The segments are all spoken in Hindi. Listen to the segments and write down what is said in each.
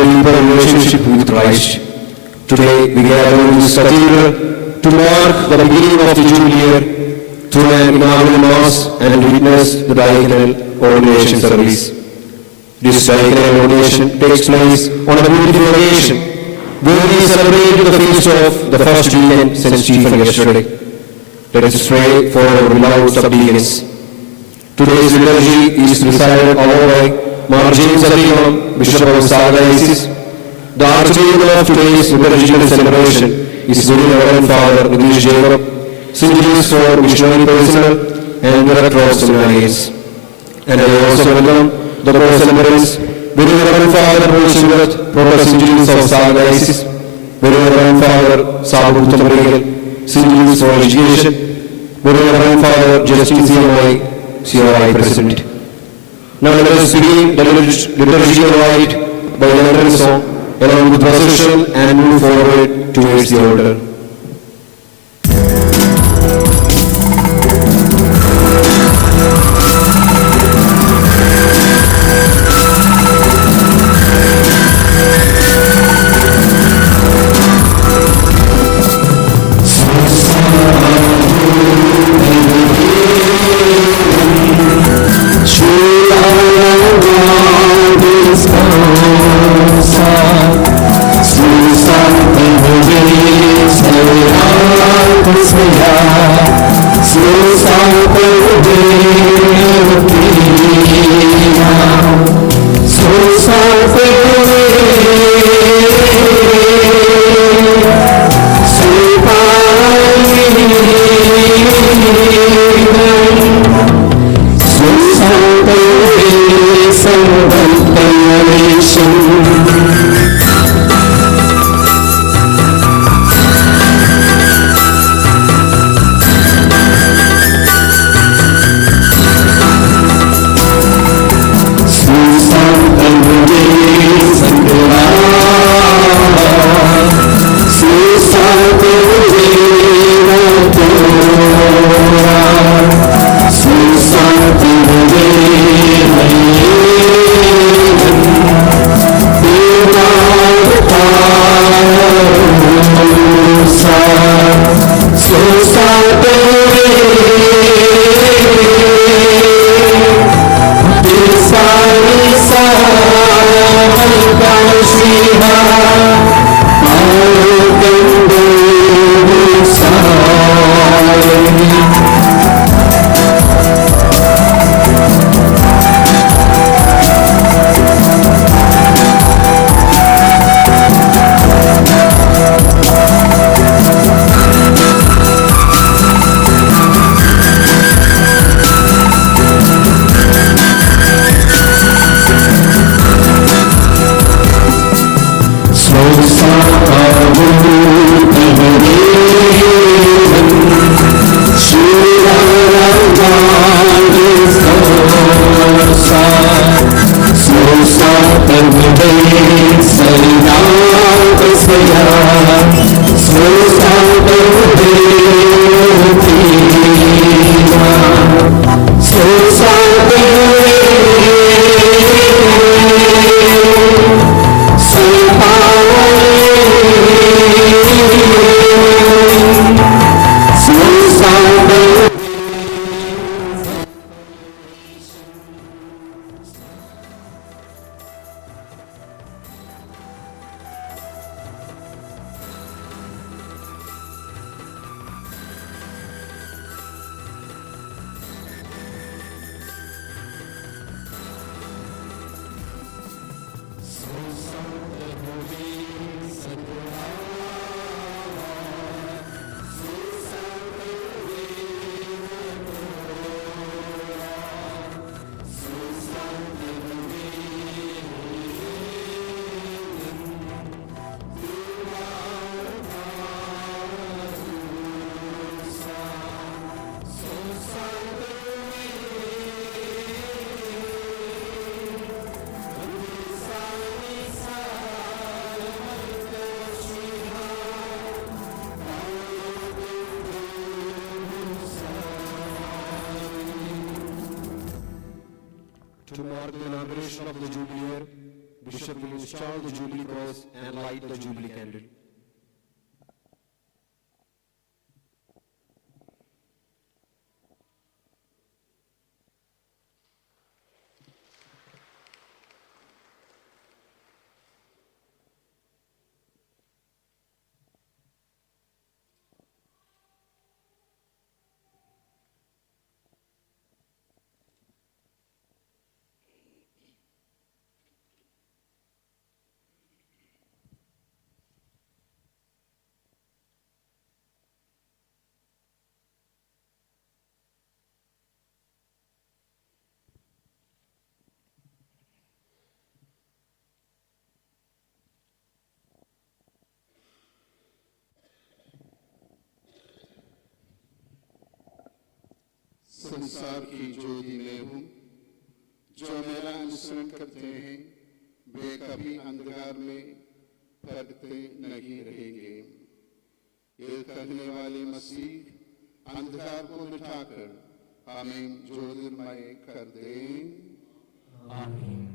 a deeper relationship with Christ. Today we gather in this cathedral to mark the beginning of the Jubilee year through an inaugural Mass and witness the diaconal ordination service. This diaconal ordination takes place on a beautiful occasion where we celebrate the feast of the first deacon, St. Stephen, yesterday. Let us pray for our beloved subdeacons. Today's liturgy is presided over by Mar James Alimam, Bishop of Saga Diocese. The Archdeacon of today's liturgical celebration is Very Reverend Father Nidish Jacob, St. James for Missionary Personnel and Director of Seminarians. And I also welcome the co-celebrants, Very Reverend Father Bolshivat, Professor St. James of Saga Diocese, Very Reverend Father Sabu Tamarigal, St. James for Education, Very Reverend Father Justin CMI, COI President. Now let us begin the liturgical rite by the Lenten song along with procession and move forward towards the altar. install the Jubilee cross and light the Jubilee candle. संसार की ज्योति में हूँ, जो मेरा अनुसरण करते हैं वे कभी अंधकार में भटकते नहीं रहेंगे। ये कहने वाले मसीह अंधकार को मिटाकर हमें ज्योतिर्मय कर दें। आमीन।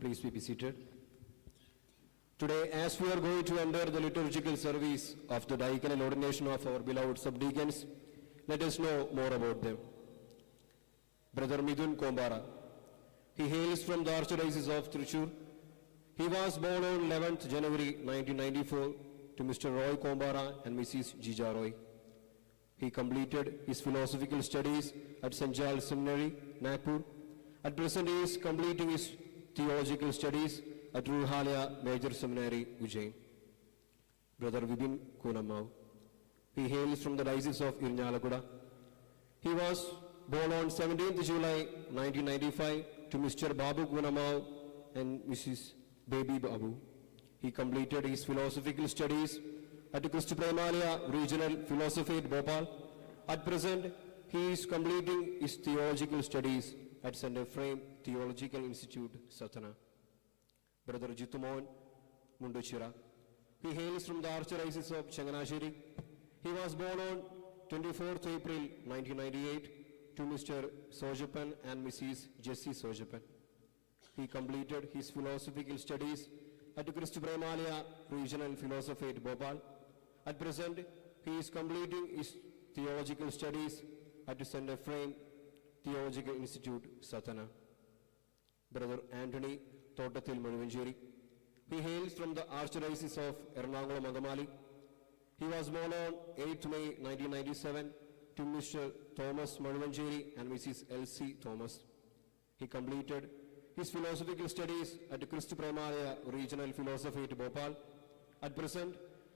Please be seated. Today, as we are going to enter the liturgical service of the diaconal ordination of our beloved subdeacons, let us know more about them. Brother Midun Kombara. He hails from the Archdiocese of Thrissur. He was born on 11th January 1994 to Mr. Roy Kombara and Mrs. Jija Roy. He completed his philosophical studies at St. Giles Seminary, Nagpur. At present, he is completing his theological studies at Ruhalia Major Seminary, Ujjain. Brother Vibin Kunamau. He hails from the Diocese of Irnyalakuda. He was born on 17th July 1995 to Mr. Babu Kunamau and Mrs. Baby Babu. He completed his philosophical studies at Christ Primalia Regional Philosophy at Bhopal. At present, he is completing his theological studies at St. Ephraim Theological Institute, Satana. Brother Jitumon Munduchira. He hails from the Archdiocese of Changanasheri. He was born on 24th April 1998 to Mr. Sojapan and Mrs. Jessie Sojapan. He completed his philosophical studies at Christ Primalia Regional Philosophy at Bhopal. At present, he is completing his theological studies at St. Ephraim Theological Institute, Satana. Brother Anthony Thotathil Manuvanjeri. He hails from the Archdiocese of Ernakulam Angamali. He was born on 8th May 1997 to Mr. Thomas Maduvancheri and Mrs. Elsie Thomas. He completed his philosophical studies at Christ Pramalaya Regional Philosophy at Bhopal. At present,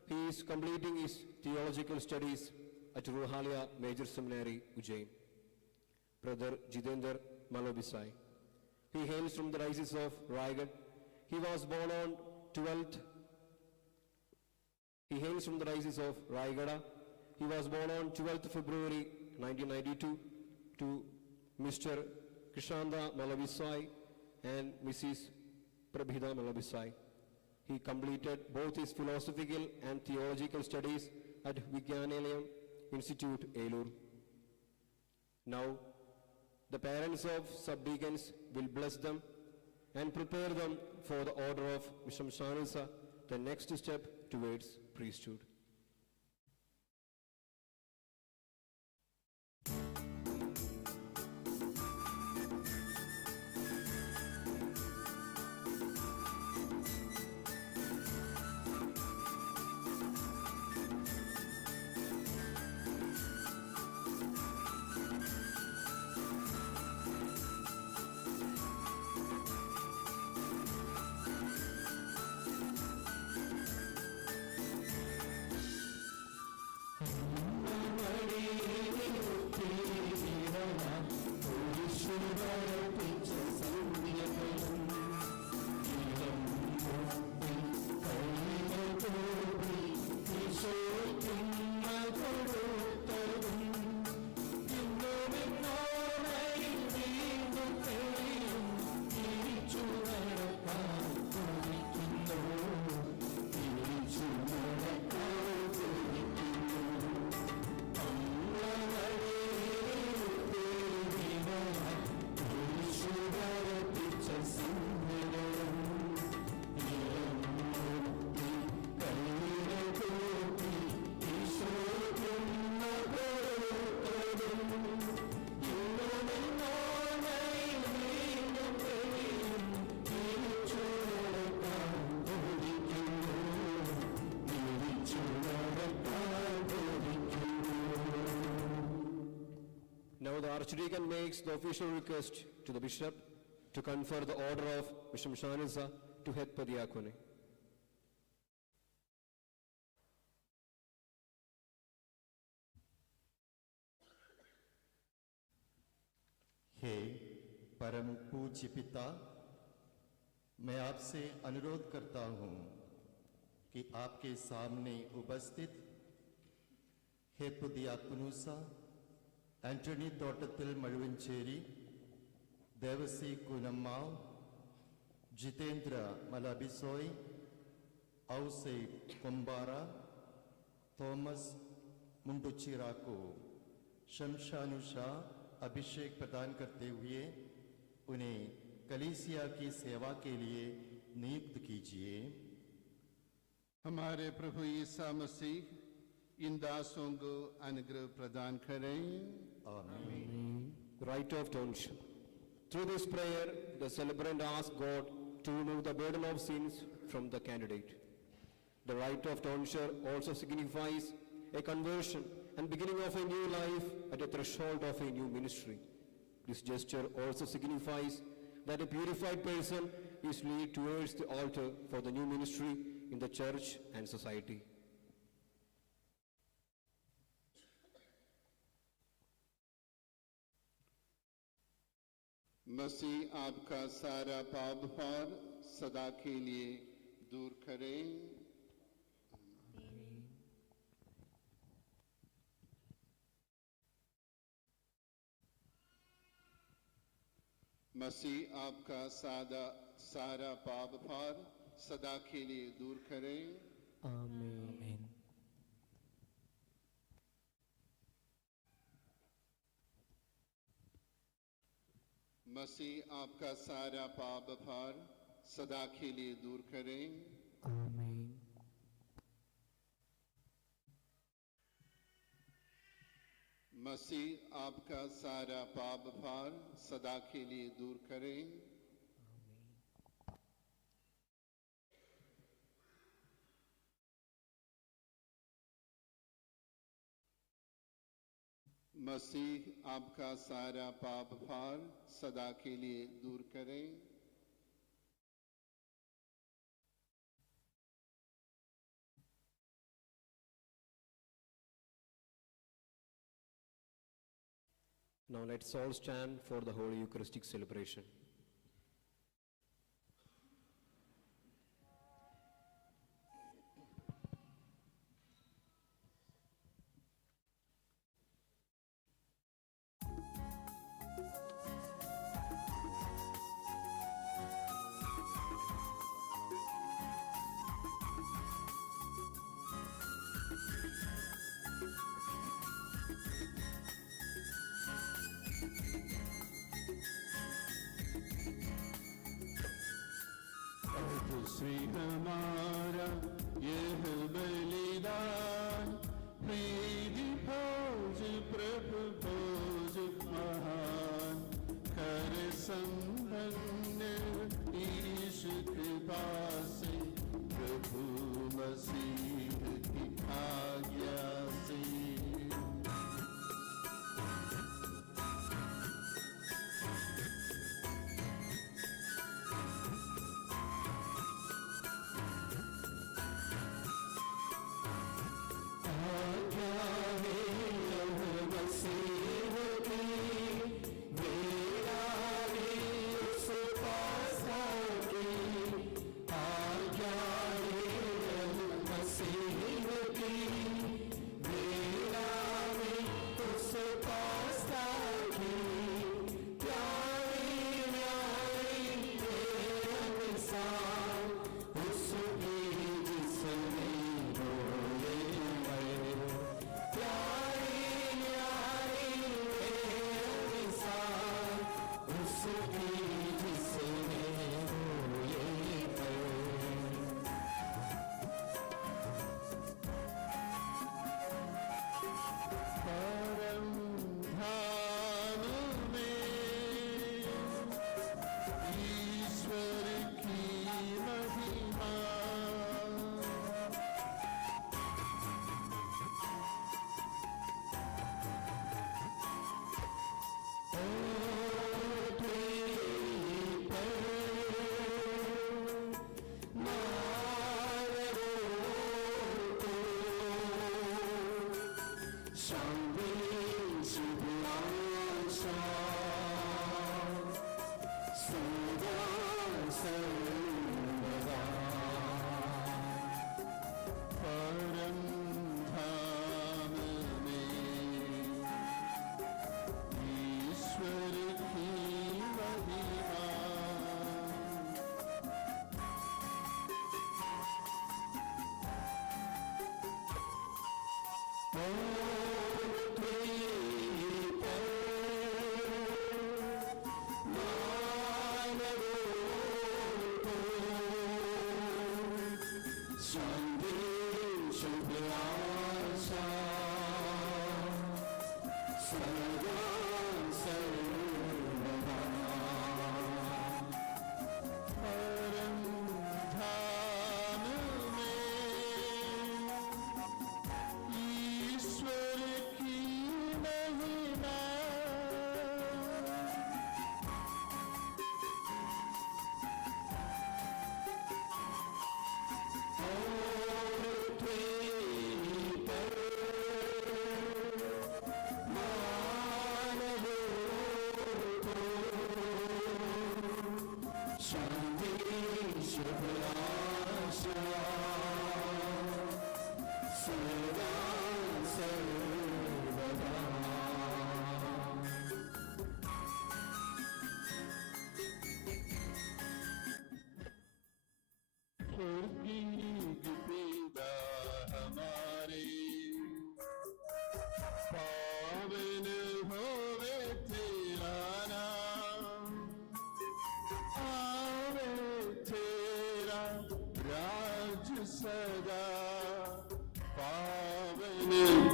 he is completing his theological studies at Ruhalia Major Seminary, Ujjain. Brother Jitendra Malobisai. He hails from the diocese of Raigad. He was born on 12th. He hails from the diocese of Raigada. He was born on 12th February 1992 to Mr. Krishanda Malabisai and Mrs. Prabhida Malabisai. He completed both his philosophical and theological studies at Vijnanalayam Institute, Elur. Now, the parents of subdeacons will bless them and prepare them for the order of Mishamshanisa, the next step towards priesthood. Now the Archdeacon makes the official request to the Bishop to confer the order of Mishamshanisa to head Padiakone. हे परम पूज्य पिता, मैं आपसे अनुरोध करता हूँ कि आपके सामने उपस्थित हेतु दियाकुनुसा एंटनी तोटतिल मळुवंचेरी, देवसी कुनम्माव, जितेंद्र मलाबिसोई, औसे कुंबारा, थॉमस मुंडुचिरा को शमशानुषा अभिषेक प्रदान करते हुए उन्हें कलीसिया की सेवा के लिए नियुक्त कीजिए। हमारे प्रभु यीशु मसीह इन दासों को अनुग्रह प्रदान करें। आमीन। Rite of Tonship. Through this prayer, the celebrant asks God to remove the burden of sins from the candidate. The rite of tonsure also signifies a conversion and beginning of a new life at a threshold of a new ministry. This gesture also signifies that a purified person is led towards the altar for the new ministry in the church and society. मसीह आपका सारा पाप भार सदा के लिए दूर करें। मसीह आपका सारा पाप भार सदा के लिए दूर करें। आमीन। मसीह आपका सारा पाप भार सदा के लिए दूर करें। आमीन। मसीह आपका सारा पाप भार सदा के लिए दूर करें। मसीह आपका सारा पाप भार सदा के लिए दूर करें। Now let's all stand for the Holy Eucharistic celebration. Shri हमारा यह बलिदान प्रीति भोज प्रभु भोज महान कर संपन्न ईश कृपा से प्रभु मसीह की आज्ञा से।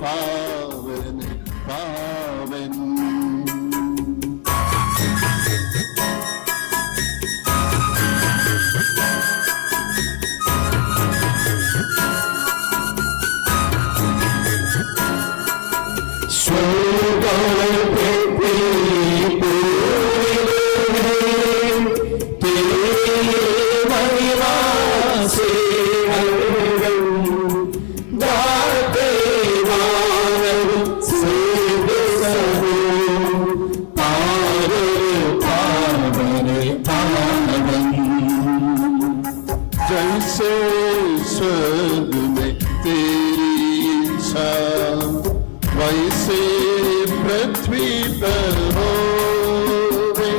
पावन पावन स्वर्ग जैसे स्वर्ग में तेरी इच्छा वैसे पृथ्वी पर होवे।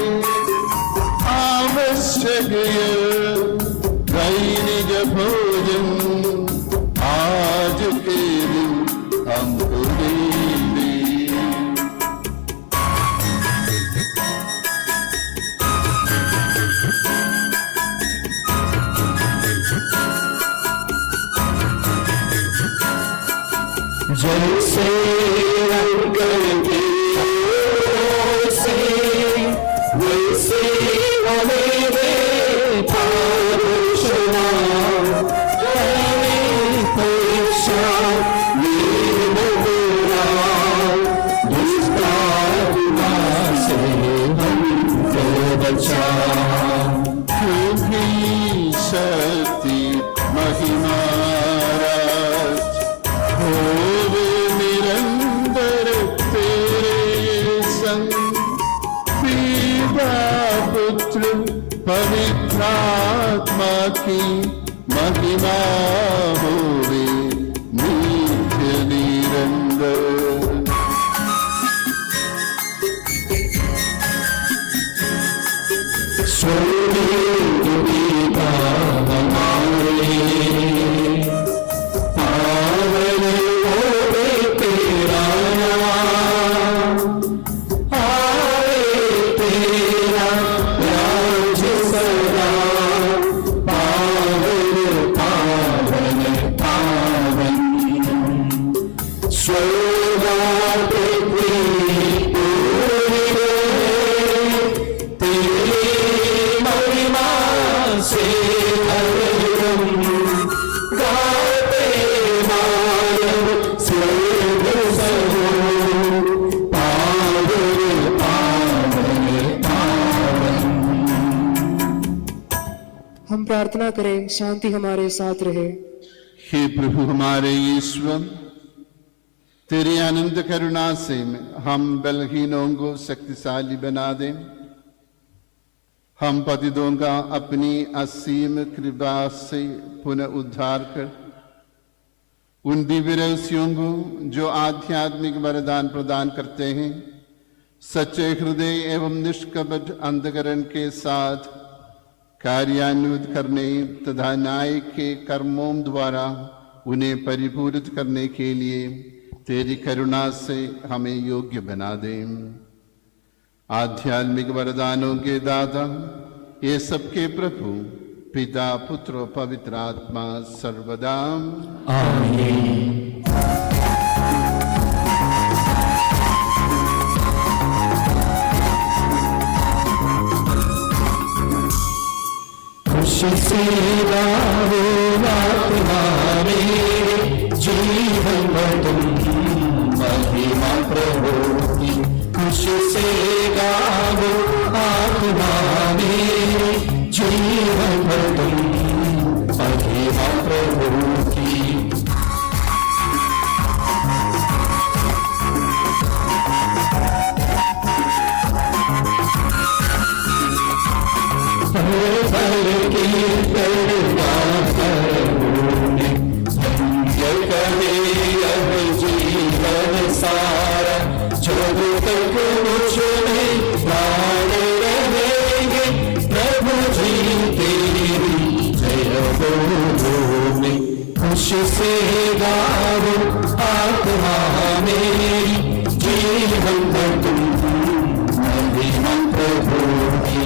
आवश्यक दैनिक भोजन आज के दिन हमको दे दे। जैसे अंकल के से वैसे हमें दे पारुषना हमें परीक्षा निर्मला दुष्टात्मा से हमको बचा। क्योंकि शक्ति महिमा होवे निरंतर तेरे संग। पिता पुत्र पवित्र आत्मा की महिमा होवे नित्य निरंतर। स्वर्ग पिता हमारे पावन होवे तेरा नाम। आए तेरा राज्य सदा पावन पावन पावन। स्वर्ग पृथ्वी पूरी तेरी महिमा से हरदम गाते मानव स्वर्ग सहो पावन पावन पावन। हम प्रार्थना करें, शांति हमारे साथ रहे। हे प्रभु हमारे ईश्वर, तेरी अनंत करुणा से हम बलहीनों को शक्तिशाली बना दें। हम पतितों का अपनी असीम कृपा से पुनः उद्धार कर उन दिव्य रहस्यों को जो आध्यात्मिक वरदान प्रदान करते हैं सच्चे हृदय एवं निष्कपट अंतकरण के साथ कार्यान्वित करने तथा न्याय के कर्मों द्वारा उन्हें परिपूरित करने के लिए तेरी करुणा से हमें योग्य बना दें। आध्यात्मिक वरदानों के दाता ये सबके प्रभु पिता पुत्र और पवित्र आत्मा सर्वदा आमीन। खुशी से गाओ आत्मा मेरे जीवन में तुम महिमा प्रभु की। खुशी से गाओ आत्मा मेरे जीवन में तुम महिमा प्रभु की। से गाओ आत्मा मेरी जीवन में तुम महिमा प्रभु की।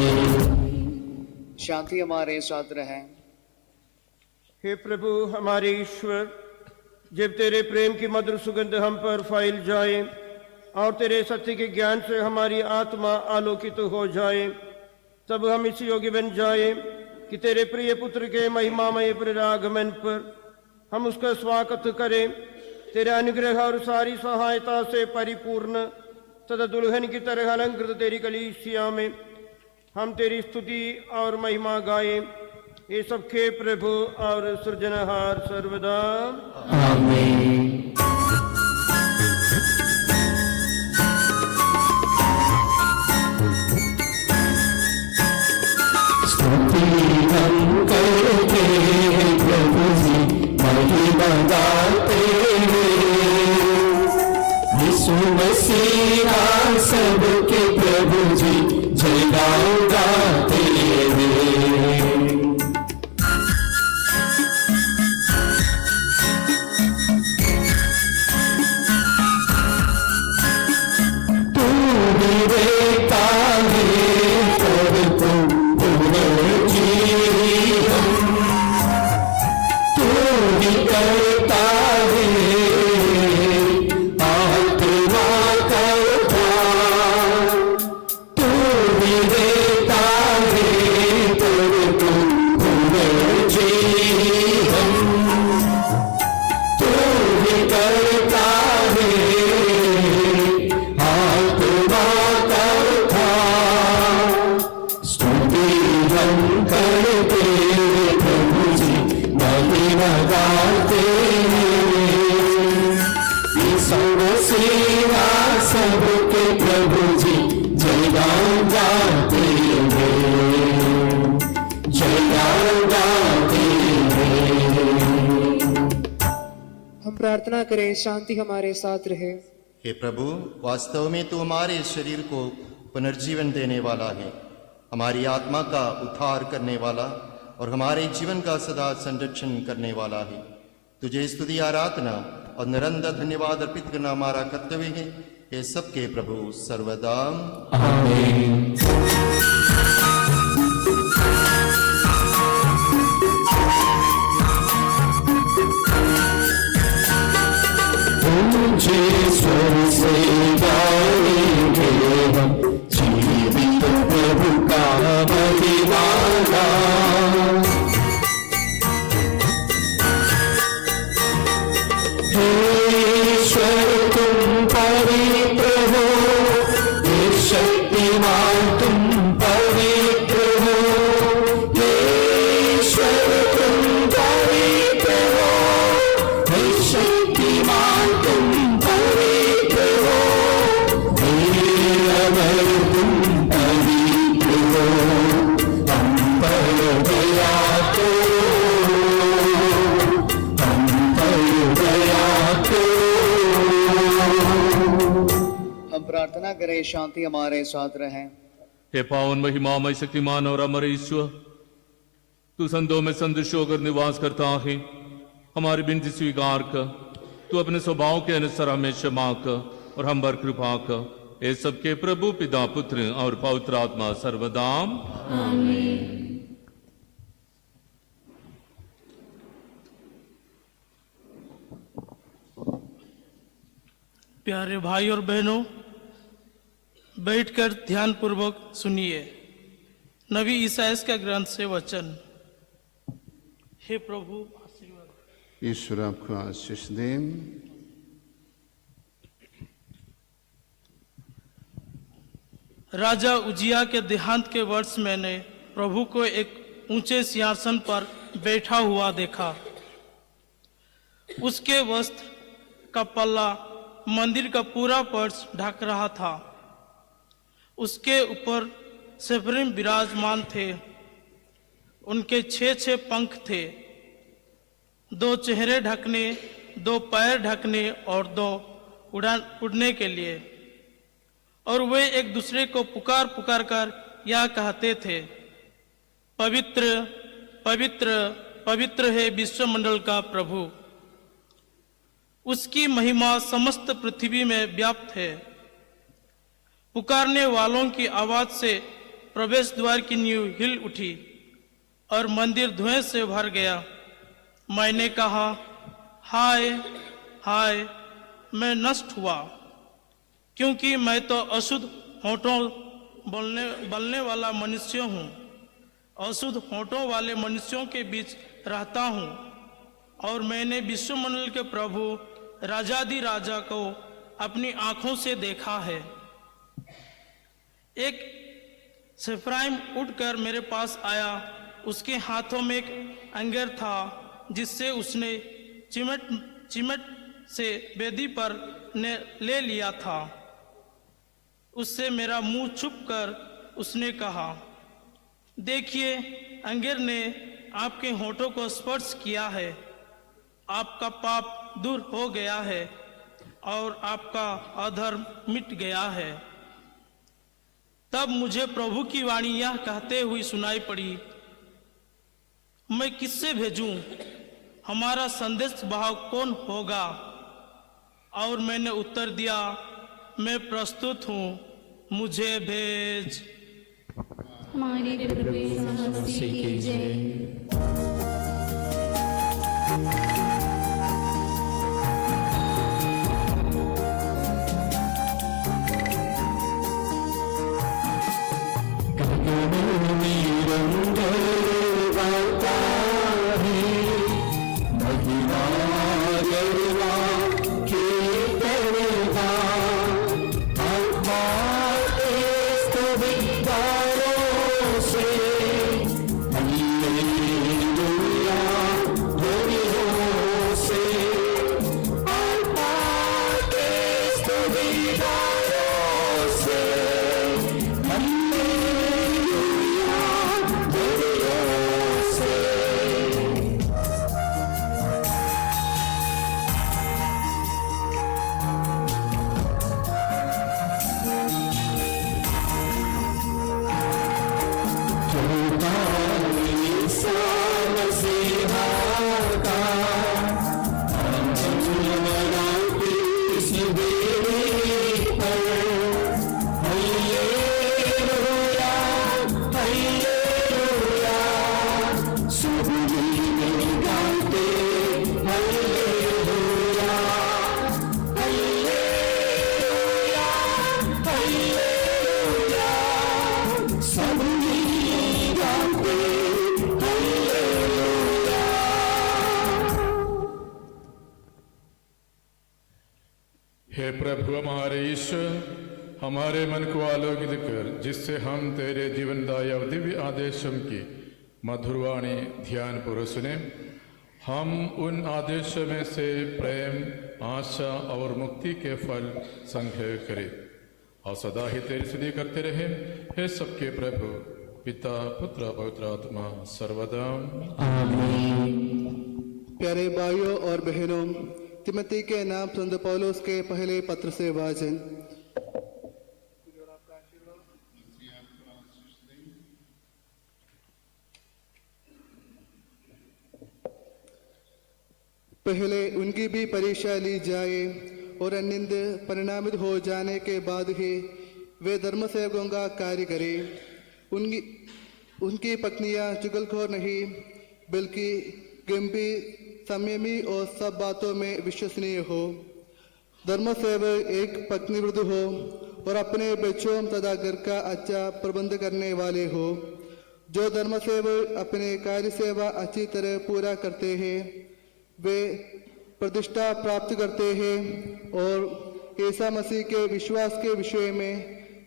शांति हमारे साथ रहे। हे प्रभु हमारे ईश्वर, जब तेरे प्रेम की मधुर सुगंध हम पर फैल जाए और तेरे सत्य के ज्ञान से हमारी आत्मा आलोकित हो जाए, तब हम इस योग्य बन जाए कि तेरे प्रिय पुत्र के महिमामय पुनरागमन पर हम उसका स्वागत करें। तेरे अनुग्रह और सारी सहायता से परिपूर्ण तथा दुल्हन की तरह अलंकृत तेरी कलीसिया में हम तेरी स्तुति और महिमा गाएं। ये सबके प्रभु और सृजनहार सर्वदा आमीन। स्तुति हम करते हैं गाते यीशु मसीह सबके प्रभु जी जय गाओ गाते तू ही देता है सबको पुनर्जीवन तू ही करता है आत्मा का उद्धार तू ही देता है सबको पुनर्जीवन तू ही करता है आत्मा का उद्धार स्तुति हम करते प्रभु जी महिमा गाते यीशु मसीह सबके प्रभु जी जय गाओ गाते जय गाओ गाते हम प्रार्थना करें शांति हमारे साथ रहे। हे प्रभु, वास्तव में तू हमारे शरीर को पुनर्जीवन देने वाला है, हमारी आत्मा का उद्धार करने वाला और हमारे जीवन का सदा संरक्षण करने वाला है। तुझे स्तुति आराधना और निरंतर धन्यवाद अर्पित करना हमारा कर्तव्य है। हे सबके प्रभु सर्वदा आमीन। ऊंचे स्वर से गाएंगे हम जीवित प्रभु का महिमा गान। हे ईश्वर तुम पवित्र हो, हे शक्तिमान तुम पवित्र हो, हे ईश्वर तुम पवित्र हो, हे शक्तिमान तुम पवित्र हो, हे अमर तुम पवित्र हो, हम पर दया करो, हम पर दया करो। हम प्रार्थना करें शांति हमारे साथ रहे। हे पावन महिमामय शक्तिमान और अमर ईश्वर, तू संतों में संतुष्ट होकर निवास करता है, हमारी विनती स्वीकार कर। तू अपने स्वभाव के अनुसार हमें क्षमा कर और हम पर कृपा कर। ये सबके प्रभु पिता पुत्र और पवित्र आत्मा सर्वदा प्यारे भाई और बहनों, बैठकर ध्यान पूर्वक सुनिए नबी ईसायास का ग्रंथ से वचन। हे प्रभु आशीर्वाद। ईश्वर आपको आशीष दें। राजा उजिया के देहांत के वर्ष मैंने प्रभु को एक ऊंचे सिंहासन पर बैठा हुआ देखा। उसके वस्त्र का पल्ला मंदिर का पूरा फर्श ढक रहा था। उसके ऊपर सेफरिम विराजमान थे। उनके 6 पंख थे, 2 चेहरे ढकने, 2 पैर ढकने और 2 उड़ने के लिए। और वे एक दूसरे को पुकार पुकार कर यह कहते थे, पवित्र पवित्र पवित्र है विश्वमंडल का प्रभु। उसकी महिमा समस्त पृथ्वी में व्याप्त है। पुकारने वालों की आवाज से प्रवेश द्वार की नींव हिल उठी और मंदिर धुएं से भर गया। मैंने कहा, हाय हाय, मैं नष्ट हुआ, क्योंकि मैं तो अशुद्ध होठों बोलने वाला मनुष्य हूँ। अशुद्ध होठों वाले मनुष्यों के बीच रहता हूँ और मैंने विश्वमंडल के प्रभु राजाधि राजा को अपनी आंखों से देखा है। एक सेफराइम उठकर मेरे पास आया। उसके हाथों में एक अंगूर था, जिससे उसने चिमट से वेदी पर ले लिया था। उससे मेरा मुंह छुपकर उसने कहा, देखिए, अंगूर ने आपके होठों को स्पर्श किया है। आपका पाप दूर हो गया है और आपका अधर्म मिट गया है। तब मुझे प्रभु की वाणी यह कहते हुए सुनाई पड़ी, मैं किससे भेजूं? हमारा संदेश वाहक कौन होगा? और मैंने उत्तर दिया, मैं प्रस्तुत हूँ, मुझे भेज। हमारे प्रभु यीशु मसीह की जय। हे प्रभु हमारे ईश्वर, हमारे मन को आलोकित कर, जिससे हम तेरे जीवनदायी और दिव्य आदेशों की मधुरवाणी ध्यान पूर्वक सुने। हम उन आदेशों में से प्रेम, आशा और मुक्ति के फल संग्रह करें और सदा ही तेरी स्तुति करते रहे। हे सबके प्रभु, पिता, पुत्र, पवित्र आत्मा सर्वदा आमीन। प्यारे भाइयों और बहनों, तिमोथी के नाम संत पौलुस के पहले पत्र से वाचन। पहले उनकी भी परीक्षा ली जाए और अनिंद परिणामित हो जाने के बाद ही वे धर्म सेवकों का कार्य करें। उनकी पत्नियां चुगलखोर नहीं, बल्कि गंभीर, संयमी और सब बातों में विश्वसनीय हो। धर्म सेवक एक पत्नी वृद्ध हो और अपने बच्चों तथा घर का अच्छा प्रबंध करने वाले हो। जो धर्म सेवक अपने कार्य सेवा अच्छी तरह पूरा करते हैं, वे प्रतिष्ठा प्राप्त करते हैं और ईसा मसीह के विश्वास के विषय में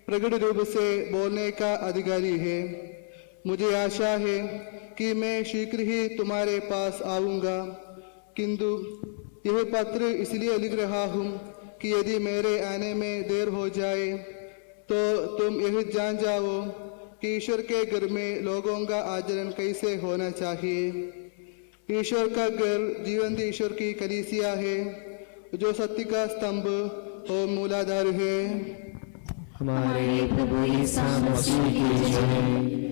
प्रकट रूप से बोलने का अधिकारी है। मुझे आशा है कि मैं शीघ्र ही तुम्हारे पास आऊँगा, किंतु यह पत्र इसलिए लिख रहा हूँ कि यदि मेरे आने में देर हो जाए तो तुम यह जान जाओ कि ईश्वर के घर में लोगों का आचरण कैसे होना चाहिए। ईश्वर का घर जीवंत ईश्वर की कलीसिया है, जो सत्य का स्तंभ और मूलाधार है। हमारे प्रभु यीशु मसीह की जय।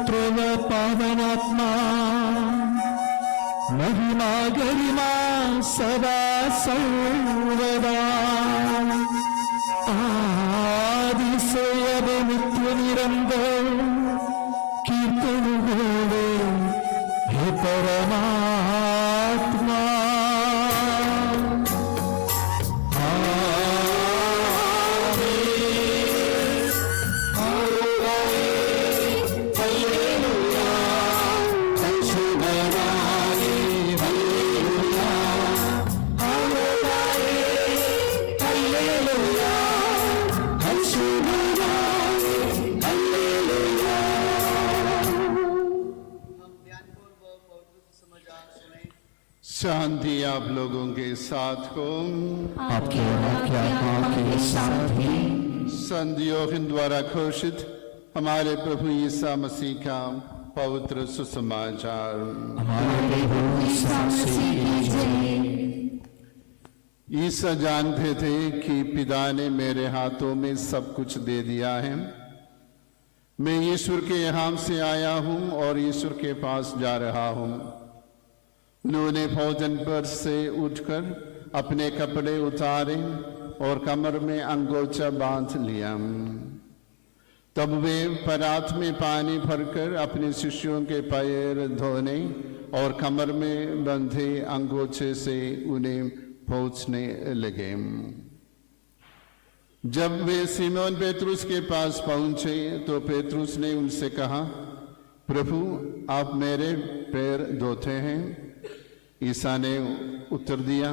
पुत्र व पावनात्मा महिमा गरिमा सदा सर्वदा आदि से अब नित्य निरंतर कीर्तन होवे हे परमात्मा। शांति आप लोगों के साथ हो। आपके आत्मा के साथ भी। संत यूहन्ना द्वारा घोषित हमारे प्रभु यीशु मसीह का पवित्र सुसमाचार। हमारे प्रभु यीशु मसीह की जय। यीशु जानते थे कि पिता ने मेरे हाथों में सब कुछ दे दिया है। मैं ईश्वर के यहाँ से आया हूँ और ईश्वर के पास जा रहा हूँ। उन्होंने भोजन पर से उठकर अपने कपड़े उतारे और कमर में अंगोछा बांध लिया। तब वे परात में पानी भरकर अपने शिष्यों के पैर धोने और कमर में बंधे अंगोछे से उन्हें पोंछने लगे। जब वे सिमोन पेतरुस के पास पहुंचे तो पेतरुस ने उनसे कहा, प्रभु आप मेरे पैर धोते हैं? ईसा ने उत्तर दिया,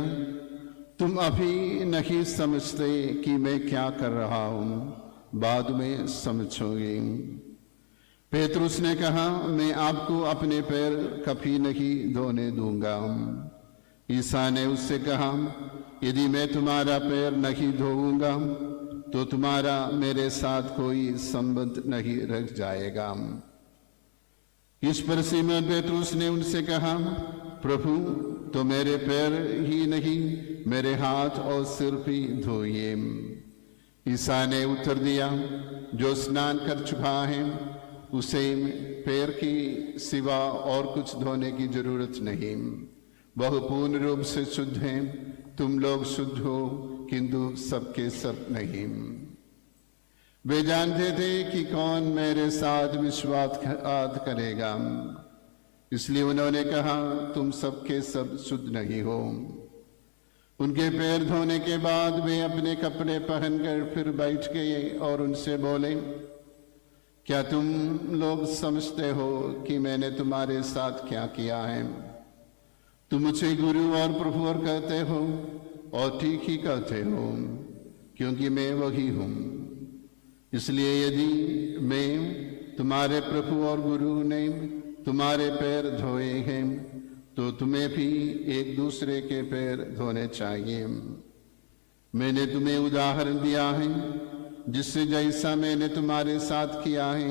तुम अभी नहीं समझते कि मैं क्या कर रहा हूं, बाद में समझोगे। पेतरुस ने कहा, मैं आपको अपने पैर कभी नहीं धोने दूंगा। ईसा ने उससे कहा, यदि मैं तुम्हारा पैर नहीं धोऊंगा तो तुम्हारा मेरे साथ कोई संबंध नहीं रह जाएगा। इस पर सिमोन पेतरुस ने उनसे कहा, प्रभु तो मेरे पैर ही नहीं मेरे हाथ और सिर भी धोइए। ईसा ने उत्तर दिया, जो स्नान कर चुका है उसे पैर की सिवा और कुछ धोने की जरूरत नहीं। वह पूर्ण रूप से शुद्ध है। तुम लोग शुद्ध हो किंतु सबके सब नहीं। वे जानते थे कि कौन मेरे साथ विश्वासघात करेगा, इसलिए उन्होंने कहा, तुम सबके सब शुद्ध नहीं हो। उनके पैर धोने के बाद वे अपने कपड़े पहनकर फिर बैठ गए और उनसे बोले, क्या तुम लोग समझते हो कि मैंने तुम्हारे साथ क्या किया है? तुम मुझे गुरु और प्रभु और कहते हो और ठीक ही कहते हो, क्योंकि मैं वही हूं। इसलिए यदि मैं तुम्हारे प्रभु और गुरु ने तुम्हारे पैर धोए हैं तो तुम्हें भी एक दूसरे के पैर धोने चाहिए। मैंने तुम्हें उदाहरण दिया है, जिससे जैसा मैंने तुम्हारे साथ किया है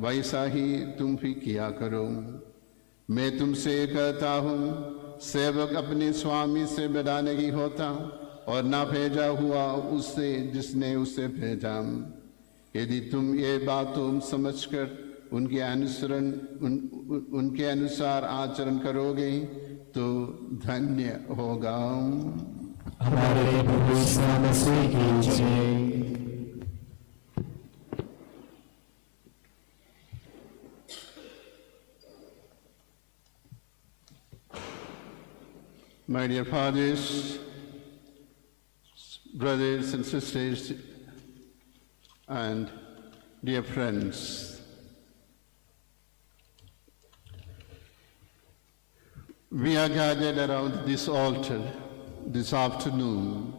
वैसा ही तुम भी किया करो। मैं तुमसे कहता हूँ, सेवक अपने स्वामी से बड़ा नहीं होता और ना भेजा हुआ उससे जिसने उसे भेजा। यदि तुम ये बातों समझकर उनके अनुसार आचरण करोगे तो धन्य होगा। हमारे प्रभु यीशु मसीह की जय। My dear fathers, brothers and sisters, and dear friends, we are gathered around this altar this afternoon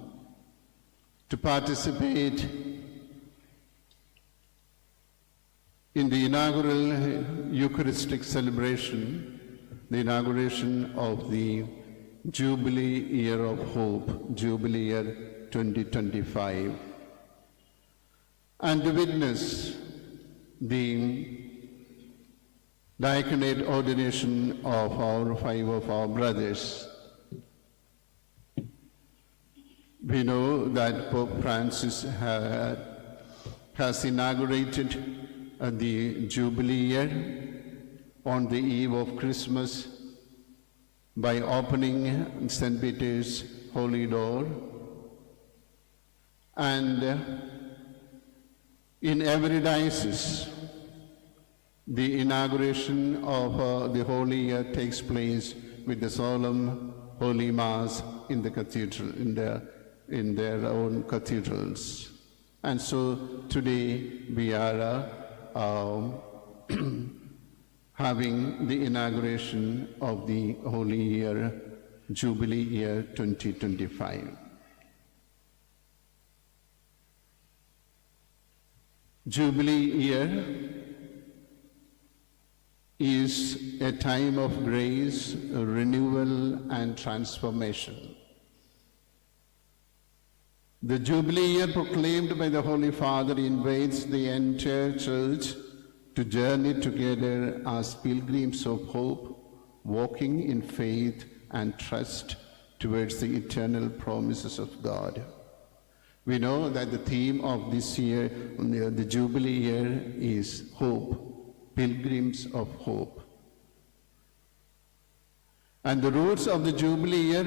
to participate in the inaugural Eucharistic celebration, the inauguration of the Jubilee Year of Hope, Jubilee Year 2025, and to witness the diaconate ordination of five of our brothers. We know that Pope Francis has inaugurated the Jubilee year, on the eve of Christmas by opening St. Peter's Holy Door, and in every diocese the inauguration of the Holy Year takes place with the solemn Holy Mass in the cathedral, in their own cathedrals. And so today we are having the inauguration of the Holy Year, Jubilee Year 2025. Jubilee Year is a time of grace, renewal, and transformation. The Jubilee Year proclaimed by the Holy Father invites the entire Church to journey together as pilgrims of hope, walking in faith and trust towards the eternal promises of God. We know that the theme of this year, the Jubilee Year, is hope, pilgrims of hope. And the roots of the Jubilee Year,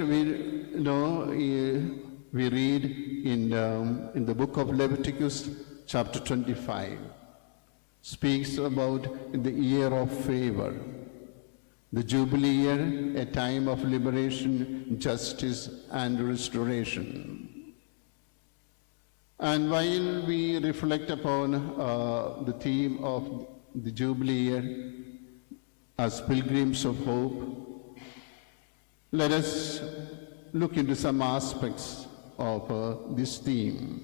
we read in the book of Leviticus, chapter 25, speaks about the year of favor. The Jubilee Year, a time of liberation, justice, and restoration. And while we reflect upon the theme of the Jubilee Year as pilgrims of hope, let us look into some aspects of this theme.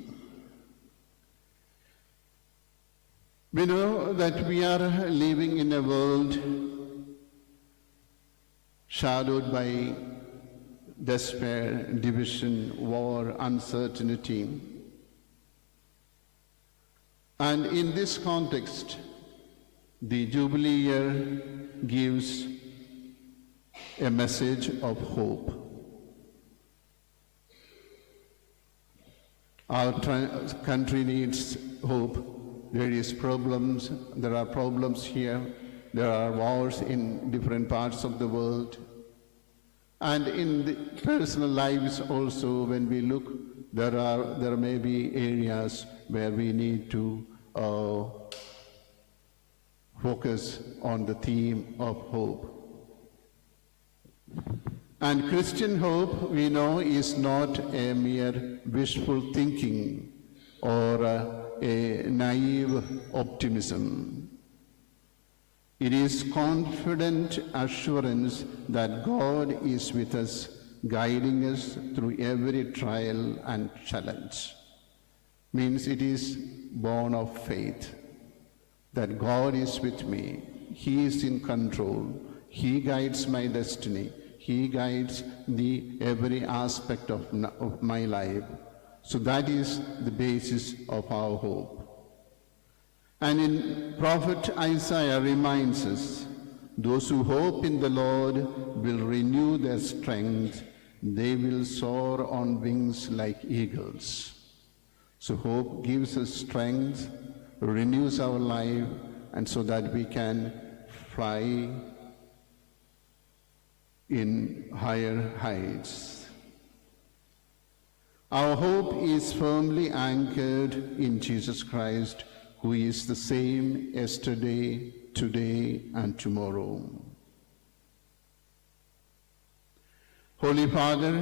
We know that we are living in a world shadowed by despair, division, war, uncertainty. And in this context, the Jubilee Year gives a message of hope. Our country needs hope. There are problems here, there are wars in different parts of the world. And in the personal lives also, when we look, there may be areas where we need to focus on the theme of hope. And Christian hope, we know, is not a mere wishful thinking or a naive optimism. It is confident assurance that God is with us, guiding us through every trial and challenge. Means it is born of faith, that God is with me, He is in control, He guides my destiny, He guides every aspect of my life. So that is the basis of our hope. And in Prophet Isaiah reminds us, those who hope in the Lord will renew their strength, they will soar on wings like eagles. So hope gives us strength, renews our life, and so that we can fly in higher heights. Our hope is firmly anchored in Jesus Christ, who is the same yesterday, today, and tomorrow. Holy Father,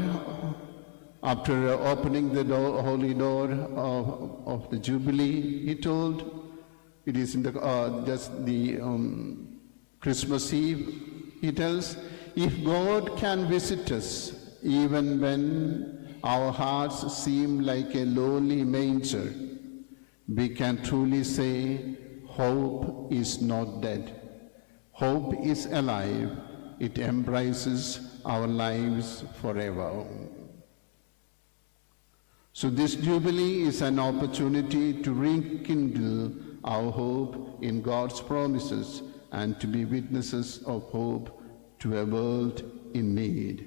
after opening the holy door of the Jubilee, he told, it is in the Christmas Eve, he tells, if God can visit us even when our hearts seem like a lowly manger, we can truly say, hope is not dead. Hope is alive. It embraces our lives forever. So this Jubilee is an opportunity to rekindle our hope in God's promises and to be witnesses of hope to a world in need.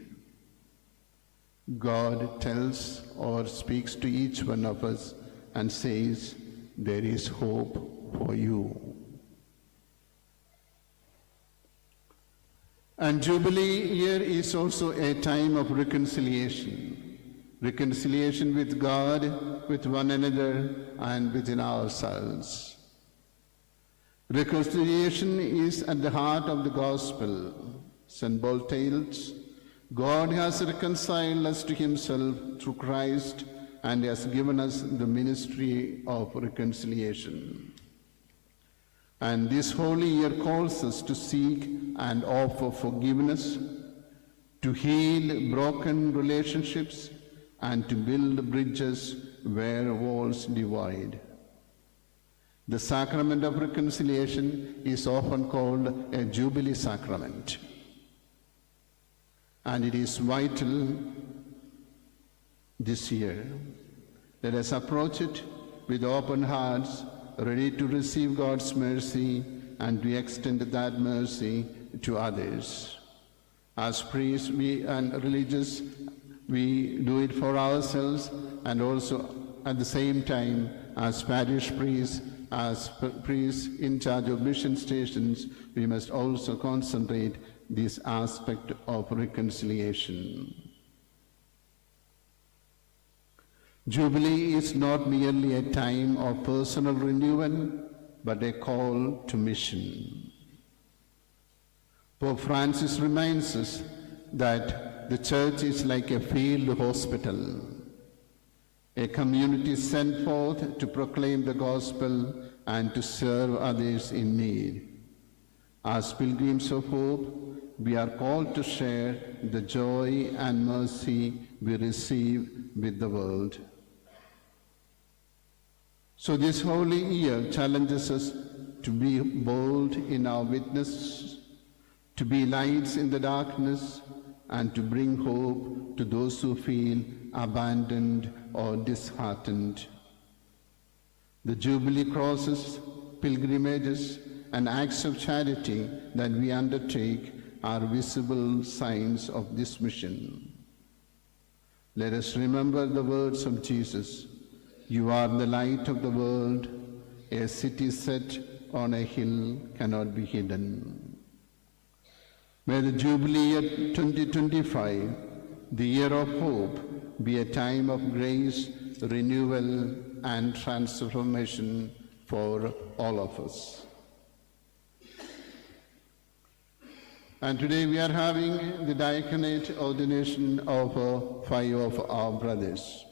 God tells or speaks to each one of us and says, there is hope for you. And Jubilee year is also a time of reconciliation. Reconciliation with God, with one another, and within ourselves. Reconciliation is at the heart of the gospel. St. Paul tells, God has reconciled us to himself through Christ and has given us the ministry of reconciliation. And this holy year calls us to seek and offer forgiveness, to heal broken relationships, and to build bridges where walls divide. The sacrament of reconciliation is often called a Jubilee sacrament. And it is vital this year. Let us approach it with open hearts, ready to receive God's mercy and to extend that mercy to others. As priests and religious, we do it for ourselves, and also at the same time as parish priests, as priests in charge of mission stations, we must also concentrate this aspect of reconciliation. Jubilee is not merely a time of personal renewal, but a call to mission. Pope Francis reminds us that the Church is like a field hospital, a community sent forth to proclaim the gospel and to serve others in need. As pilgrims of hope, we are called to share the joy and mercy we receive with the world. So this holy year challenges us to be bold in our witness, to be lights in the darkness, and to bring hope to those who feel abandoned or disheartened. The Jubilee crosses, pilgrimages, and acts of charity that we undertake are visible signs of this mission. Let us remember the words of Jesus, "You are the light of the world. A city set on a hill cannot be hidden." May the Jubilee year 2025, the year of hope, be a time of grace, renewal, and transformation for all of us. And today we are having the diaconate ordination of 5 of our brothers.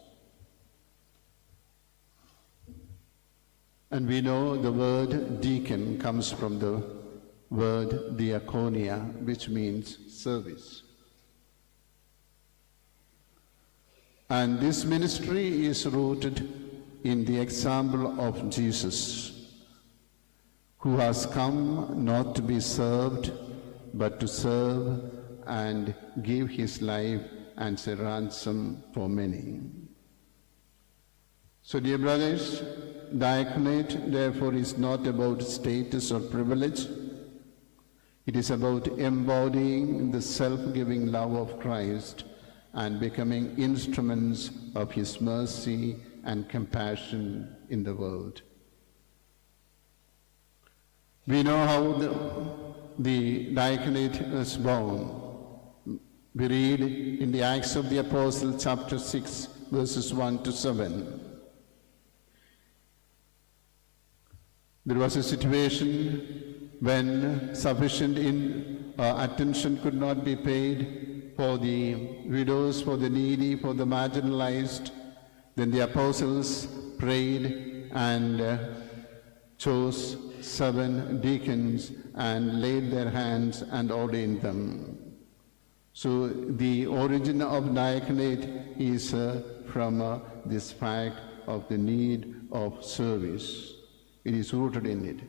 And we know the word deacon comes from the word diaconia, which means service. And this ministry is rooted in the example of Jesus, who has come not to be served, but to serve and give his life as a ransom for many. So, dear brothers, diaconate, therefore, is not about status or privilege. It is about embodying the self-giving love of Christ and becoming instruments of his mercy and compassion in the world. We know how the diaconate was born. We read in the Acts of the Apostles, chapter 6, verses 1 to 7. There was a situation when sufficient attention could not be paid for the widows, for the needy, for the marginalized. Then the apostles prayed and chose 7 deacons and laid their hands and ordained them. So the origin of diaconate is from this fact of the need of service. It is rooted in it.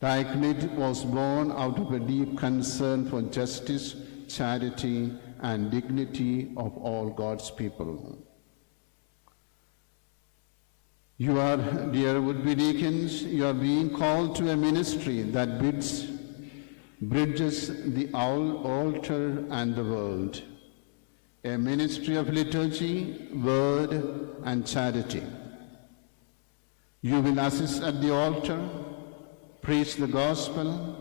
Diaconate was born out of a deep concern for justice, charity, and dignity of all God's people. You are, dear would-be deacons, you are being called to a ministry that bridges the altar and the world, a ministry of liturgy, word, and charity. You will assist at the altar, preach the gospel,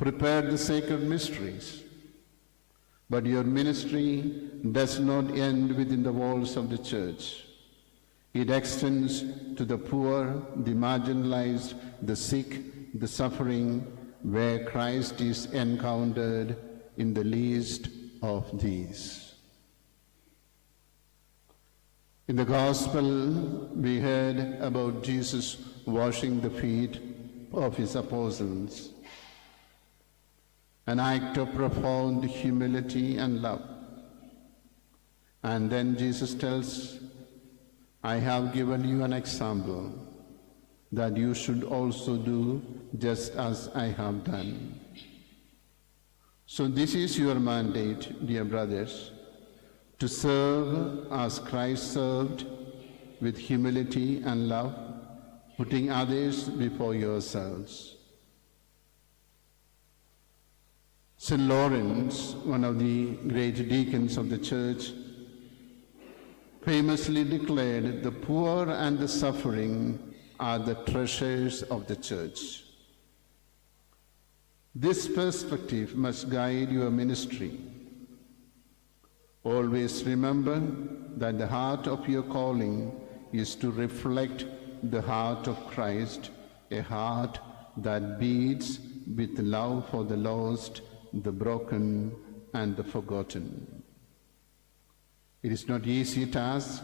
prepared the sacred mysteries. But your ministry does not end within the walls of the church. It extends to the poor, the marginalized, the sick, the suffering, where Christ is encountered in the least of these. In the Gospel, we heard about Jesus washing the feet of his apostles, an act of profound humility and love. And then Jesus tells, I have given you an example that you should also do just as I have done. So this is your mandate, dear brothers, to serve as Christ served, with humility and love, putting others before yourselves. St. Lawrence, one of the great deacons of the church, famously declared, the poor and the suffering are the treasures of the church. This perspective must guide your ministry. Always remember that the heart of your calling is to reflect the heart of Christ, a heart that beats with love for the lost, the broken, and the forgotten. It is not an easy task,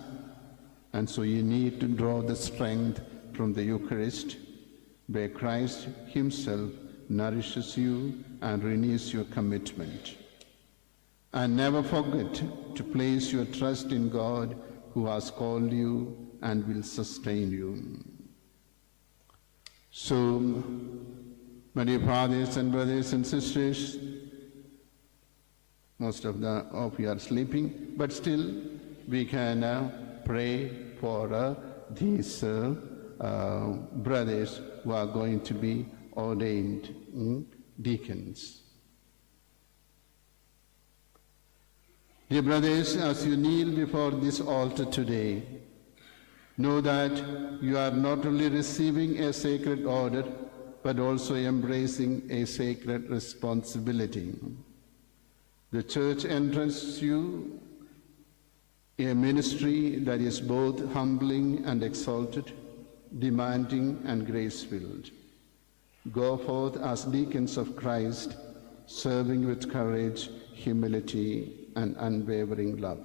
and so you need to draw the strength from the Eucharist, where Christ himself nourishes you and renews your commitment. And never forget to place your trust in God, who has called you and will sustain you. So, my dear fathers and brothers and sisters, most of you are sleeping, but still we can pray for these brothers who are going to be ordained deacons. Dear brothers, as you kneel before this altar today, know that you are not only receiving a sacred order, but also embracing a sacred responsibility. The church entrusts you a ministry that is both humbling and exalted, demanding and grace-filled. Go forth as deacons of Christ, serving with courage, humility, and unwavering love.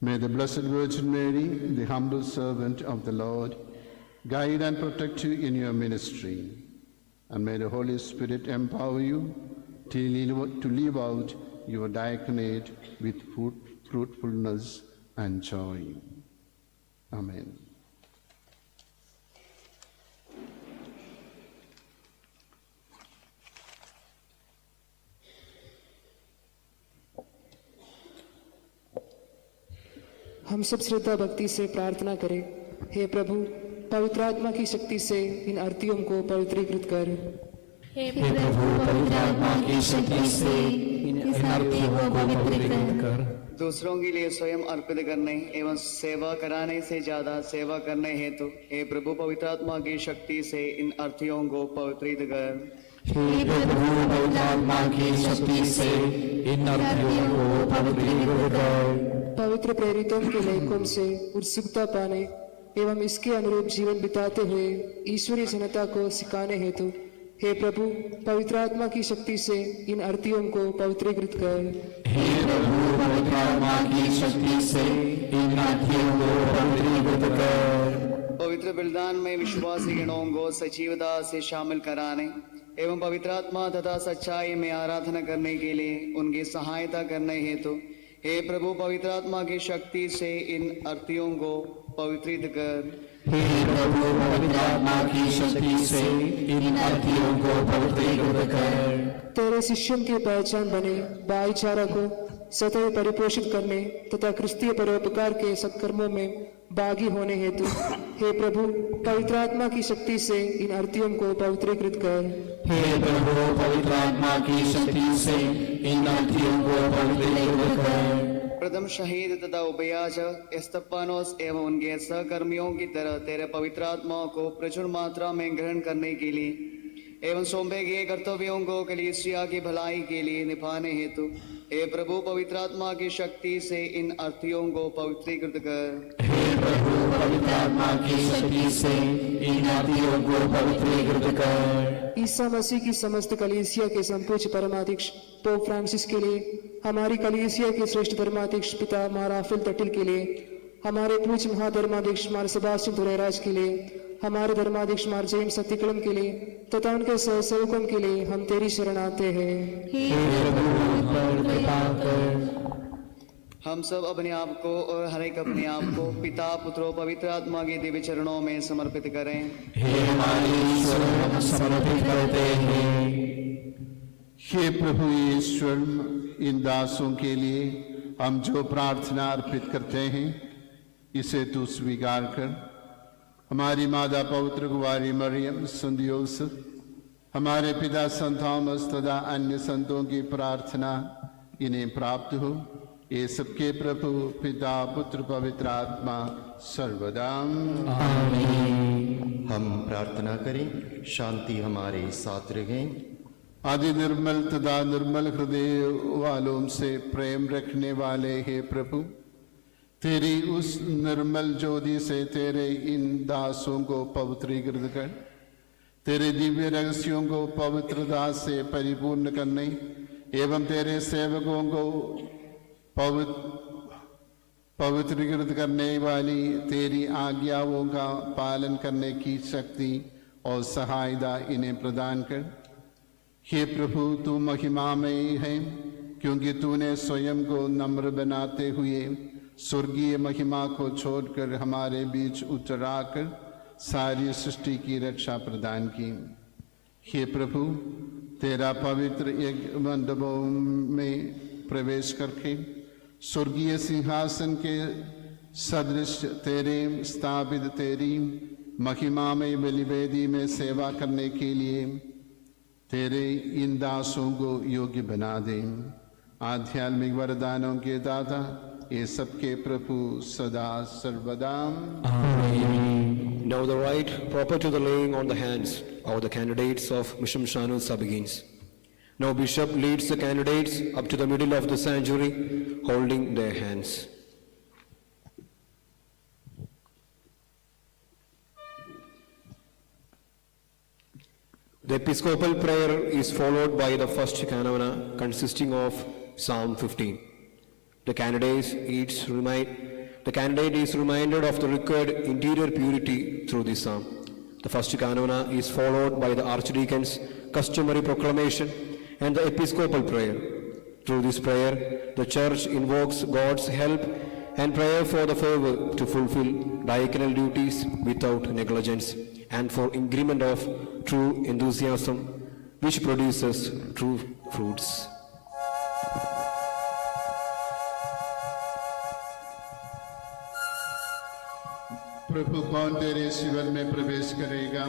May the Blessed Virgin Mary, the humble servant of the Lord, guide and protect you in your ministry. And may the Holy Spirit empower you to live out your diaconate with fruitfulness and joy. Amen. हम सब श्रद्धा भक्ति से प्रार्थना करें। हे प्रभु, पवित्र आत्मा की शक्ति से इन आरतियों को पवित्रीकृत कर। हे प्रभु, पवित्र आत्मा की शक्ति से इन आरतियों को पवित्रीकृत कर। दूसरों के लिए स्वयं अर्पित करने एवं सेवा कराने से ज्यादा सेवा करने हेतु हे प्रभु पवित्र आत्मा की शक्ति से इन आरतियों को पवित्रित कर। हे प्रभु, पवित्र आत्मा की शक्ति से इन आरतियों को पवित्रीकृत कर। पवित्र प्रेरितों के लेखों से उत्सुकता पाने एवं इसके अनुरूप जीवन बिताते हुए ईश्वरीय जनता को सिखाने हेतु हे प्रभु पवित्र आत्मा की शक्ति से इन आरतियों को पवित्रीकृत कर। हे प्रभु, पवित्र आत्मा की शक्ति से इन आरतियों को पवित्रीकृत कर। पवित्र बलिदान में विश्वासी गणों को सजीवता से शामिल कराने एवं पवित्र आत्मा तथा सच्चाई में आराधना करने के लिए उनकी सहायता करने हेतु हे प्रभु पवित्र आत्मा की शक्ति से इन आरतियों को पवित्रित कर। हे प्रभु, पवित्र आत्मा की शक्ति से इन आरतियों को पवित्रीकृत कर। तेरे शिष्यों की पहचान बने भाईचारा को सदैव परिपोषित करने तथा क्रिस्तीय परोपकार के सत्कर्मों में भागी होने हेतु हे प्रभु पवित्र आत्मा की शक्ति से इन आरतियों को पवित्रीकृत कर। हे प्रभु, पवित्र आत्मा की शक्ति से इन आरतियों को पवित्रीकृत कर। प्रथम शहीद तथा उपयाचक एस्तफानोस एवं उनके सहकर्मियों की तरह तेरे पवित्र आत्मा को प्रचुर मात्रा में ग्रहण करने के लिए एवं सौंपे गए कर्तव्यों को कलीसिया की भलाई के लिए निभाने हेतु हे प्रभु पवित्र आत्मा की शक्ति से इन अर्थियों को पवित्रीकृत कर। हे प्रभु पवित्र आत्मा की शक्ति से इन आदियों को पवित्रीकृत कर। ईसा मसीह की समस्त कलीसिया के संपूज्य परमाध्यक्ष पोप फ्रांसिस के लिए, हमारी कलीसिया के श्रेष्ठ धर्माध्यक्ष पिता महाराफेल तटिल के लिए, हमारे पूज्य महाधर्माध्यक्ष मार सेबास्टियन धुरेराज के लिए, हमारे धर्माध्यक्ष मार जेम्स सत्यकलम के लिए तथा उनके सहसेवकों के लिए हम तेरी शरण आते हैं। हम सब अपने आप को और हर एक अपने आप को पिता पुत्रो पवित्र आत्मा के दिव्य चरणों में समर्पित करें। हे हमारे ईश्वर, हम समर्पित करते हैं। हे प्रभु ईश्वर, इन दासों के लिए हम जो प्रार्थना अर्पित करते हैं इसे तू स्वीकार कर। हमारी माता पवित्र कुंवारी मरियम, संत यूसुफ, हमारे पिता संत थॉमस तथा अन्य संतों की प्रार्थना इन्हें प्राप्त हो। ये सबके प्रभु पिता पुत्र पवित्र आत्मा सर्वदा आमीन। हम प्रार्थना करें, शांति हमारे साथ रहे। आदि निर्मल तथा निर्मल हृदय वालों से प्रेम रखने वाले हे प्रभु, तेरी उस निर्मल ज्योति से तेरे इन दासों को पवित्रीकृत कर। तेरे दिव्य रहस्यों को पवित्रता से परिपूर्ण करने एवं तेरे सेवकों को पवित्रीकृत करने वाली तेरी आज्ञाओं का पालन करने की शक्ति और सहायता इन्हें प्रदान कर। हे प्रभु, तू महिमामय है, क्योंकि तूने स्वयं को नम्र बनाते हुए स्वर्गीय महिमा को छोड़कर हमारे बीच उतर आकर सारी सृष्टि की रक्षा प्रदान की। हे प्रभु, तेरा पवित्र यज्ञ मंडपों में प्रवेश करके स्वर्गीय सिंहासन के सदृश तेरे स्थापित तेरी महिमामय बलिवेदी में सेवा करने के लिए तेरे इन दासों को योग्य बना दे। आध्यात्मिक वरदानों के दाता, ये सबके प्रभु सदा सर्वदा आमीन। Now the rite proper to the laying on the hands of the candidates of Mission Shanusa begins. Now Bishop leads the candidates up to the middle of the sanctuary, holding their hands. The Episcopal prayer is followed by the first canona consisting of Psalm 15. The candidate is reminded of the required interior purity through this psalm. The first canona is followed by the archdeacon's customary proclamation and the episcopal prayer. Through this prayer, the church invokes God's help and prayer for the favor to fulfill diaconal duties without negligence and for increment of true enthusiasm which produces true fruits. प्रभु, कौन तेरे शिविर में प्रवेश करेगा?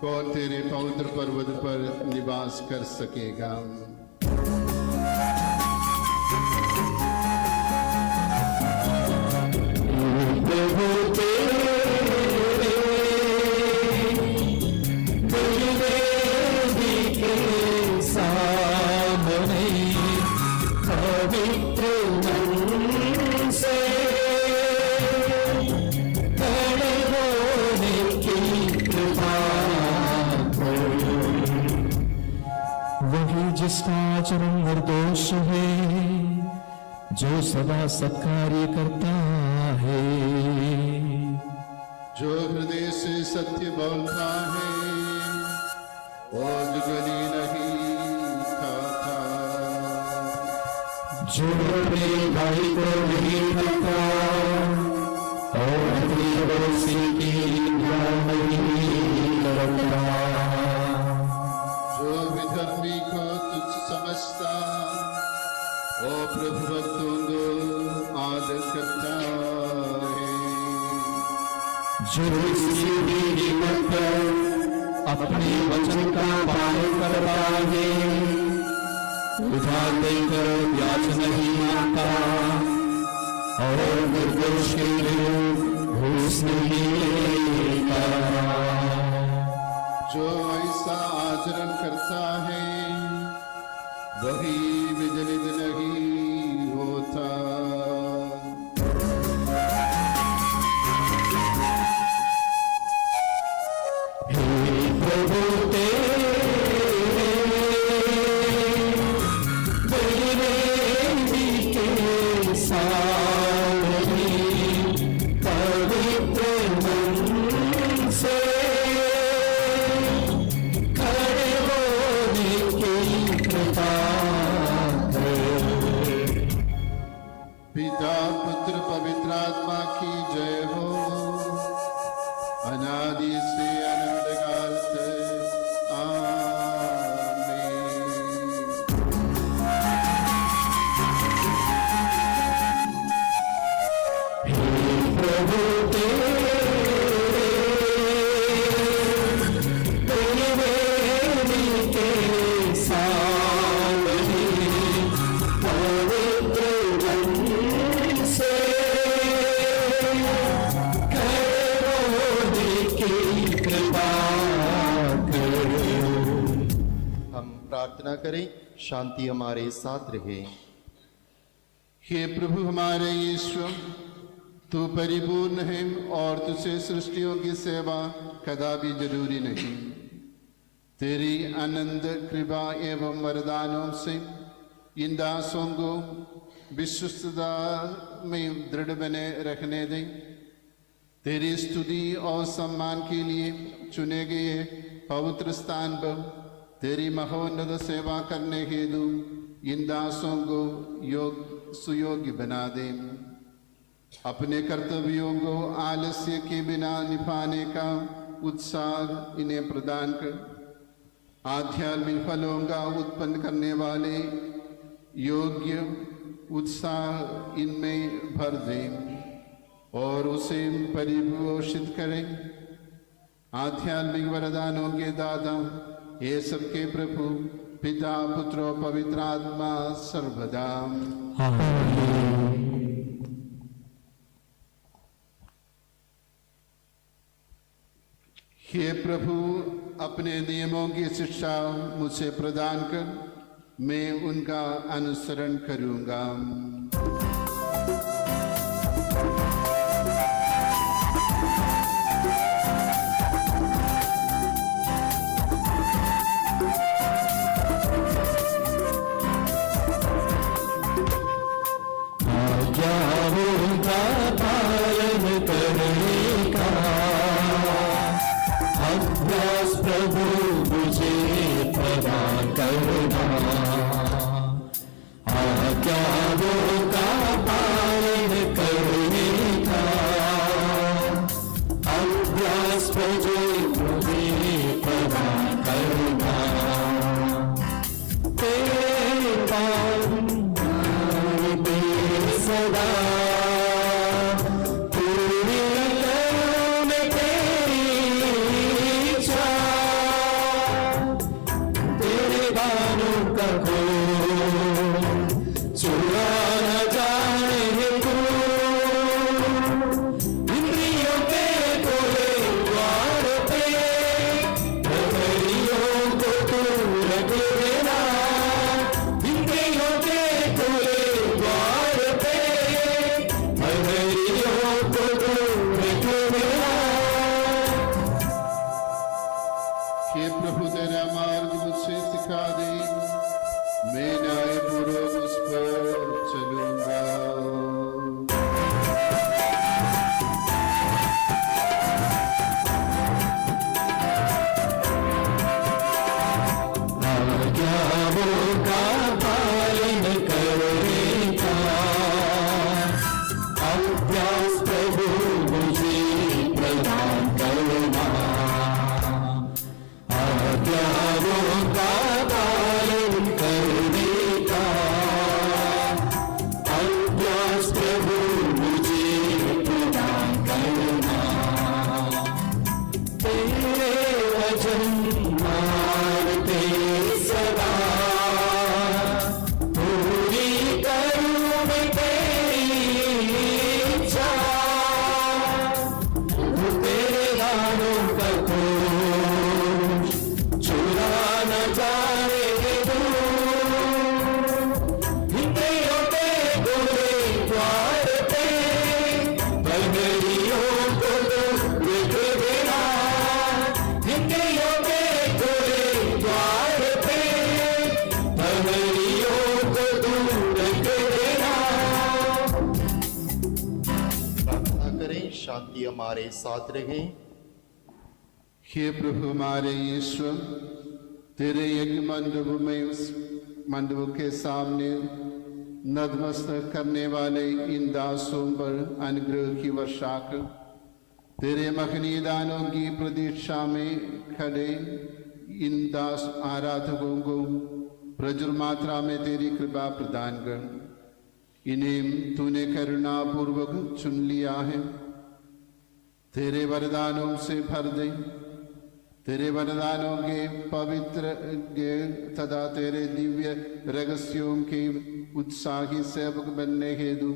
कौन तेरे पवित्र पर्वत पर निवास कर सकेगा? जिसका आचरण निर्दोष है, जो सदा सत्कार्य करता है, जो हृदय से सत्य बोलता है और दुगनी नहीं खाता, जो अपने भाई को नहीं करता और अपनी पड़ोसी की निंदा नहीं करता, जो विधर्मी को तुच्छ समझता और प्रभु भक्तों को आदर करता है, जो किसी भी कीमत पर अपने वचन का पालन करता है, उधार देकर ब्याज नहीं मांगता और निर्दोष के विरुद्ध घूस नहीं लेता, जो ऐसा आचरण पवित्र मन से खड़े होने की कृपा कर। पिता पुत्र पवित्र आत्मा की जय हो, अनादि से अनंत काल तक आमीन। प्रभु के सामने पवित्र मन से खड़े होने की कृपा कर। हम प्रार्थना करें, शांति हमारे साथ रहे। हे प्रभु हमारे ईश्वर, तू परिपूर्ण है और तुझसे सृष्टियों की सेवा कदापि जरूरी नहीं। तेरी अनंत कृपा एवं वरदानों से इन दासों को विश्वस्तता में दृढ़ बने रखने दे। तेरी स्तुति और सम्मान के लिए चुने गए पवित्र स्थान पर तेरी महोन्नत सेवा करने हेतु इन दासों को सुयोग्य बना दे। अपने कर्तव्यों को आलस्य के बिना निभाने का उत्साह इन्हें प्रदान कर। आध्यात्मिक फलों का उत्पन्न करने वाले योग्य उत्साह इनमें भर दे और उसे परिपोषित करें। आध्यात्मिक वरदानों के दाता ये सबके प्रभु पिता पुत्र और पवित्र आत्मा सर्वदा। हे प्रभु, अपने नियमों की शिक्षा मुझे प्रदान कर, मैं उनका अनुसरण करूंगा। आज्ञाओं का पालन करने का अभ्यास प्रभु मुझे प्रदान करना। आज्ञाओं का पालन करने का अभ्यास प्रभु मुझे प्रदान करना। तेरे पावन सदा पूरी करूं मैं तेरी इच्छा। तेरे बानों का खोल चुरा न जाए तू। इंद्रियों के खोले द्वार पे प्रहरियों को तू रख देना। इंद्रियों के खोले द्वार पे प्रहरियों को तू रख देना। हे प्रभु, तेरा मार्ग मुझसे सिखा दे, मैं न्यायपूर्वक उस पर चलूंगा। आज्ञाओं का पालन करने का अभ्यास प्रभु मुझे प्रदान करना। आज्ञाओं का पालन करने का अभ्यास प्रभु मुझे प्रदान करना। तेरे वचन मानते सदा पूरी करूं मैं तेरी इच्छा। तेरे दानों का खोज चुरा न जाए तू। इंद्रियों के खुले द्वार पे प्रहरियों को तू रख देना। इंद्रियों के खुले द्वार पे प्रहरियों को तू रख देना। प्रार्थना करें, शांति हमारे साथ रहे। हे प्रभु हमारे ईश्वर, तेरे यज्ञ मंडप में उस मंडप के सामने नतमस्तक करने वाले इन दासों पर अनुग्रह की वर्षा कर तेरे मखनी दानों की प्रतीक्षा में खड़े इन दास आराधकों को प्रचुर मात्रा में तेरी कृपा प्रदान कर। इन्हें तूने करुणा पूर्वक चुन लिया है, तेरे वरदानों से भर दे। तेरे वरदानों के पवित्र तथा तेरे दिव्य रहस्यों के उत्साही सेवक बनने हेतु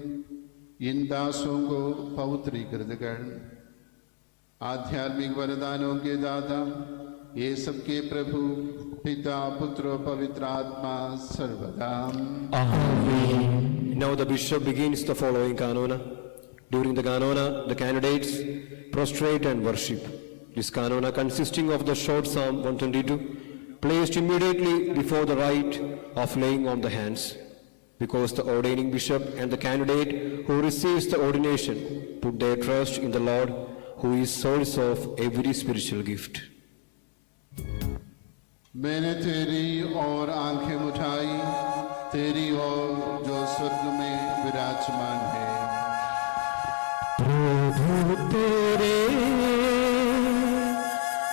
इन दासों को पवित्रीकृत कर। आध्यात्मिक वरदानों के दाता, ये सबके प्रभु पिता पुत्र और पवित्र आत्मा सर्वदा। Now the bishop begins the following canona. During the canona, the candidates prostrate and worship. This canona, consisting of the short psalm 122, placed immediately before the rite of laying on the hands, because the ordaining bishop and the candidate who receives the ordination put their trust in the Lord, who is source of every spiritual gift. मैंने तेरी और आंखें उठाई, तेरी ओर जो स्वर्ग में विराजमान है। प्रभु तेरे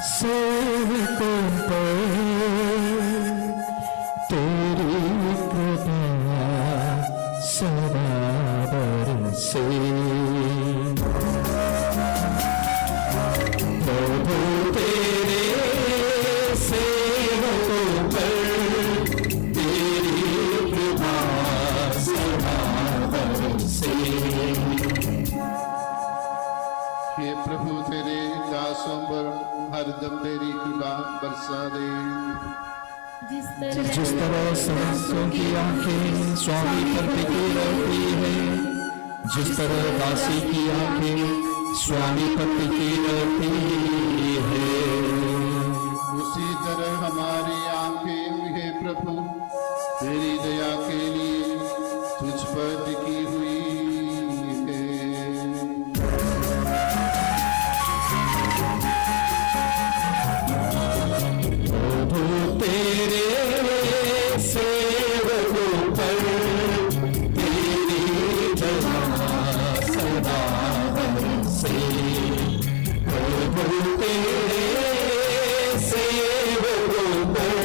सेवकों पर तेरी कृपा सदा बरसे। प्रभु तेरे सेवकों पर तेरी कृपा सदा बरसे। हे प्रभु तेरे दासों पर हरदम तेरी कृपा बरसा दे। जिस तरह सहस्रों की आंखें स्वामी पर टिकी रहती है, जिस तरह दासी की आंखें स्वामी पर टिकी रहती है, उसी तरह हमारी आंखें हे प्रभु तेरी दया के लिए तुझ पर टिकी हुई है। प्रभु तेरे सेवकों पर तेरी दया सदा बरसे। प्रभु तेरे सेवकों पर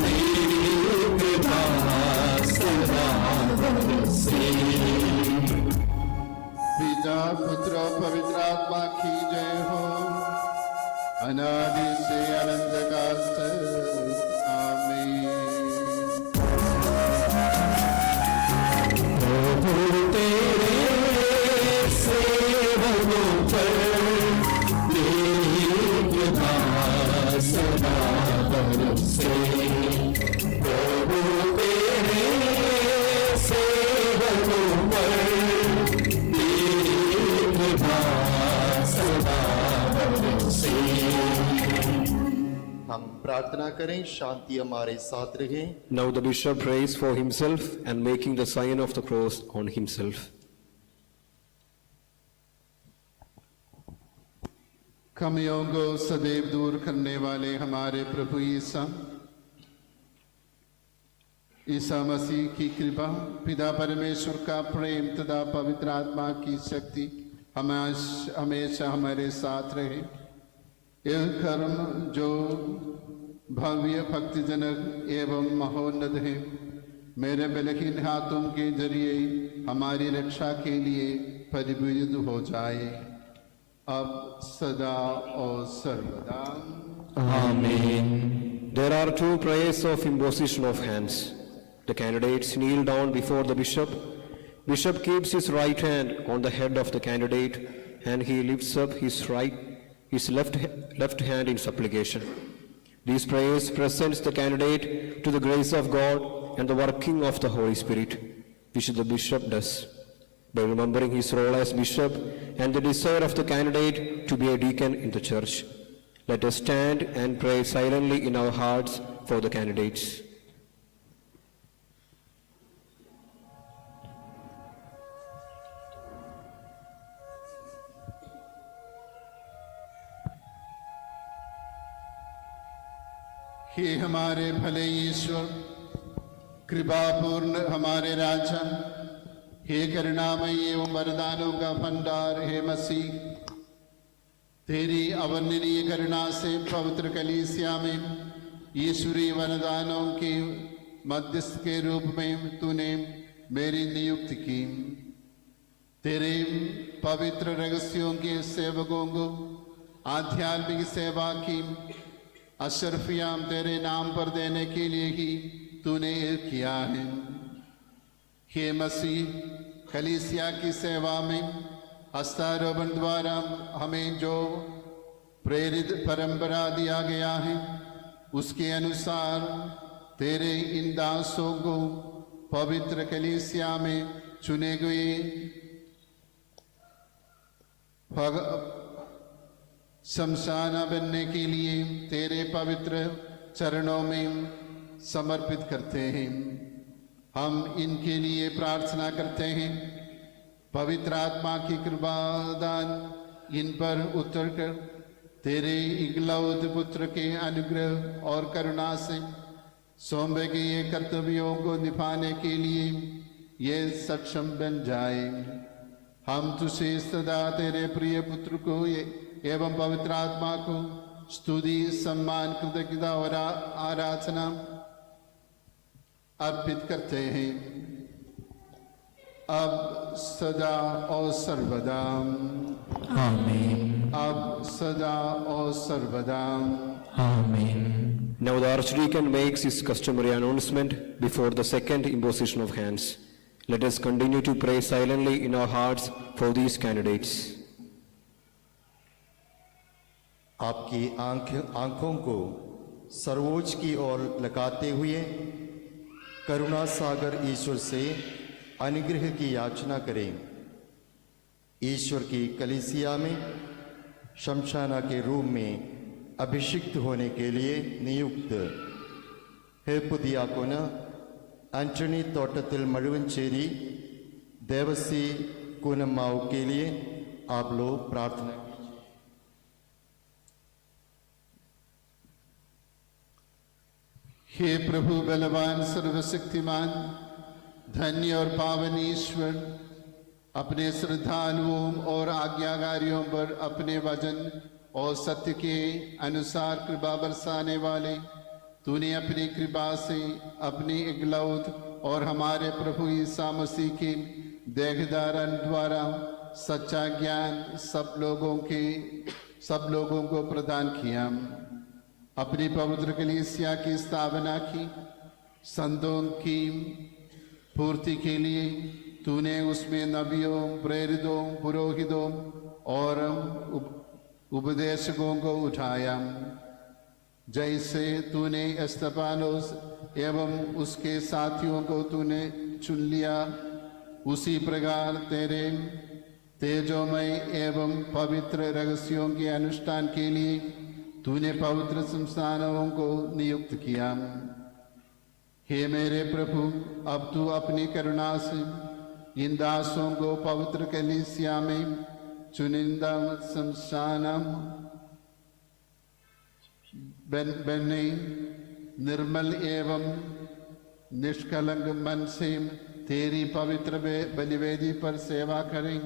तेरी कृपा सदा बरसे। पिता पुत्र और पवित्र आत्मा की जय हो, अनादि से अनंत काल तक। आमीन। प्रभु तेरे सेवकों पर तेरी कृपा सदा बरसे। प्रभु तेरे सेवकों पर तेरी कृपा सदा बरसे। हम प्रार्थना करें, शांति हमारे साथ रहे। Now the bishop prays for himself and making the sign of the cross on himself. कमियों को सदैव दूर करने वाले हमारे प्रभु ईसा मसीह की कृपा, पिता परमेश्वर का प्रेम तथा पवित्र आत्मा की शक्ति हमेशा हमारे साथ रहे। यह कर्म जो भव्य भक्तिजनक एवं महोन्नत है, मेरे बलहीन हाथों के जरिए हमारी रक्षा के लिए परिपूरित हो जाए, अब सदा और सर्वदा। Amen. There are two prayers of imposition of hands. The candidates kneel down before the bishop. Bishop keeps his right hand on the head of the candidate and he lifts up his left hand in supplication. These prayers presents the candidate to the grace of God and the working of the Holy Spirit, which the bishop does. By remembering his role as bishop and the desire of the candidate to be a deacon in the church, let us stand and pray silently in our hearts for the candidates. हे हमारे भले ईश्वर, कृपापूर्ण हमारे राजा, हे करुणामयी एवं वरदानों का भंडार, हे मसीह, तेरी अवर्णनीय करुणा से पवित्र कलीसिया में ईश्वरीय वरदानों के मध्यस्थ के रूप में तूने मेरी नियुक्ति की। तेरे पवित्र रहस्यों के सेवकों को आध्यात्मिक सेवा की अशरफियां तेरे नाम पर देने के लिए ही तूने किया है। हे मसीह, कलीसिया की सेवा में हस्तारोपण द्वारा हमें जो प्रेरित परंपरा दिया गया है, उसके अनुसार तेरे इन दासों को पवित्र कलीसिया में चुने गए शमशाना बनने के लिए तेरे पवित्र चरणों में समर्पित करते हैं। हम इनके लिए प्रार्थना करते हैं, पवित्र आत्मा की कृपादान इन पर उतरकर तेरे इकलौते पुत्र के अनुग्रह और करुणा से सौंपे गए कर्तव्यों को निभाने के लिए ये सक्षम बन जाए। हम तुझे सदा तेरे प्रिय पुत्र को एवं पवित्र आत्मा को स्तुति, सम्मान, कृतज्ञता और आराधना अर्पित करते हैं, अब सदा और सर्वदा। आमीन। अब सदा और सर्वदा। आमीन। Now the Archdeacon makes his customary announcement before the second imposition of hands. Let us continue to pray silently in our hearts for these candidates. आपकी आंखों को सर्वोच्च की ओर लगाते हुए करुणा सागर ईश्वर से अनुग्रह की याचना करें। ईश्वर की कलीसिया में शमशाना के रूप में अभिषिक्त होने के लिए नियुक्त हे पुदियाकोन आंटनी तोटतिल मड़ुवंचेरी देवसी कूनम्माओं के लिए आप लोग प्रार्थना कीजिए। हे प्रभु बलवान सर्वशक्तिमान, धन्य और पावन ईश्वर, अपने श्रद्धालुओं और आज्ञाकारियों पर अपने वचन और सत्य के अनुसार कृपा बरसाने वाले तूने अपनी कृपा से अपनी इकलौत और हमारे प्रभु ईसा मसीह के देहधारण द्वारा सच्चा ज्ञान सब लोगों को प्रदान किया। अपनी पवित्र कलीसिया की स्थापना की, संतों की पूर्ति के लिए तूने उसमें नबियों, प्रेरितों, पुरोहितों और उपदेशकों को उठाया। जैसे तूने एस्तफानोस एवं उसके साथियों को तूने चुन लिया, उसी प्रकार तेरे तेजोमय एवं पवित्र रहस्यों के अनुष्ठान के लिए तूने पवित्र संस्थानों को नियुक्त किया। हे मेरे प्रभु, अब तू अपनी करुणा से इन दासों को पवित्र कलीसिया में चुनिंदा संस्थान बनने निर्मल एवं निष्कलंक मन से तेरी पवित्र बलिवेदी पर सेवा करें।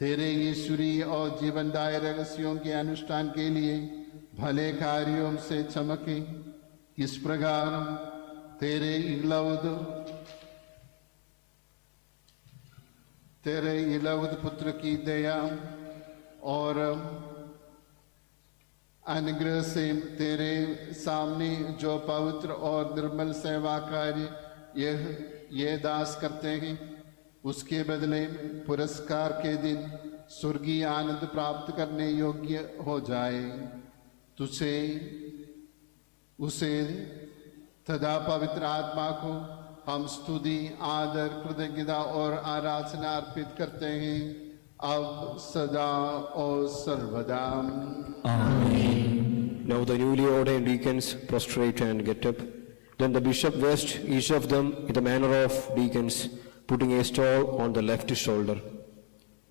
तेरे ईश्वरीय और जीवनदायी रहस्यों के अनुष्ठान के लिए भले कार्यों से चमके। इस प्रकार तेरे इलौद पुत्र की दया और अनुग्रह से तेरे सामने जो पवित्र और निर्मल सेवा कार्य ये दास करते हैं, उसके बदले पुरस्कार के दिन स्वर्गीय आनंद प्राप्त करने योग्य हो जाए। तुझे उसे तथा पवित्र आत्मा को हम स्तुति, आदर, कृतज्ञता और आराधना अर्पित करते हैं, अब सदा और सर्वदा। Now the newly ordained deacons prostrate and get up. Then the bishop vests each of them in the manner of deacons, putting a stole on the left shoulder.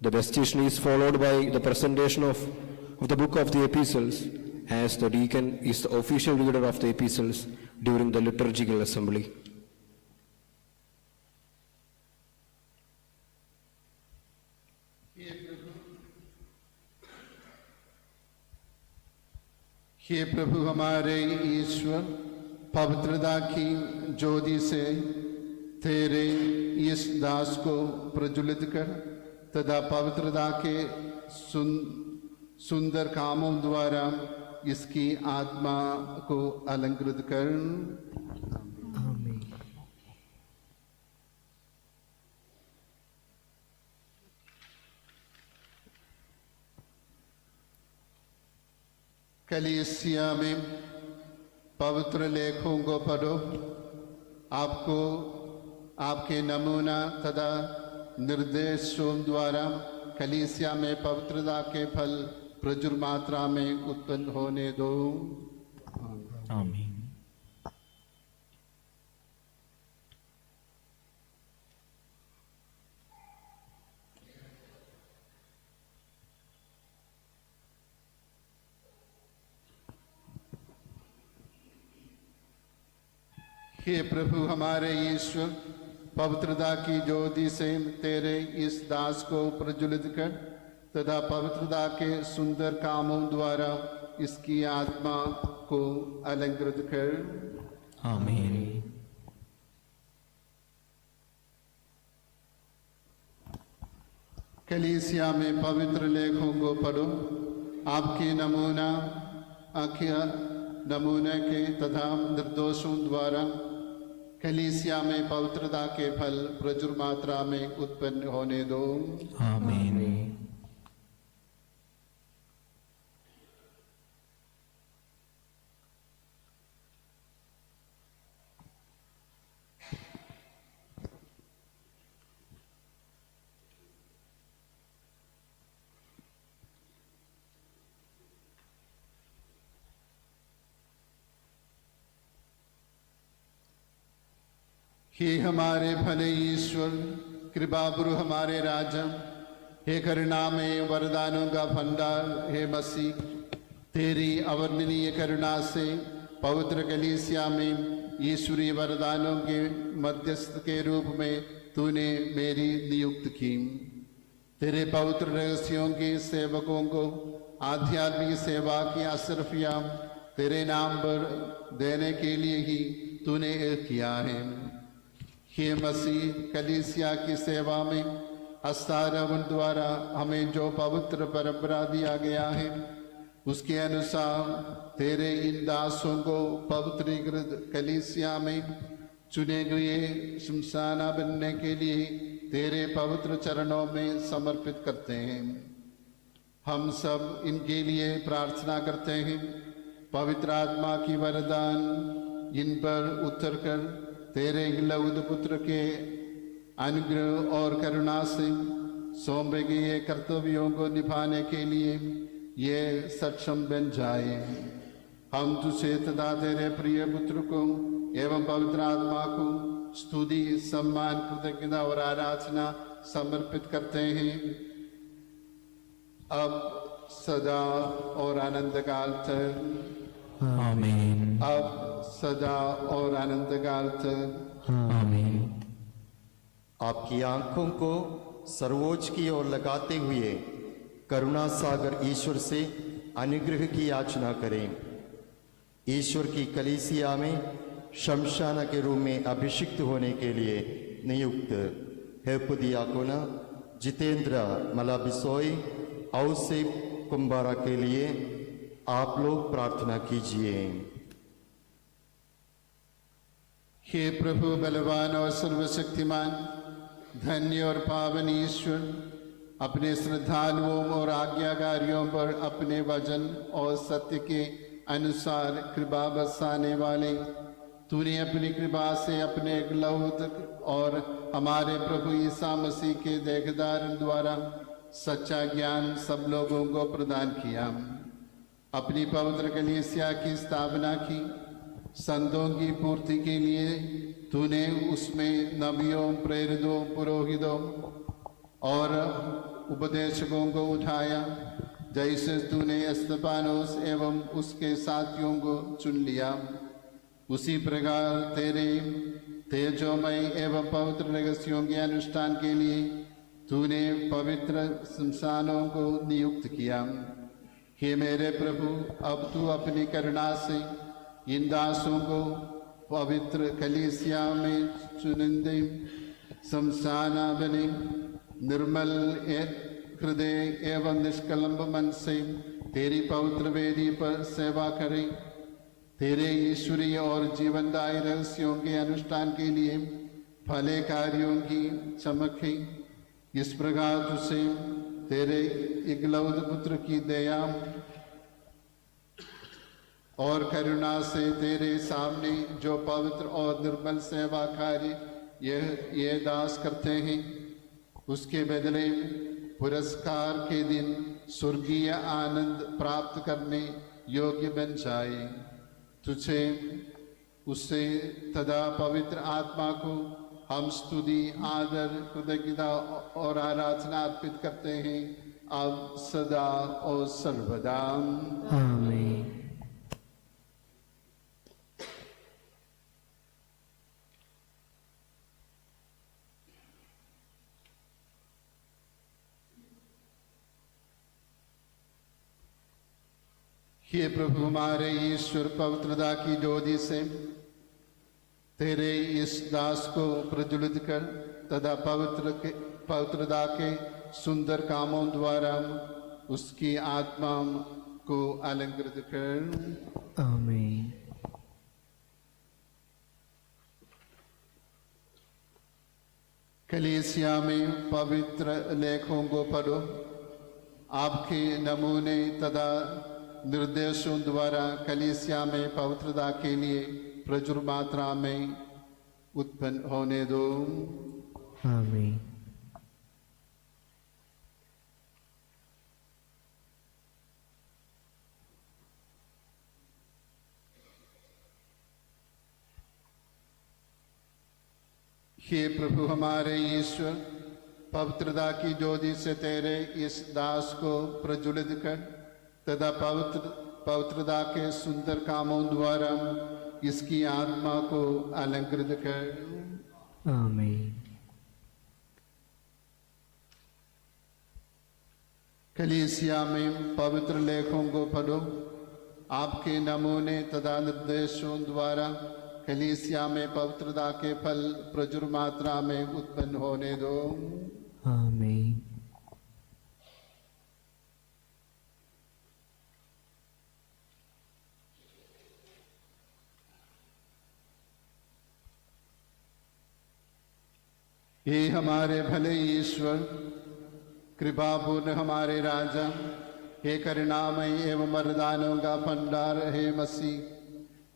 The vestation is followed by the presentation of the book of the epistles as the deacon is the official reader of the epistles during the liturgical assembly. हे प्रभु हमारे ईश्वर, पवित्रता की ज्योति से तेरे इस दास को प्रज्वलित कर तथा पवित्रता के सुंदर कामों द्वारा इसकी आत्मा को अलंकृत कर। कलीसिया में पवित्र लेखों को पढ़ो, आपको आपके नमूना तथा निर्देशों द्वारा कलीसिया में पवित्रता के फल प्रचुर मात्रा में उत्पन्न होने दो। आमीन। हे प्रभु हमारे ईश्वर, पवित्रता की ज्योति से तेरे इस दास को प्रज्वलित कर तथा पवित्रता के सुंदर कामों द्वारा इसकी आत्मा को अलंकृत कर। आमीन। कलीसिया में पवित्र लेखों को पढ़ो, आपके नमूने के तथा निर्दोषों द्वारा कलीसिया में पवित्रता के फल प्रचुर मात्रा में उत्पन्न होने दो। आमीन। हे हमारे भले ईश्वर, कृपापुरु हमारे राजा, हे करुणामय वरदानों का भंडार, हे मसीह, तेरी अवर्णनीय करुणा से पवित्र कलीसिया में ईश्वरीय वरदानों के मध्यस्थ के रूप में तूने मेरी नियुक्त की। तेरे पवित्र रहस्यों के सेवकों को आध्यात्मिक सेवा की अशरफिया तेरे नाम पर देने के लिए ही तूने किया है। हे मसीह, कलीसिया की सेवा में अस्तारवन द्वारा हमें जो पवित्र परंपरा दिया गया है, उसके अनुसार तेरे इन दासों को पवित्रीकृत कलीसिया में चुने गए शमशाना बनने के लिए तेरे पवित्र चरणों में समर्पित करते हैं। हम सब इनके लिए प्रार्थना करते हैं। पवित्र आत्मा की वरदान इन पर उतरकर तेरे इकलौत पुत्र के अनुग्रह और करुणा से सौंपे गए कर्तव्यों को निभाने के लिए ये सक्षम बन जाए। हम तुझे तथा तेरे प्रिय पुत्र को एवं पवित्र आत्मा को स्तुति, सम्मान, कृतज्ञता और आराधना समर्पित करते हैं, अब सदा और अनंत काल तक। आमीन। अब सदा और अनंत काल तक। आमीन। आपकी आंखों को सर्वोच्च की ओर लगाते हुए करुणा सागर ईश्वर से अनुग्रह की याचना करें। ईश्वर की कलीसिया में शमशाना के रूप में अभिषिक्त होने के लिए नियुक्त हेपुदियाकोना जितेंद्र मलाबिसोई औसेप कुंबारा के लिए आप लोग प्रार्थना कीजिए। हे प्रभु बलवान और सर्वशक्तिमान, धन्य और पावन ईश्वर, अपने श्रद्धालुओं और आज्ञाकारियों पर अपने वचन और सत्य के अनुसार कृपा बरसाने वाले तूने अपनी कृपा से अपने इकलौत और हमारे प्रभु ईसा मसीह के देखदार द्वारा सच्चा ज्ञान सब लोगों को प्रदान किया। अपनी पवित्र कलीसिया की स्थापना की, संतों की पूर्ति के लिए तूने उसमें नबियों, प्रेरितों, पुरोहितों और उपदेशकों को उठाया, जैसे तूने एस्तफानोस एवं उसके साथियों को चुन लिया, उसी प्रकार तेरे तेजोमय एवं पवित्र रहस्यों के अनुष्ठान के लिए तूने पवित्र संस्थानों को नियुक्त किया। हे मेरे प्रभु, अब तू अपनी करुणा से इन दासों को पवित्र कलीसिया में चुनिंदे संस्थाना बने, निर्मल हृदय एवं निष्कलंब मन से तेरी पवित्र वेदी पर सेवा करें। तेरे ईश्वरीय और जीवनदायी रहस्यों के अनुष्ठान के लिए भले कार्यों की चमकें। इस प्रकार तुझे तेरे इकलौते पुत्र की दया और करुणा से तेरे सामने जो पवित्र और निर्मल सेवा कार्य ये दास करते हैं, उसके बदले पुरस्कार के दिन स्वर्गीय आनंद प्राप्त करने योग्य बन जाए। तुझे उससे तथा पवित्र आत्मा को हम स्तुति, आदर, कृतज्ञता और आराधना अर्पित करते हैं, अब सदा और सर्वदा। आमीन। हे प्रभु हमारे ईश्वर, पवित्रता की ज्योति से तेरे इस दास को प्रज्वलित कर तथा पवित्रता के सुंदर कामों द्वारा उसकी आत्मा को अलंकृत कर। आमीन। कलीसिया में पवित्र लेखों को पढ़ो। आपके नमूने तथा निर्देशों द्वारा कलीसिया में पवित्रता के लिए प्रचुर मात्रा में उत्पन्न होने दो। आमीन। हे प्रभु हमारे ईश्वर, पवित्रता की ज्योति से तेरे इस दास को प्रज्वलित कर तथा पवित्रता के सुंदर कामों द्वारा इसकी आत्मा को अलंकृत कर। आमीन। कलीसिया में पवित्र लेखों को पढ़ो। आपके नमूने तथा निर्देशों द्वारा कलीसिया में पवित्रता के फल प्रचुर मात्रा में उत्पन्न होने दो। आमीन। हे हमारे भले ईश्वर, कृपापूर्ण हमारे राजा, हे करुणामय एवं वरदानों का भंडार, हे मसीह,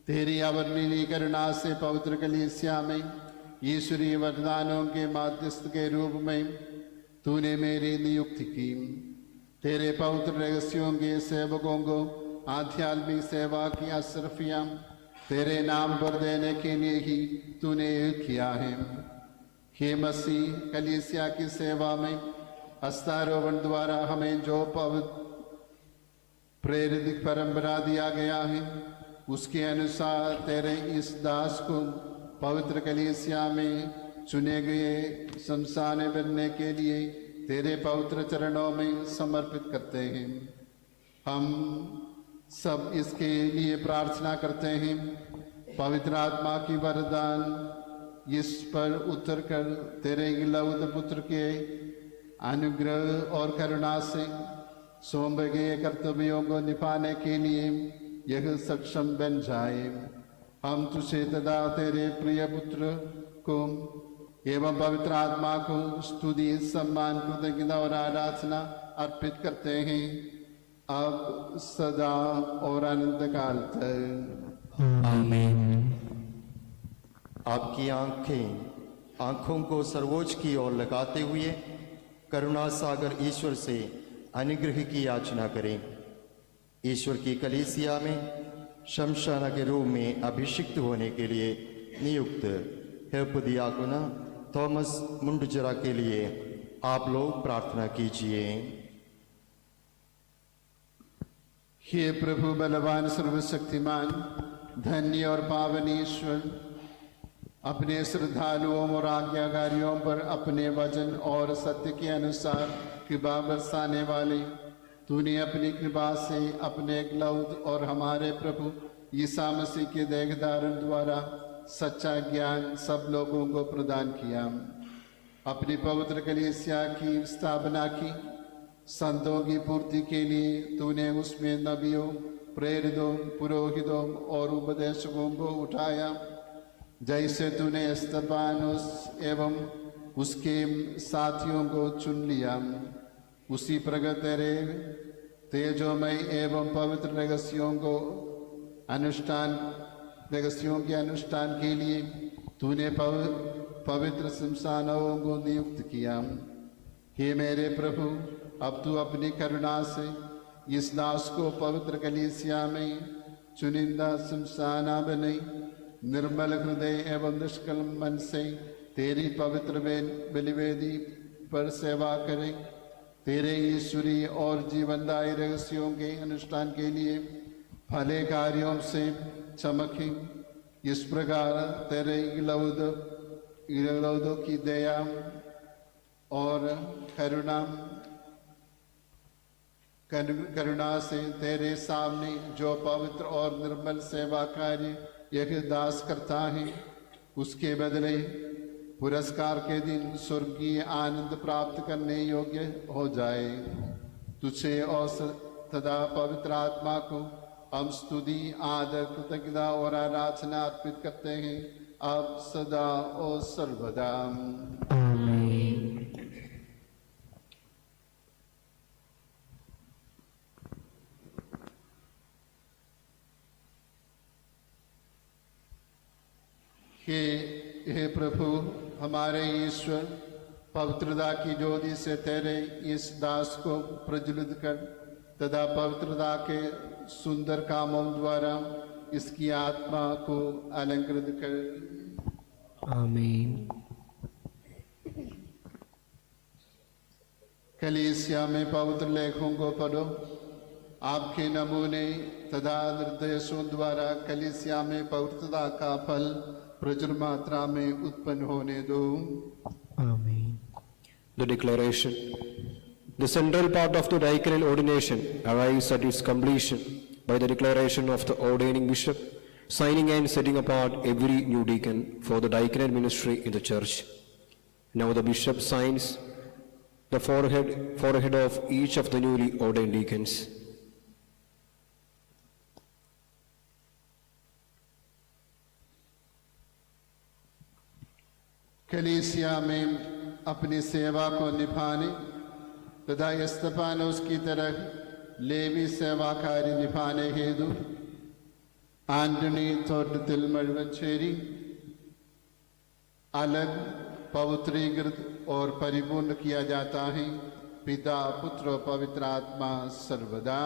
तेरी अवर्णनीय करुणा से पवित्र कलीसिया में ईश्वरीय वरदानों के माध्यस्थ के रूप में तूने मेरी नियुक्ति की। तेरे पवित्र रहस्यों के सेवकों को आध्यात्मिक सेवा की अशरफियां तेरे नाम पर देने के लिए ही तूने किया है। हे मसीह, कलीसिया की सेवा में हस्तारोपण द्वारा हमें जो प्रेरित परंपरा दिया गया है, उसके अनुसार तेरे इस दास को पवित्र कलीसिया में चुने गए शमशाने बनने के लिए तेरे पवित्र चरणों में समर्पित करते हैं। हम सब इसके लिए प्रार्थना करते हैं। पवित्र आत्मा की वरदान इस पर उतर कर तेरे इकलौते पुत्र के अनुग्रह और करुणा से सौंपे गए कर्तव्यों को निभाने के लिए यह सक्षम बन जाए। हम तुझे तथा तेरे प्रिय पुत्र को एवं पवित्र आत्मा को स्तुति, सम्मान, कृतज्ञता और आराधना अर्पित करते हैं, अब सदा और अनंत काल तक। आमीन। आपकी आंखों को सर्वोच्च की ओर लगाते हुए करुणा सागर ईश्वर से अनुग्रह की याचना करें। ईश्वर की कलीसिया में शमशाना के रूप में अभिषिक्त होने के लिए नियुक्त हेपदियाकुना थॉमस मुंडजरा के लिए आप लोग प्रार्थना कीजिए। हे प्रभु बलवान सर्वशक्तिमान, धन्य और पावन ईश्वर, अपने श्रद्धालुओं और आज्ञाकारियों पर अपने वचन और सत्य के अनुसार कृपा बरसाने वाले, तूने अपनी कृपा से अपने एकलौत और हमारे प्रभु यीशु मसीह के देहधारण द्वारा सच्चा ज्ञान सब लोगों को प्रदान किया। अपनी पवित्र कलीसिया की स्थापना की, संतों की पूर्ति के लिए तूने उसमें नबियों, प्रेरितों, पुरोहितों और उपदेशकों को उठाया, जैसे तूने स्तेफानोस एवं उसके साथियों को चुन लिया। उसी प्रकार तेरे तेजोमय एवं पवित्र रहस्यों के अनुष्ठान के लिए तूने पवित्र शमशानों को नियुक्त किया। हे मेरे प्रभु, अब तू अपनी करुणा से इस दास को पवित्र कलीसिया में चुनिंदा शमशाना बने, निर्मल हृदय एवं निष्कलम मन से तेरी पवित्र बलिवेदी पर सेवा करें। तेरे ईश्वरीय और जीवनदायी रहस्यों के अनुष्ठान के लिए भले कार्यों से चमके। इस प्रकार तेरे इगलौदों की दया और करुणा से तेरे सामने जो पवित्र और निर्मल सेवा कार्य यह दास करता है, उसके बदले पुरस्कार के दिन स्वर्गीय आनंद प्राप्त करने योग्य हो जाए। तुझे और तथा पवित्र आत्मा को हम स्तुति, आदर, कृतज्ञता और आराधना अर्पित करते हैं, अब सदा और सर्वदा। हे प्रभु हमारे ईश्वर, पवित्रता की ज्योति से तेरे इस दास को प्रज्वलित कर तथा पवित्रता के सुंदर कामों द्वारा इसकी आत्मा को अलंकृत कर। आमीन। कलीसिया में पवित्र लेखों को पढ़ो। आपके नमूने तथा निर्देशों द्वारा कलीसिया में पवित्रता का फल प्रचुर मात्रा में उत्पन्न होने दो। Amen. The declaration. The central part of the diaconal ordination arrives at its completion by the declaration of the ordaining bishop, signing and setting apart every new deacon for the diaconal ministry in the church. Now the bishop signs the forehead of each of the newly ordained deacons. कलीसिया में अपनी सेवा को निभाने तथा स्तेफानोस की तरह लेवी सेवा कार्य निभाने हेतु आंटनी तोटतिल मड़वंचेरी अलग पवित्रीकृत और परिपूर्ण किया जाता है, पिता, पुत्र और पवित्र आत्मा सर्वदा।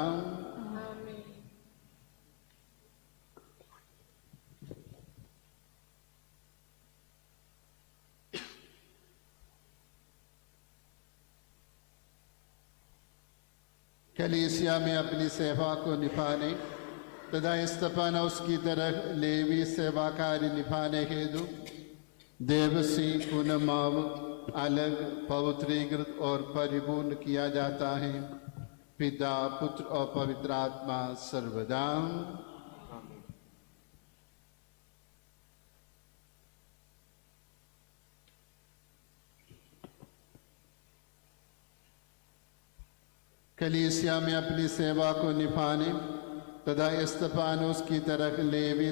कलीसिया में अपनी सेवा को निभाने तथा स्तेफानोस की तरह लेवी सेवा कार्य निभाने हेतु देवसी पुनमाव अलग पवित्रीकृत और परिपूर्ण किया जाता है, पिता, पुत्र और पवित्र आत्मा सर्वदा। कलीसिया में अपनी सेवा को निभाने तथा स्तेफानोस की तरह लेवी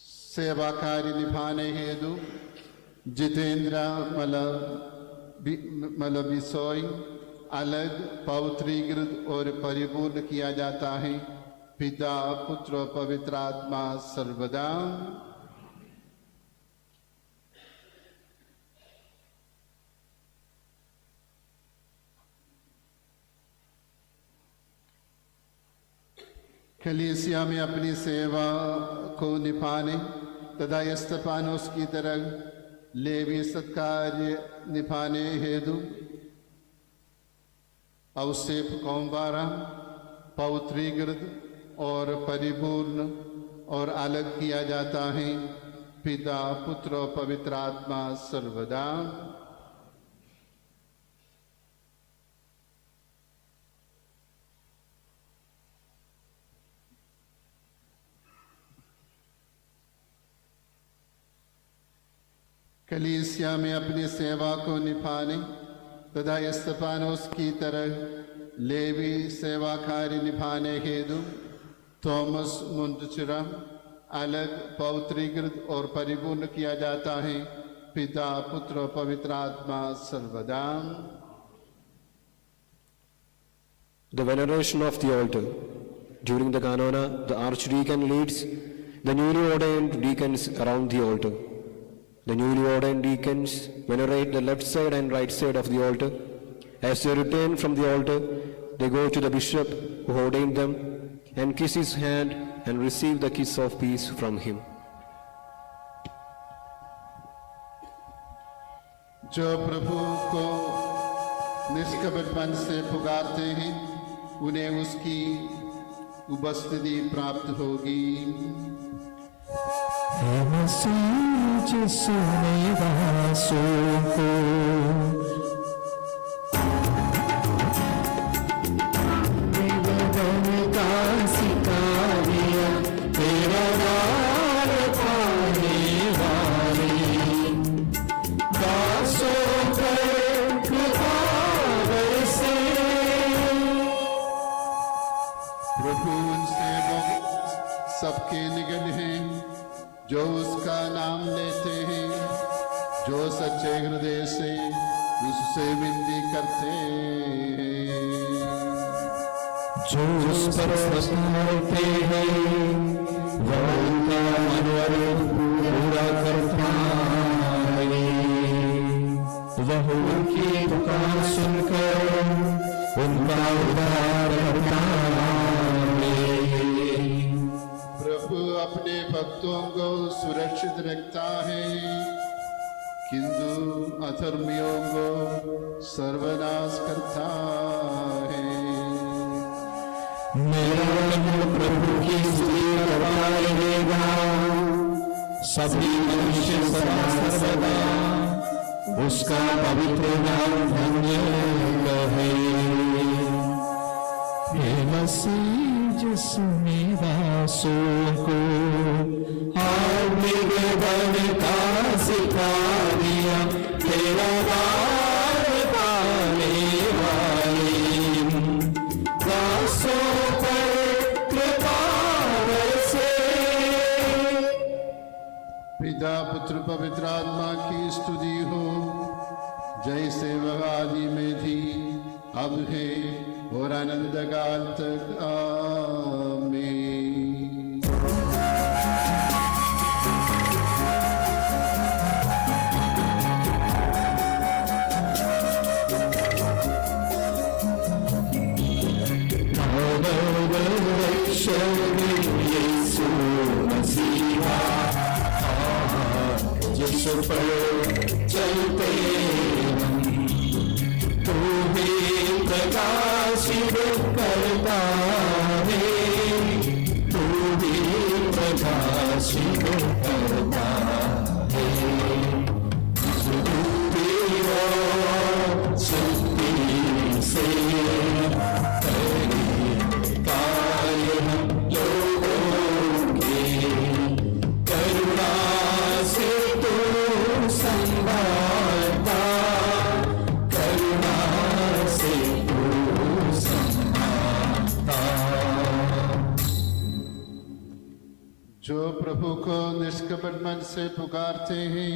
सेवा कार्य निभाने हेतु जितेंद्र मलबिसोई अलग पवित्रीकृत और परिपूर्ण किया जाता है, पिता, पुत्र और पवित्र आत्मा सर्वदा। कलीसिया में अपनी सेवा को निभाने तथा स्तेफानोस की तरह लेवी सत्कार्य निभाने हेतु औसेप कौम्बारा पवित्रीकृत और परिपूर्ण और अलग किया जाता है पिता पुत्र और पवित्र आत्मा सर्वदा। कलीसिया में अपनी सेवा को निभाने तथा स्तेफानोस की तरह लेवी सेवा कार्य निभाने हेतु थॉमस मुंतचिरा अलग पवित्रीकृत और परिपूर्ण किया जाता है पिता पुत्र और पवित्र आत्मा सर्वदा। The veneration of the altar. During the canona, the archdeacon leads the newly ordained deacons around the altar. The newly ordained deacons venerate the left side and right side of the altar. As they return from the altar, they go to the bishop who ordained them and kiss his hand and receive the kiss of peace from him. जो प्रभु को निष्कपट मन से पुकारते हैं उन्हें उसकी उपस्थिति प्राप्त होगी। प्रभु उनसे सबके निकट हैं जो उसका नाम लेते हैं, जो सच्चे हृदय से उससे विनती करते हैं। जो उस पर समर्पित है वह उनका मनोरथ पूरा करता है। वह उनकी पुकार सुनकर उनका उद्धार करता है। प्रभु अपने भक्तों को सुरक्षित रखता है किंतु अधर्मियों को सर्वनाश करता है। मेरा मन प्रभु की स्तुति करता रहेगा, सभी मनुष्य सदा सर्वदा उसका पवित्र नाम धन्य कहे। हे मसीह जिसमें दासों को आत्मिक बल का सिखा दिया, तेरा नाम पाने वाले दासों पर कृपा बरसे। पिता पुत्र पवित्र आत्मा की स्तुति हो, जैसे वह आदि में थी अब है और अनंत काल तक आमीन। जिस पर चलते तू भी प्रकाशित करता है, तू भी प्रकाशित करता है। बुद्धि और शक्ति से तेरे कार्य हम लोगों के करुणा से तू संभालता, करुणा से तू संभालता। जो प्रभु को निष्कपट मन से पुकारते हैं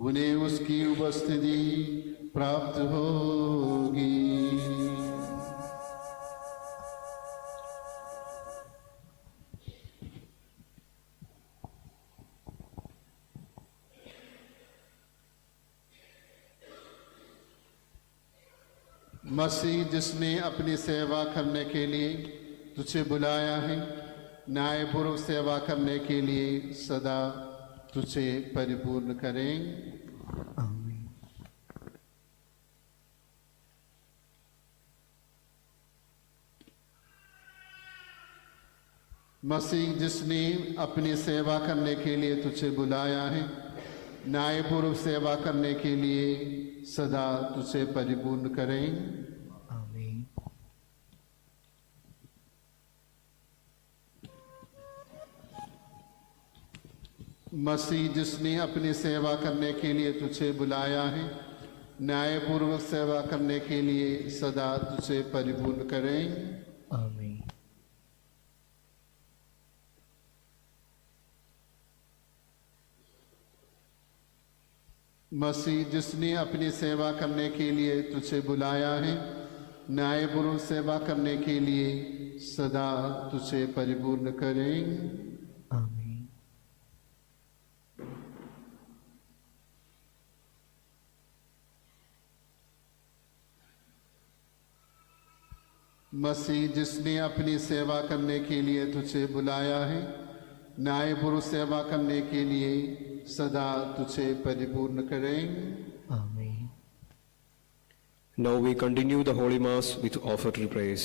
उन्हें उसकी उपस्थिति प्राप्त होगी। मसीह जिसने अपनी सेवा करने के लिए तुझे बुलाया है, न्यायपूर्वक सेवा करने के लिए सदा तुझे परिपूर्ण करें। मसीह जिसने अपनी सेवा करने के लिए तुझे बुलाया है, न्यायपूर्वक सेवा करने के लिए सदा तुझे परिपूर्ण करें। आमीन। मसीह जिसने अपनी सेवा करने के लिए तुझे बुलाया है, न्यायपूर्वक सेवा करने के लिए सदा तुझे परिपूर्ण करें। आमीन। मसीह जिसने अपनी सेवा करने के लिए तुझे बुलाया है, न्यायपूर्वक सेवा करने के लिए सदा तुझे परिपूर्ण करें। आमीन। मसीह जिसने अपनी सेवा करने के लिए तुझे बुलाया है, न्यायपूर्वक सेवा करने के लिए सदा तुझे परिपूर्ण करें। आमीन। Now we continue the Holy Mass with offertory praise.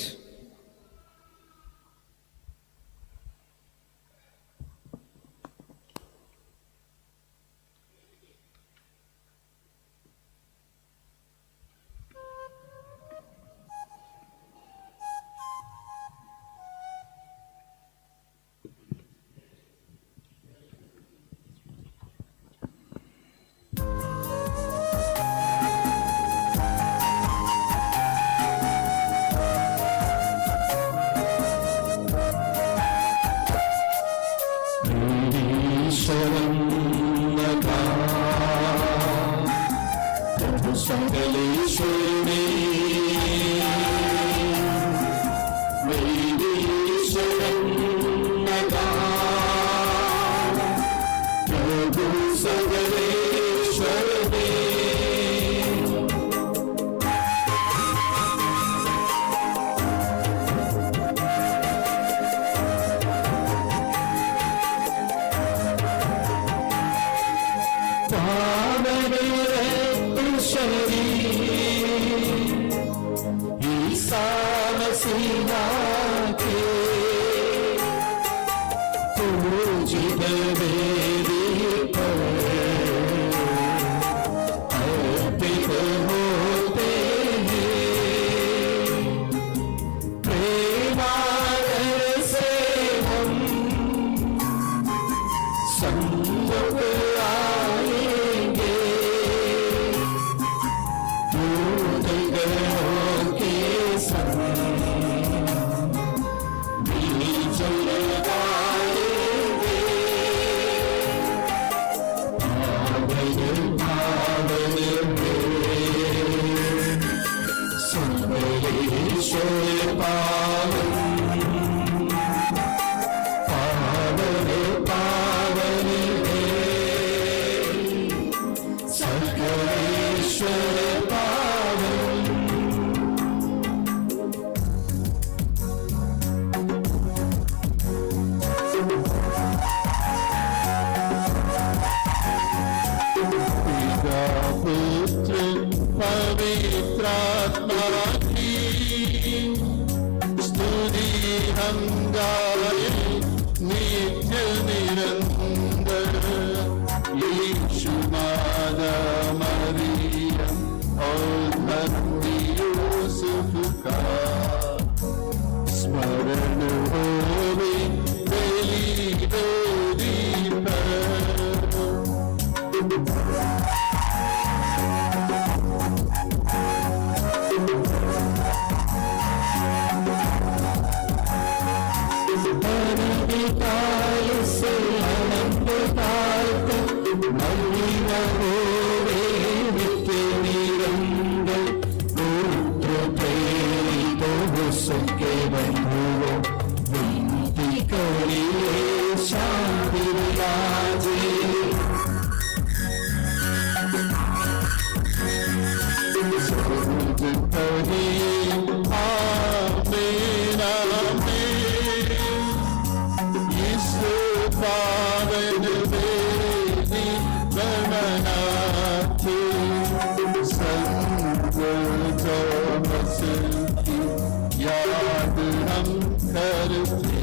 याद हम करते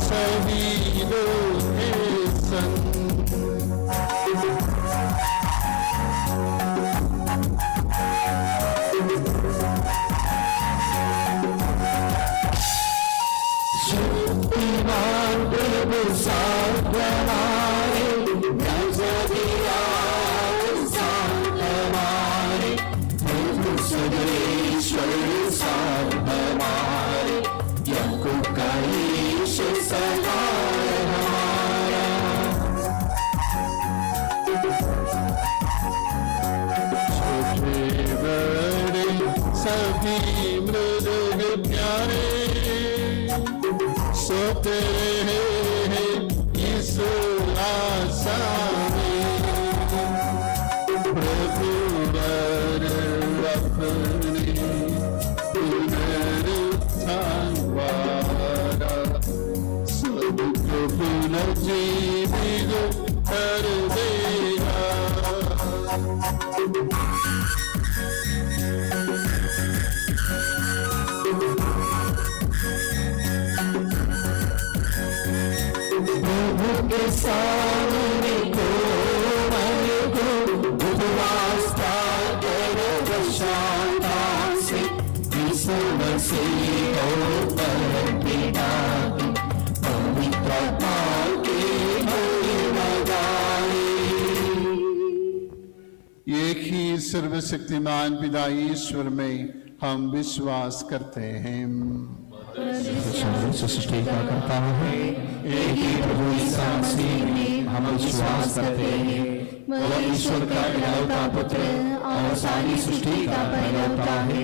शहीदों के संग शक्तिमान प्रभु साथ हमारे, नजरिया साथ हमारे, प्रभु सदैश्वर साथ हमारे, याकूब का ईश सहाय हमारा। छोटे बड़े सभी मृदुग प्यारे सोते हैं इस आशा में, प्रभु वर अपने पुनरुत्थान द्वारा सबको पुनर्जीवित कर देगा। प्रभु के सामने कोमल को उपवास का करो प्रशांता से, यीशु मसीह को पर पिता की पवित्र आत्मा के महिमा गाए। एक ही सर्वशक्तिमान पिता ईश्वर में हम विश्वास करते हैं। सृष्टि का करता है, एक ही प्रभु ईसा मसीह में हम विश्वास करते हैं। वह ईश्वर का इकलौता पुत्र और सारी सृष्टि का पैदा है।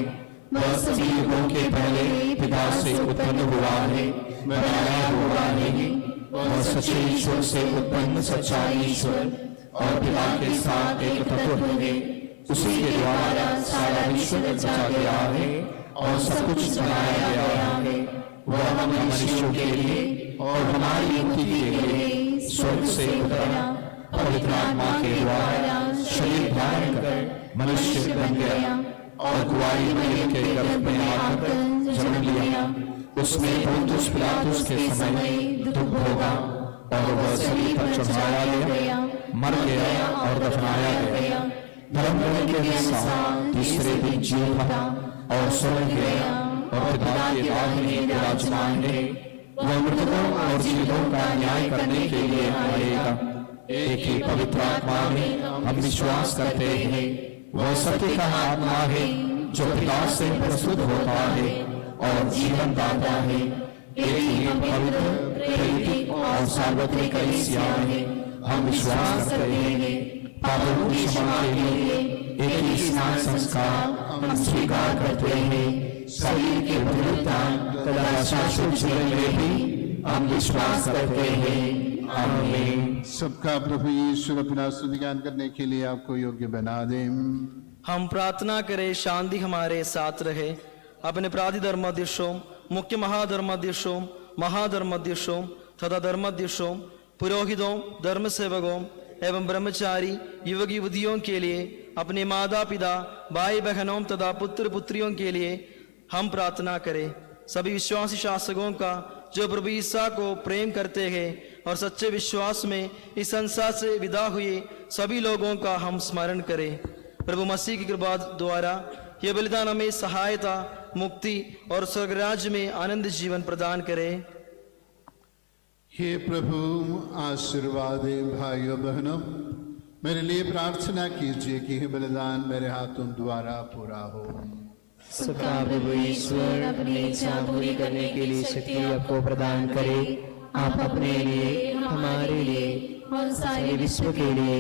वह सभी युगों के पहले पिता से उत्पन्न हुआ है, बनाया हुआ नहीं। वह सच्चे ईश्वर से उत्पन्न सच्चा ईश्वर और पिता के साथ एक तत्व है। उसी के द्वारा सारा विश्व रचा गया है और सब कुछ बनाया गया है। वह हम मनुष्यों के लिए और हमारी मुक्ति के लिए स्वर्ग से उतरा, पवित्र आत्मा के द्वारा शरीर धारण कर मनुष्य बन गया और कुंवारी मरियम के गर्भ में आकर जन्म लिया। उसने पोंतुस पिलातुस के समय दुख भोगा और वह सलीब पर चढ़ाया गया, मर गया और दफनाया गया। धर्म के अनुसार तीसरे दिन जी उठा और स्वर्ग गया और पिता के दाहिने विराजमान है। वह मृतकों और जीवों का न्याय करने के लिए आएगा। एक ही पवित्र आत्मा में हम विश्वास करते हैं। वह सत्य का आत्मा है जो पिता से प्रस्तुत होता है और जीवन दाता है। एक ही पवित्र प्रेरित और सार्वत्रिक कलीसिया में हम विश्वास करते हैं। पापों की क्षमा के लिए एक ही स्नान संस्कार हम स्वीकार करते हैं। शरीर के पुनरुत्थान तथा शाश्वत जीवन में भी हम विश्वास करते हैं। आमीन। सबका प्रभु ईश्वर अपना स्तुतिगान करने के लिए आपको योग्य बना दे। हम प्रार्थना करें शांति हमारे साथ रहे। अपने प्राधि धर्माध्यक्षों, मुख्य महाधर्माध्यक्षों, महाधर्माध्यक्षों तथा धर्माध्यक्षों, पुरोहितों, धर्म सेवकों एवं ब्रह्मचारी युवक युवतियों के लिए, अपने माता पिता, भाई बहनों तथा पुत्र पुत्रियों के लिए हम प्रार्थना करें। सभी विश्वासी शासकों का जो प्रभु ईसा को प्रेम करते हैं और सच्चे विश्वास में इस संसार से विदा हुए सभी लोगों का हम स्मरण करें। प्रभु मसीह की कृपा द्वारा यह बलिदान हमें सहायता, मुक्ति और स्वर्गराज में आनंद जीवन प्रदान करे। हे प्रभु आशीर्वाद भाइयों बहनों, मेरे लिए प्रार्थना कीजिए कि यह बलिदान मेरे हाथों द्वारा पूरा हो। सबका प्रभु ईश्वर अपनी इच्छा पूरी करने के लिए शक्ति आपको प्रदान करे। आप अपने लिए, हमारे लिए और सारे विश्व के लिए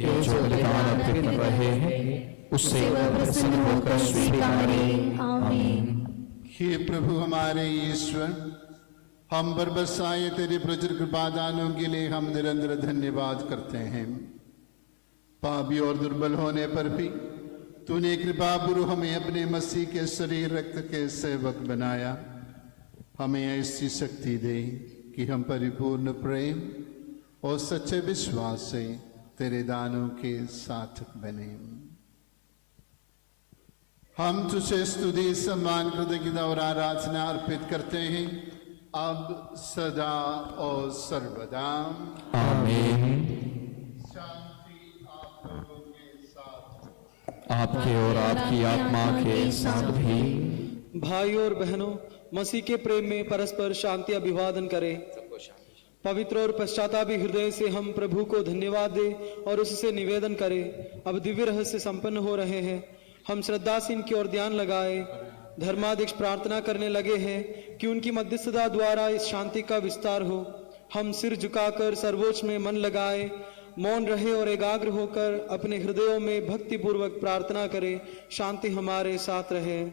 ये जो बलिदान अर्पित कर रहे हैं उससे प्रसन्न होकर स्वीकारें। आमीन। हे प्रभु हमारे ईश्वर, हम बरबसाए तेरे प्रचुर कृपादानों के लिए हम निरंतर धन्यवाद करते हैं। पापी और दुर्बल होने पर भी तूने कृपापूर्व हमें अपने मसीह के शरीर रक्त के सेवक बनाया। हमें ऐसी शक्ति दे कि हम परिपूर्ण प्रेम और सच्चे विश्वास से तेरे दानों के सार्थक बने। हम तुझे स्तुति, सम्मान, कृतज्ञता और आराधना अर्पित करते हैं अब सदा और सर्वदा। आमीन। शांति आप लोगों के साथ, आपके और आपकी आत्मा के साथ भी। भाइयों और बहनों, मसीह के प्रेम में परस्पर शांति अभिवादन करें। पवित्र और पश्चातापी हृदय से हम प्रभु को धन्यवाद दें और उससे निवेदन करें। अब दिव्य रहस्य संपन्न हो रहे हैं। हम श्रद्धा से इनकी ओर ध्यान लगाए धर्माध्यक्ष प्रार्थना करने लगे हैं कि उनकी मध्यस्थता द्वारा इस शांति का विस्तार हो। हम सिर झुकाकर सर्वोच्च में मन लगाए, मौन रहे और एकाग्र होकर अपने हृदयों में भक्ति पूर्वक प्रार्थना करें। शांति हमारे साथ रहे।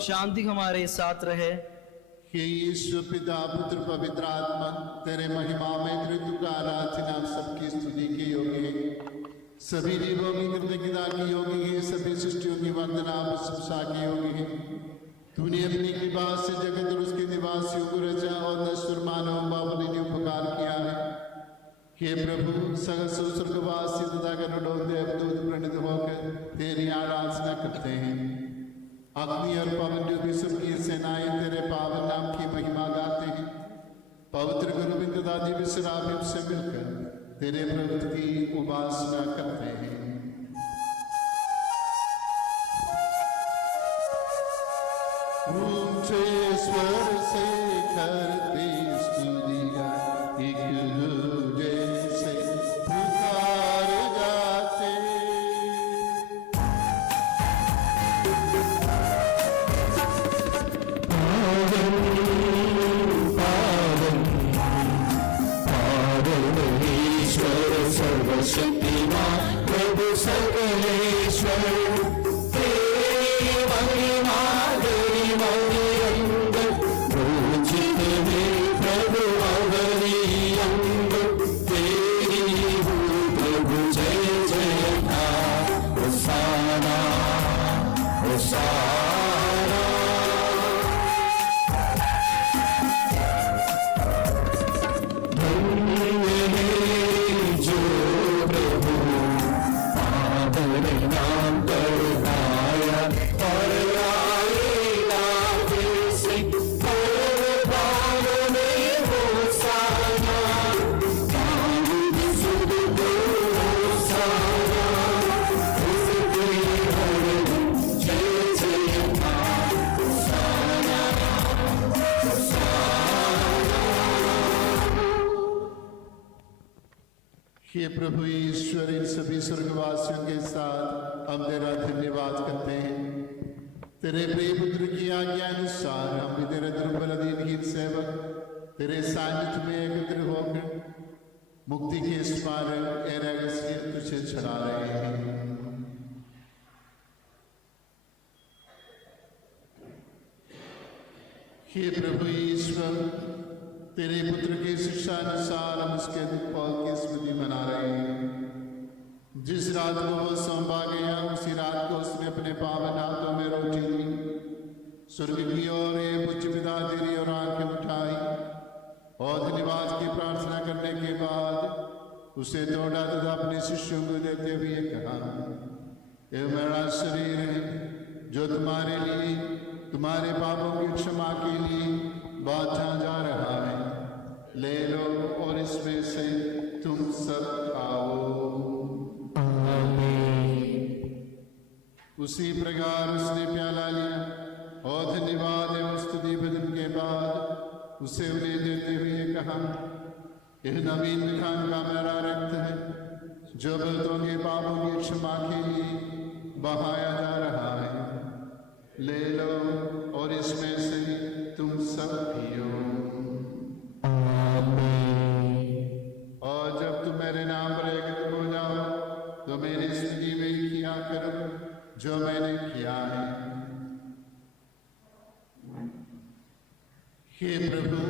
शांति हमारे साथ रहे। हे ईश्वर पिता पुत्र पवित्र आत्मा, तेरे महिमा में ऋतु का आराधना सबकी स्तुति के योग्य है। सभी जीवों की कृतज्ञता के योग्य है। सभी सृष्टियों की वंदना प्रशंसा के योग्य है। तूने अपनी कृपा से जगत और उसके निवासियों को रचा और नश्वर मानव बाबुल ने उपकार किया है। हे प्रभु, सगल स्वर्गवासी तथा गरुड़ों देवदूत प्रणित होकर तेरी आराधना करते हैं। अग्नि और पवन रूपी सबकी सेनाएं तेरे पावन नाम की महिमा गाते हैं। पवित्र गुरुविंद तथा दिव्य शराबियों से मिलकर तेरे प्रभु की उपासना करते हैं। ऊंचे स्वर से करते स्तुतियां एक दूजे से पुकार गाते। सर्वशक्तिमान प्रभु सर्वेश्वर, तेरी महिमा गरिमा निरंतर, पूजित है प्रभु अवरी अंबर। तेरी हो प्रभु जय जयकार, होसाना होसाना। नाम पर गाया और गाएगा फिर से हर बार में होसाना। दाऊद सुध को होसाना, उसके हरदम जय जयकार, होसाना होसाना। हे प्रभु ईश्वर, इन सभी स्वर्गवासियों के साथ हम तेरा धन्यवाद करते हैं। तेरे प्रिय पुत्र की आज्ञा अनुसार हम भी तेरे दुर्बल दीनहीन सेवक तेरे सानिध्य में एकत्र होकर मुक्ति के इस मार्ग ए रहस्य तुझे चढ़ा रहे हैं। हे प्रभु ईश्वर, तेरे पुत्र की शिक्षानुसार हम उसके दुख की स्मृति मना रहे हैं। जिस रात को वो सौंपा गया, उसी रात को उसने अपने पावन हाथों में रोटी ली, स्वर्ग की ओर एक उच्च पिता तेरी और आंखें उठाई और धन्यवाद की प्रार्थना करने के बाद उसे तोड़ा तथा अपने शिष्यों को देते हुए कहा, ये मेरा शरीर है जो तुम्हारे लिए तुम्हारे पापों की क्षमा के लिए बांटा जा रहा है। ले लो और इसमें से तुम सब खाओ। उसी प्रकार उसने प्याला लिया और धन्यवाद एवं स्तुति भजन के बाद उसे उन्हें देते हुए कहा, यह नवीन विधान का मेरा रक्त है जो बहुतों के पापों की क्षमा के लिए बहाया जा रहा है। ले लो और इसमें से तुम सब पियो। और जब तुम मेरे नाम पर एकत्र हो जाओ तो मेरी स्मृति में ही किया करो जो मैंने किया है। हे प्रभु,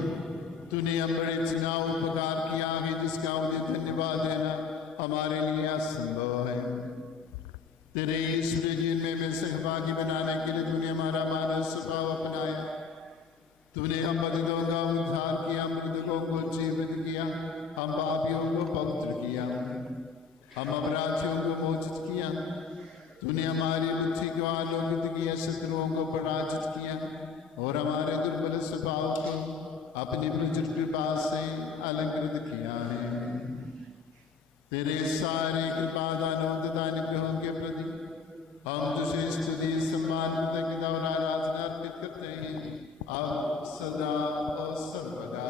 तूने हम बड़े चुनाव उपकार किया है जिसका उन्हें धन्यवाद देना हमारे लिए असंभव है। तेरे ईश्वरीय जीवन में सहभागी बनाने के लिए तूने हमारा मानव स्वभाव अपनाया। तूने हम बंधुओं का उद्धार किया, मृतकों को जीवित किया, हम पापियों को पवित्र किया, हम अपराधियों को मोचित किया। तूने हमारी बुद्धि को आलोकित किया, शत्रुओं को पराजित किया और हमारे दुर्बल स्वभाव को अपनी प्रचुर कृपा से अलंकृत किया है। तेरे सारे कृपादानों तथा अनुग्रहों के प्रति हम तुझे स्तुति, सम्मान, कृतज्ञता और आराधना अर्पित करते हैं, अब सदा और सर्वदा।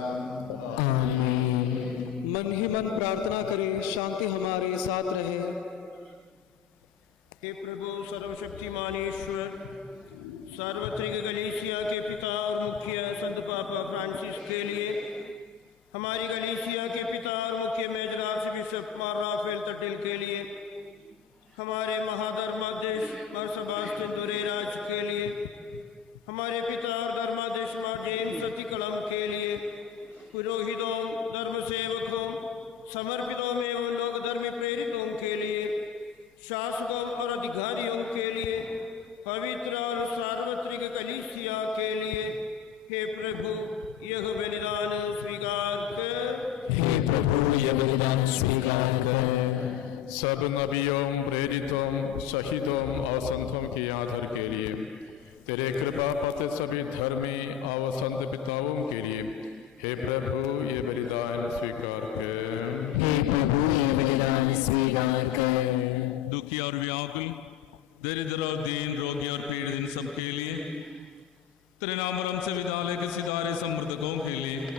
मन ही मन प्रार्थना करें, शांति हमारे साथ रहे। हे प्रभु सर्वशक्तिमान ईश्वर, सार्वत्रिक गलीसिया के पिता और मुख्य संत पापा फ्रांसिस के लिए, हमारी गलीसिया के पिता और मुख्य मेजर आर्चबिशप मार राफेल तटिल के लिए, हमारे महाधर्माध्यक्ष मार सेबास्टियन दुरेराज के लिए, हमारे पिता और धर्माध्यक्ष मार जेम्स सतीकलम के लिए, पुरोहितों, धर्म सेवकों, समर्पितों में उन लोग धर्म प्रेरितों के लिए, शासकों और अधिकारियों के लिए, पवित्र और सार्वत्रिक कलीसिया के लिए, हे प्रभु यह बलिदान स्वीकार कर। हे प्रभु यह बलिदान स्वीकार कर। सब नबियों, प्रेरितों, शहीदों और संतों के आदर के लिए, तेरे कृपा पात्र सभी धर्मी और संत पिताओं के लिए, हे प्रभु ये बलिदान स्वीकार कर। हे प्रभु ये बलिदान स्वीकार कर। दुखी और व्याकुल, दरिद्र और दीन, रोगी और पीड़ित, इन सब के लिए, तेरे नाम और हमसे विद्यालय के सितारे समृद्धकों के लिए,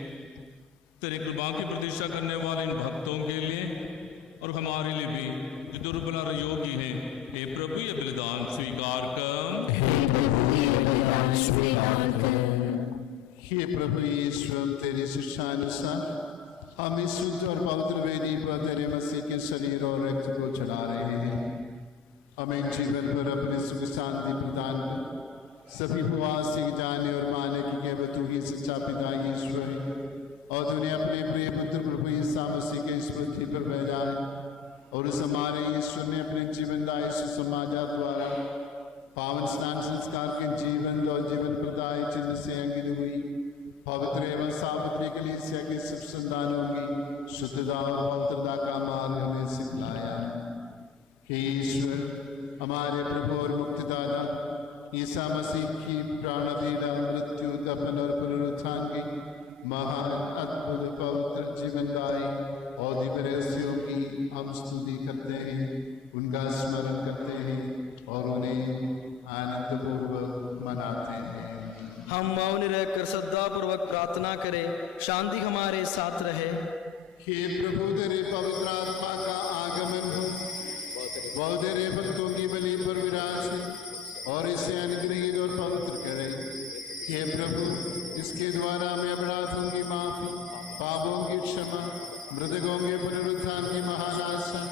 तेरे कृपा की प्रतीक्षा करने वाले इन भक्तों के लिए और हमारे लिए भी जो दुर्बल और योगी हैं, हे प्रभु ये बलिदान स्वीकार कर। हे प्रभु ये बलिदान स्वीकार कर। हे प्रभु ईश्वर, तेरी शिक्षानुसार हम इस शुद्ध और पवित्र वेदी पर तेरे मसीह के शरीर और रक्त को चढ़ा रहे हैं। हमें जीवन पर अपने सुख शांति प्रदान कर, सभी उपवासी जाने और माने की केवल तू ही सच्चा पिता ईश्वर है और तूने अपने प्रिय पुत्र प्रभु ईसा मसीह के इस पृथ्वी पर भेजा है और उस हमारे ईश्वर ने अपने जीवनदायी समाजा द्वारा पावन स्नान संस्कार के जीवन और जीवन प्रदाय चिन्ह से अंकित हुई पवित्र एवं सार्वत्रिक कलीसिया के सब संतानों की शुद्धता और पवित्रता का मार्ग हमें सिखलाया। हे ईश्वर, हमारे प्रभु और मुक्तिदाता ईसा मसीह की प्राणदीना, मृत्यु, दफन और पुनरुत्थान की महान अद्भुत पवित्र जीवनदायी और दिव्य रहस्यों की हम स्तुति करते हैं, उनका स्मरण करते हैं और उन्हें आनंदपूर्वक मनाते हैं। हम मौन रहकर श्रद्धापूर्वक प्रार्थना करें, शांति हमारे साथ रहे। हे प्रभु, तेरे पवित्र आत्मा का आगमन हो, वह तेरे भक्तों की बलि पर विराजे और इसे अनुग्रहित और पवित्र करे। हे प्रभु, इसके द्वारा हमें अपराधों की माफी, पापों की क्षमा, मृतकों के पुनरुत्थान की महान आशा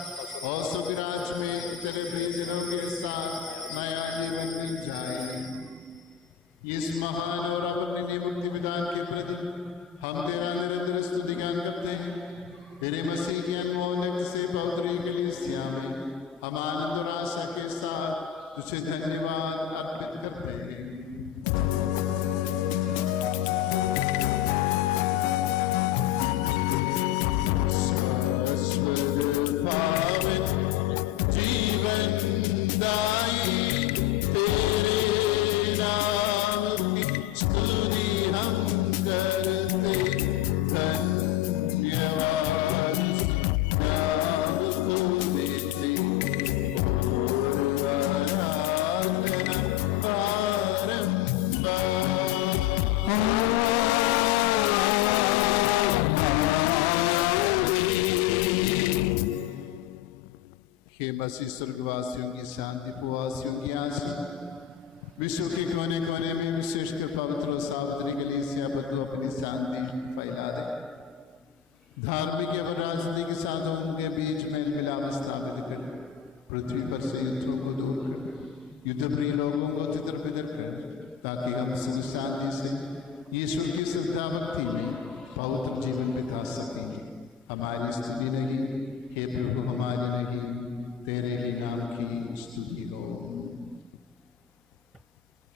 और स्वर्गराज में तेरे प्रियजनों के साथ नया जीवन मिल जाए। इस महान और अपने मुक्ति और आशा के साथ तुझे धन्यवाद अर्पित करते हैं। शाश्वत पावन जीवन दाई तेरे नाम की स्तुति हम करते, धन्यवाद नाम को देते और आराधना हे मसीह स्वर्गवासियों की शांति, उपवासियों की आशा, विश्व के कोने कोने में विशेषकर पवित्र और सावित्री कलीसिया बंधु अपनी शांति फैला दे। धार्मिक एवं राजनीतिक साधनों के बीच मेल मिलाप स्थापित कर पृथ्वी पर से युद्धों को दूर कर युद्ध प्रिय लोगों को तितर बितर कर, ताकि हम सुख शांति से यीशु की श्रद्धा भक्ति में पवित्र जीवन बिता सकें। हमारी स्तुति नहीं, हे प्रभु हमारी नहीं, तेरे ही नाम की स्तुति हो।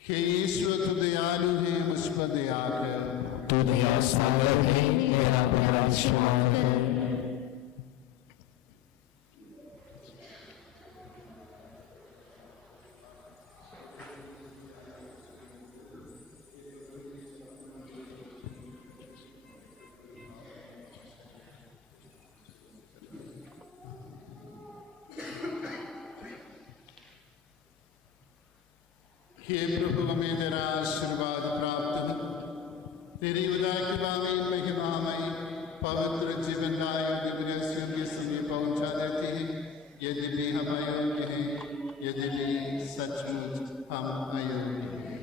हे ईश्वर तू दयालु है, मुझ पर दया कर। तू दया सागर है, मेरा अपराध क्षमा कर। हे प्रभु हमें तेरा आशीर्वाद प्राप्त हो, तेरी उदारता में महिमामयी पवित्र जीवनदायक दिव्यरहस्यों के समय पहुंचा देती है। यदि भी हम अयोग्य हैं, यदि भी सचमुच हम अयोग्य हैं।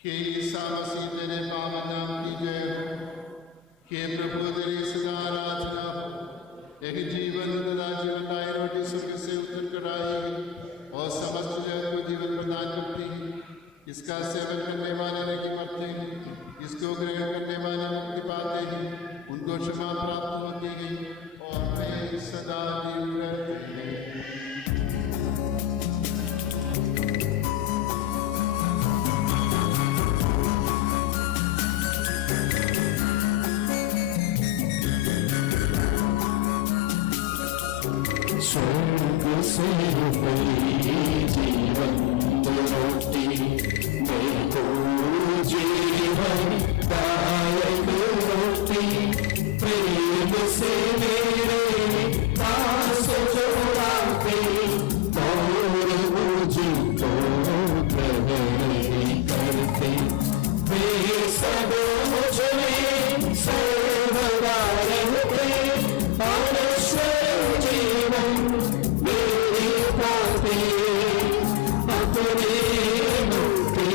हे ईसा मसीह तेरे पावन नाम की जय हो। हे प्रभु तेरी सदा आराधना हो। एक जीवन तथा जीवनदायी रोटी स्वर्ग से उतर कर आई और समस्त जगत को जीवन प्रदान करती है। इसका सेवन करने वाले नहीं मरते हैं, इसको ग्रहण करने वाले मुक्ति पाते हैं, उनको क्षमा प्राप्त होती है और वे सदा जीवित रहते हैं। स्वर्ग से हुई जीवन रोटी, देखो जीवन दायक रोटी, प्रेम से मेरे पास जोड़ाते और मुझको ग्रहण करते, वे सब मुझ में सर्वदा रहते, अनश्वर जीवन मेरे पाते, अपने मुक्ति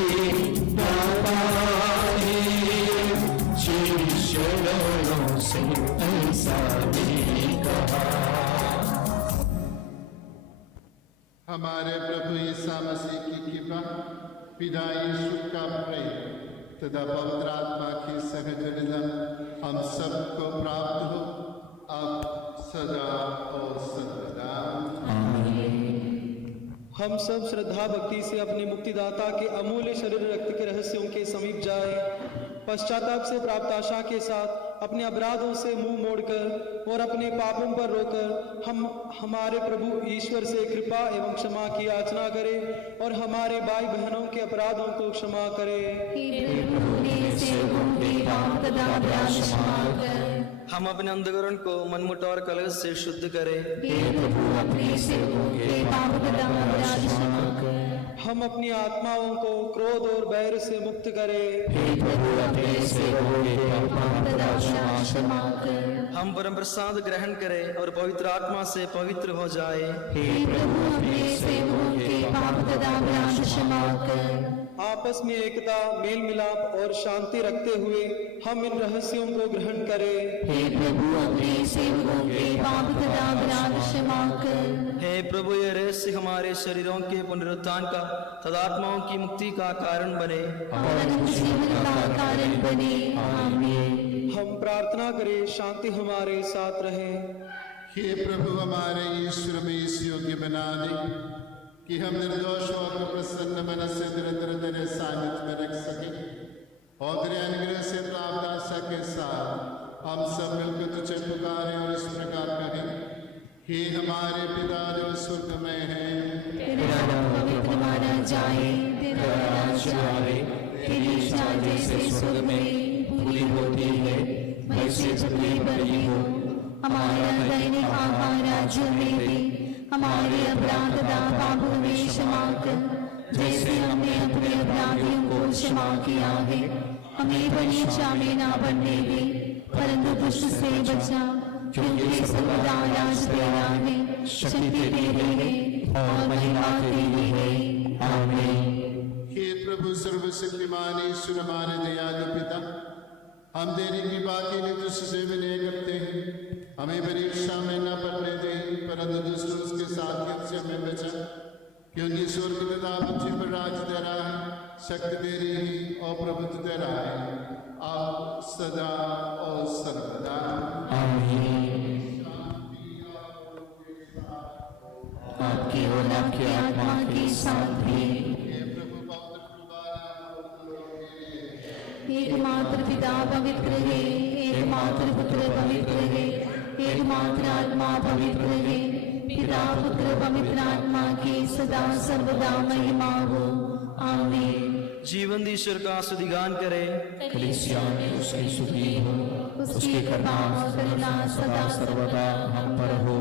दाता है, शिष्यों से ऐसा भी कहा। हमारे प्रभु ईसा मसीह की कृपा, पिता ईश्वर का प्रेम तथा पवित्र आत्मा की सहचर्या हम सबको प्राप्त हो, अब सदा और सर्वदा। हम सब श्रद्धा भक्ति से अपने मुक्तिदाता के अमूल्य शरीर रक्त के रहस्यों के समीप जाए, पश्चाताप से प्राप्त आशा के साथ अपने अपराधों से मुंह मोड़कर और अपने पापों पर रोकर हम हमारे प्रभु ईश्वर से कृपा एवं क्षमा की याचना करें और हमारे भाई बहनों के अपराधों को क्षमा करें। हम अपने अंधकरण को मनमुटाव और कलह से शुद्ध करें। हम अपनी आत्माओं को क्रोध और बैर से मुक्त करें। हम परम प्रसाद ग्रहण करें और पवित्र आत्मा से पवित्र हो जाए। आपस में एकता, मेल मिलाप और शांति रखते हुए हम इन रहस्यों को ग्रहण करें। हे प्रभु, ये रहस्य हमारे शरीरों के पुनरुत्थान का तथा आत्माओं की मुक्ति का कारण बने। हम प्रार्थना करें, शांति हमारे साथ रहे। हे प्रभु हमारे ईश्वर में इस योग्य बना दे कि हम निर्दोष और प्रसन्न मन से निरंतर तेरे सानिध्य में रख सके और तेरे अनुग्रह से प्राप्त आशा के साथ हम सब मिलकर तुझे पुकारे और इस प्रकार कहें, हे हमारे पिता जो स्वर्ग में है, तेरा नाम पवित्र माना जाए, तेरा राज्य आए, तेरी इच्छा जैसे स्वर्ग में पूरी होती है वैसे पृथ्वी पर भी हो। हमारा दैनिक आहार आज हमें दे, हमारे अपराध तथा पापों में क्षमा कर, जैसे हमने अपने अपराधियों को क्षमा किया है। हमें परीक्षा में ना पड़ने दे, परंतु दुष्ट से बचा, क्योंकि सर्वदा राज तेरा है, शक्ति तेरी है और महिमा तेरी है। आमीन। हे प्रभु सर्वशक्तिमान ईश्वर हमारे दयालु पिता, हम तेरी कृपा के लिए तुझसे विनय करते हैं, हमें परीक्षा में न पड़ने दे, परंतु दुष्ट के साथ से हमें बचा, क्योंकि स्वर्ग तथा पृथ्वी पर राज तेरा है, शक्ति तेरी है और प्रभुत्व तेरा है, अब सदा और सर्वदा। आमीन। आपकी और आपकी आत्मा के साथ भी। एकमात्र पिता पवित्र है, एकमात्र पुत्र पवित्र है, एकमात्र आत्मा पवित्र है, पिता पुत्र पवित्र आत्मा की सदा सर्वदा महिमा हो। आमीन। जीवन ईश्वर का स्तुतिगान करे, कलीसिया में उसकी स्तुति हो, उसकी कृपा और करुणा सदा सर्वदा हम पर हो।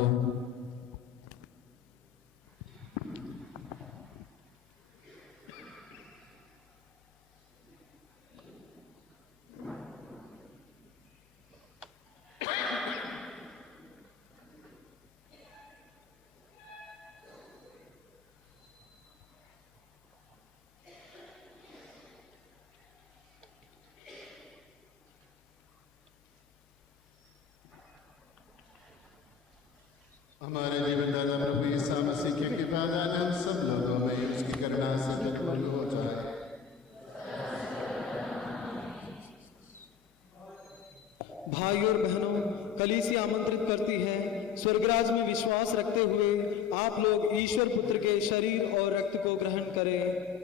हमारे जीवनदाता प्रभु यीशु मसीह के कृपा दान हम सब लोगों में उसकी करुणा से भरपूर हो जाए। भाई और बहनों, कलीसिया आमंत्रित करती है, स्वर्गराज में विश्वास रखते हुए आप लोग ईश्वर पुत्र के शरीर और रक्त को ग्रहण करें।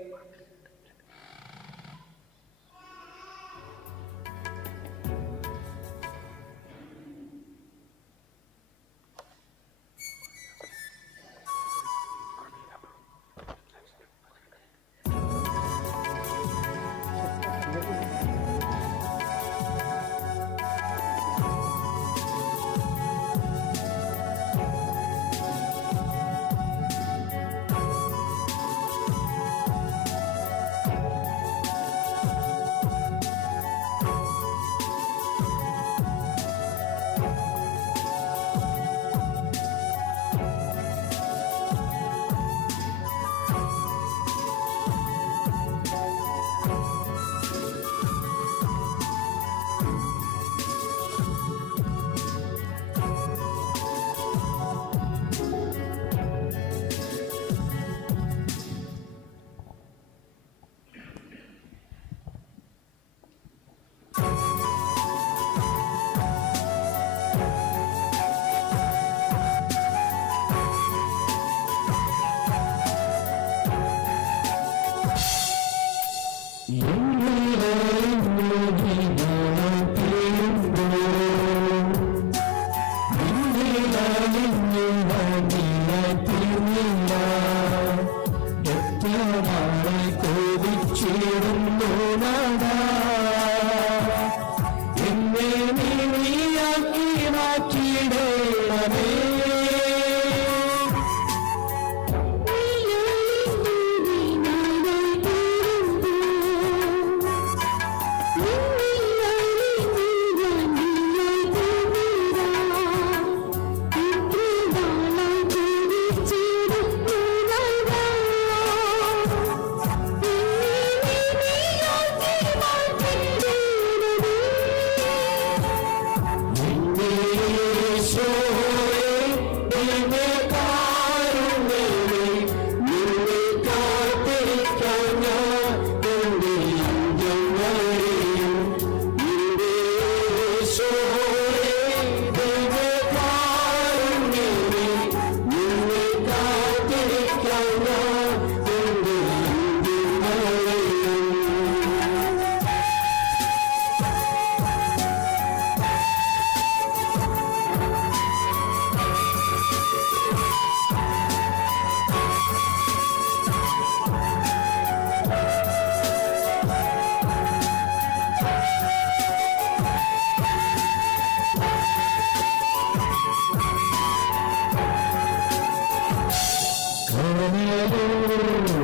അങ്ങയോട്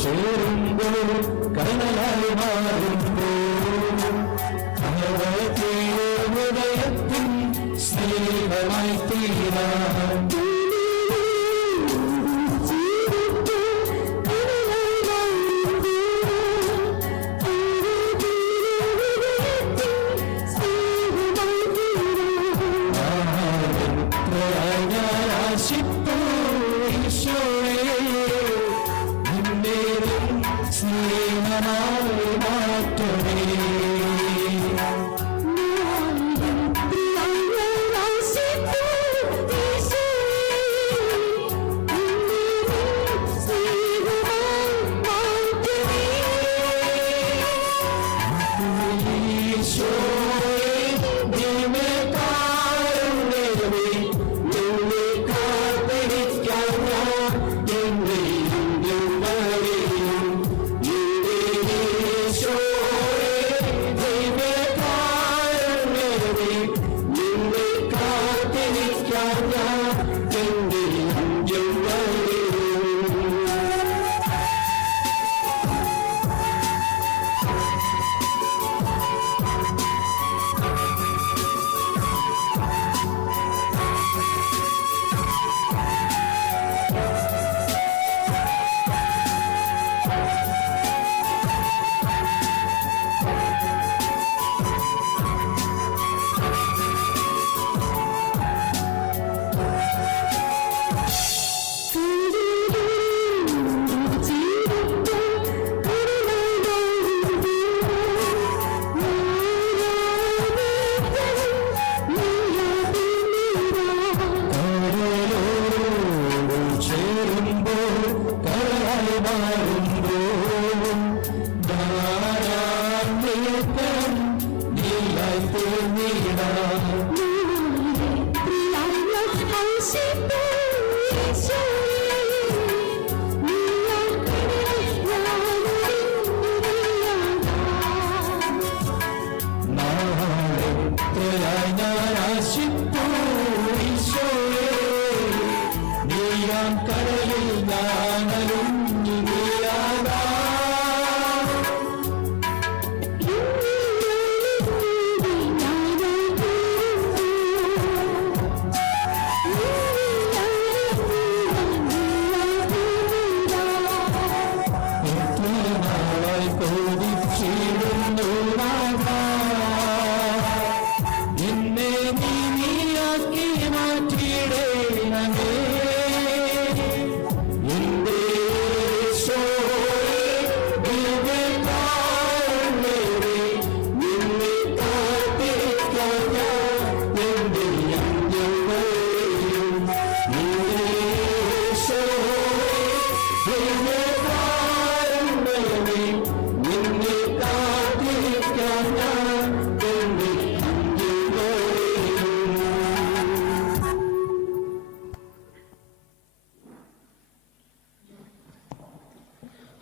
ചേരുമ്പോൾ കനലായി മാറുമ്പോൾ ഹൃദയത്തിൻ സ്നേഹമായി തീരാൻ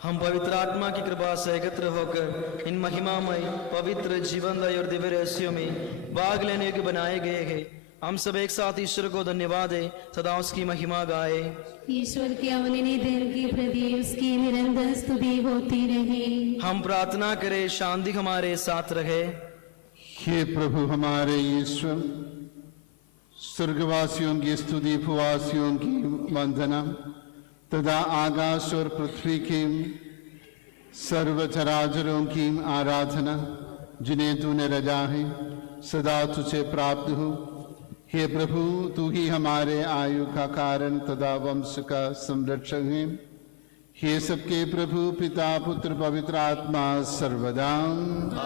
हम पवित्र आत्मा की कृपा से एकत्र होकर इन महिमामय पवित्र जीवनदायी और दिव्य रहस्यों में भाग लेने के बनाए गए हैं। हम सब एक साथ ईश्वर को धन्यवाद है, सदा उसकी महिमा गाए। ईश्वर के अवनीय दिन के प्रति उसकी निरंतर स्तुति होती रहे। हम प्रार्थना करें, शांति हमारे साथ रहे। हे प्रभु हमारे ईश्वर, स्वर्गवासियों की स्तुति, भूवासियों की वंदना तथा आकाश और पृथ्वी के सर्व चराचरों की आराधना जिन्हें तूने रजा है सदा तुझे प्राप्त हो। हे प्रभु, तू ही हमारे आयु का कारण तथा वंश का संरक्षक है। हे सबके प्रभु पिता पुत्र पवित्र आत्मा सर्वदा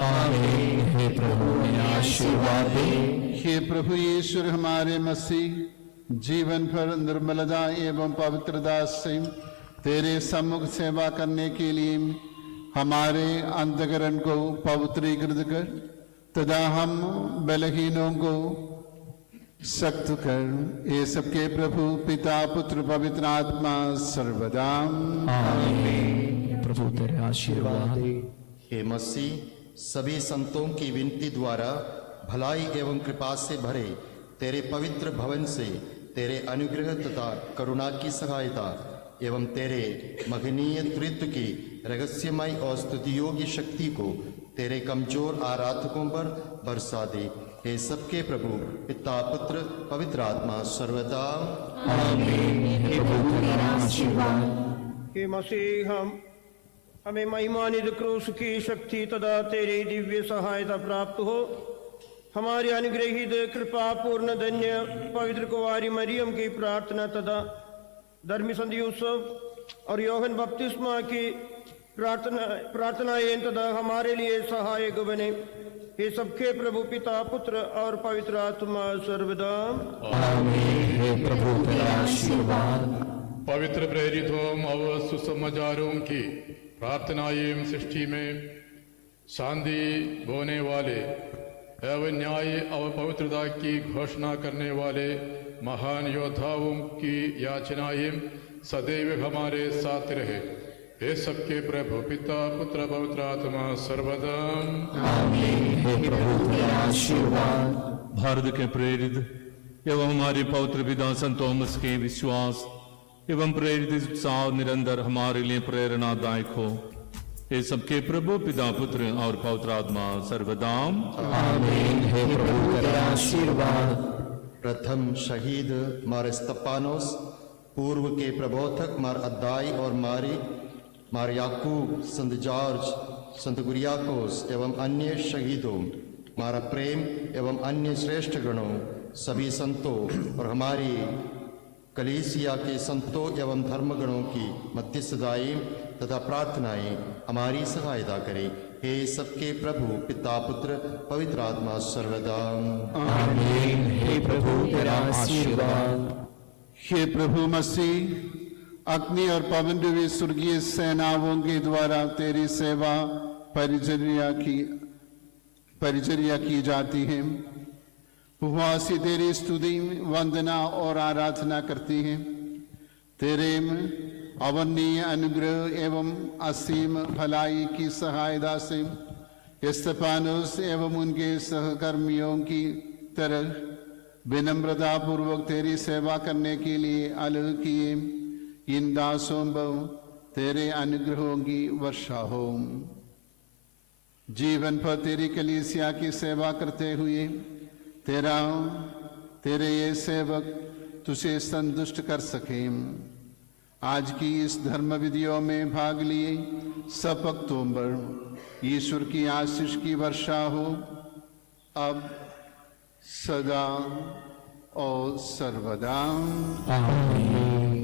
आमीन। हे प्रभु हमें आशीर्वाद दे। हे प्रभु ईश्वर, हमारे मसीह जीवन भर निर्मलता एवं पवित्रता से तेरे सम्मुख सेवा करने के लिए हमारे अंतःकरण को पवित्रीकृत कर तथा हम बलहीनों को सख्त कर। ये सबके प्रभु पिता पुत्र पवित्र आत्मा सर्वदा आमीन। प्रभु तेरे आशीर्वाद। हे मसीह, सभी संतों की विनती द्वारा भलाई एवं कृपा से भरे तेरे पवित्र भवन से तेरे अनुग्रह तथा करुणा की सहायता एवं तेरे मगनीय त्रित्व की रहस्यमय और स्तुतियों की शक्ति को तेरे कमजोर आराधकों पर बरसा दे। हे सबके प्रभु पिता पुत्र पवित्र आत्मा सर्वदा आमीन। हे प्रभु तेरा आशीर्वाद। हे मसीह हमें महिमानित क्रूस की शक्ति तथा तेरी दिव्य सहायता प्राप्त हो। हमारे अनुग्रहित कृपा पूर्ण धन्य पवित्र कुंवारी मरियम की प्रार्थना तथा धर्मी संत यूसुफ और योहन बपतिस्मा की प्रार्थनाएं तथा हमारे लिए सहायक बने। हे सबके प्रभु पिता पुत्र और पवित्र आत्मा सर्वदा आमीन। हे प्रभु तेरा आशीर्वाद। पवित्र प्रेरितों और सुसमाचारों की प्रार्थनाएं सृष्टि में शांति बोने वाले एवं न्याय और पवित्रता की घोषणा करने वाले महान योद्धाओं की याचनाएं सदैव हमारे साथ रहे। हे सबके प्रभु पिता पुत्र पवित्र आत्मा सर्वदा आमीन। हे प्रभु तेरा आशीर्वाद। भारत के प्रेरित एवं हमारे पवित्र पिता संत थॉमस के विश्वास एवं प्रेरित उत्साह निरंतर हमारे लिए प्रेरणादायक हो। हे सबके प्रभु पिता पुत्र और पवित्र आत्मा सर्वदा आमीन। हे प्रभु तेरा आशीर्वाद। प्रथम शहीद मार स्तपानोस, पूर्व के प्रबोधक मार अद्दाई और मार याकूब, संत जॉर्ज, संत गुरियाकोस एवं अन्य शहीदों, हमारा प्रेम एवं अन्य श्रेष्ठ गणों, सभी संतों और हमारी कलीसिया के संतों एवं धर्मगणों की मध्यस्थताएं तथा प्रार्थनाएं हमारी सहायता करें। हे सबके प्रभु पिता पुत्र पवित्र आत्मा सर्वदा आमीन। हे प्रभु तेरा आशीर्वाद। हे प्रभु मसीह, अग्नि और पवन स्वर्गीय सेनाओं के द्वारा तेरी सेवा परिचर्या की जाती है। उपवासी तेरी स्तुति वंदना और आराधना करती है। तेरे अवर्णीय अनुग्रह एवं असीम भलाई की सहायता से स्तपानोस एवं उनके सहकर्मियों की तरह विनम्रता पूर्वक तेरी सेवा करने के लिए अलग किए इन दासों पर तेरे अनुग्रहों की वर्षा हो। जीवन पर तेरी कलीसिया की सेवा करते हुए तेरे ये सेवक तुझे संतुष्ट कर सके। आज की इस धर्म विधियों में भाग लिए सब भक्तों पर ईश्वर की आशीष की वर्षा हो, अब सदा और सर्वदा आमीन।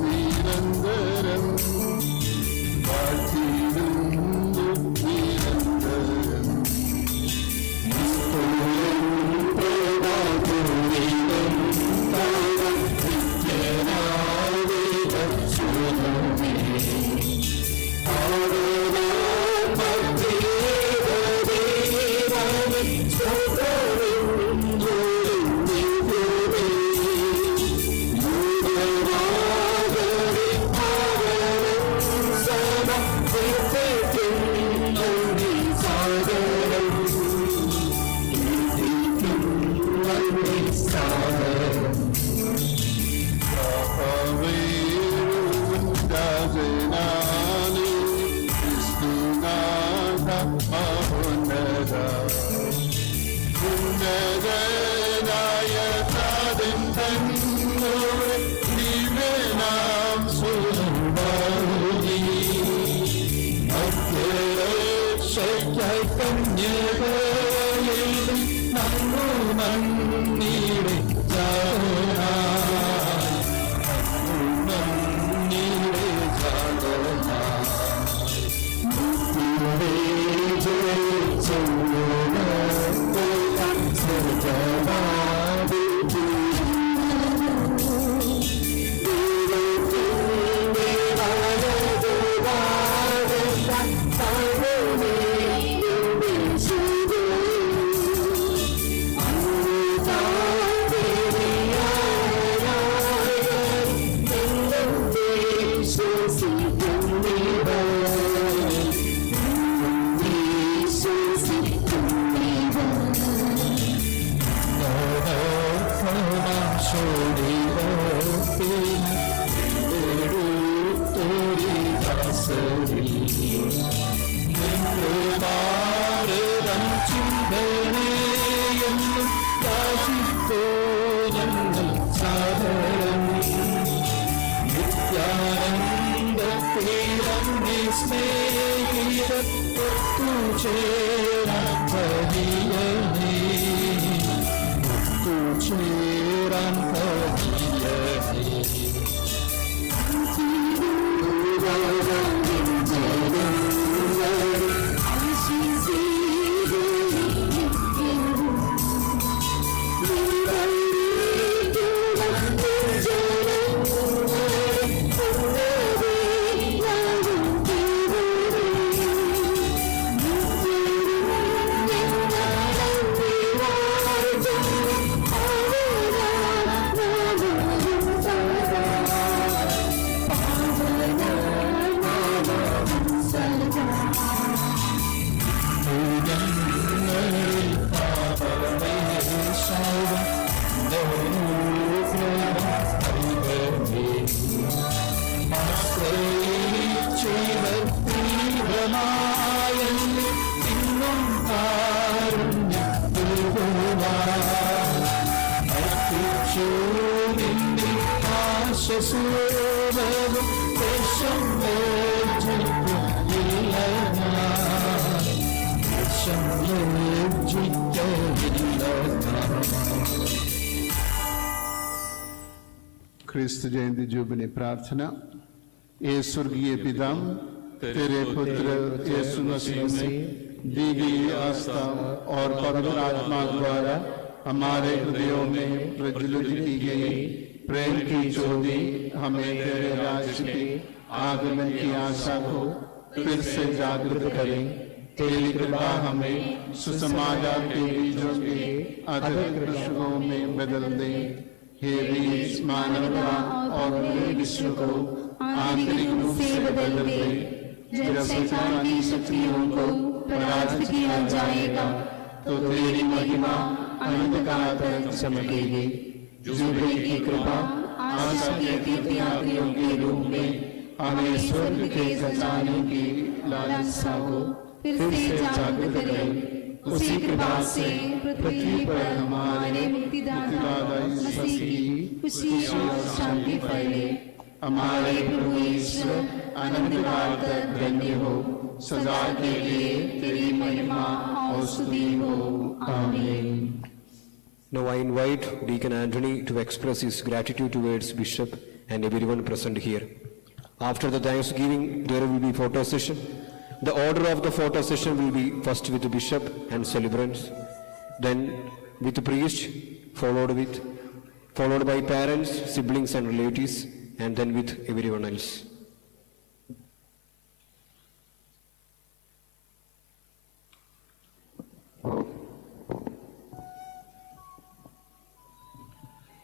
നിരന്തരം രക്ഷയ്ക്കായി കന്യകയിൽ നന്നു മണ്ണീടെ क्रिस्त जयंती जुबली प्रार्थना। ये स्वर्गीय पिता, तेरे पुत्र यीशु मसीह में दी गई आस्था और पवित्र आत्मा द्वारा हमारे हृदयों में प्रज्वलित की गई प्रेम की ज्योति हमें तेरे राज्य के आगमन की आशा को फिर से जागृत करें। तेरी कृपा हमें सुसमाचार के बीजों के अधिक खुशबुओं में बदल दे। हे बीज मानवता और पूरे विश्व को आंतरिक रूप से बदल दे। जब शैतान की शक्तियों को पराजित किया जाएगा तो तेरी महिमा अनंत काल तक चमकेगी। जुबली की कृपा आशा के तीर्थयात्रियों के रूप में हमें स्वर्ग के खजाने की लालसा को फिर से जागृत करे। उसी कृपा से पृथ्वी पर हमारे मुक्तिदाता मसीह की खुशी और शांति फैले। हमारे प्रभु ईश्वर अनंत काल तक धन्य हो। सदा के लिए तेरी महिमा और स्तुति हो। आमीन। Now I invite Deacon Anthony to express his gratitude towards Bishop and everyone present here. After the Thanksgiving, there will be photo session. The order of the photo session will be first with the bishop and celebrants, then with the priest, followed by parents, siblings and relatives, and then with everyone else.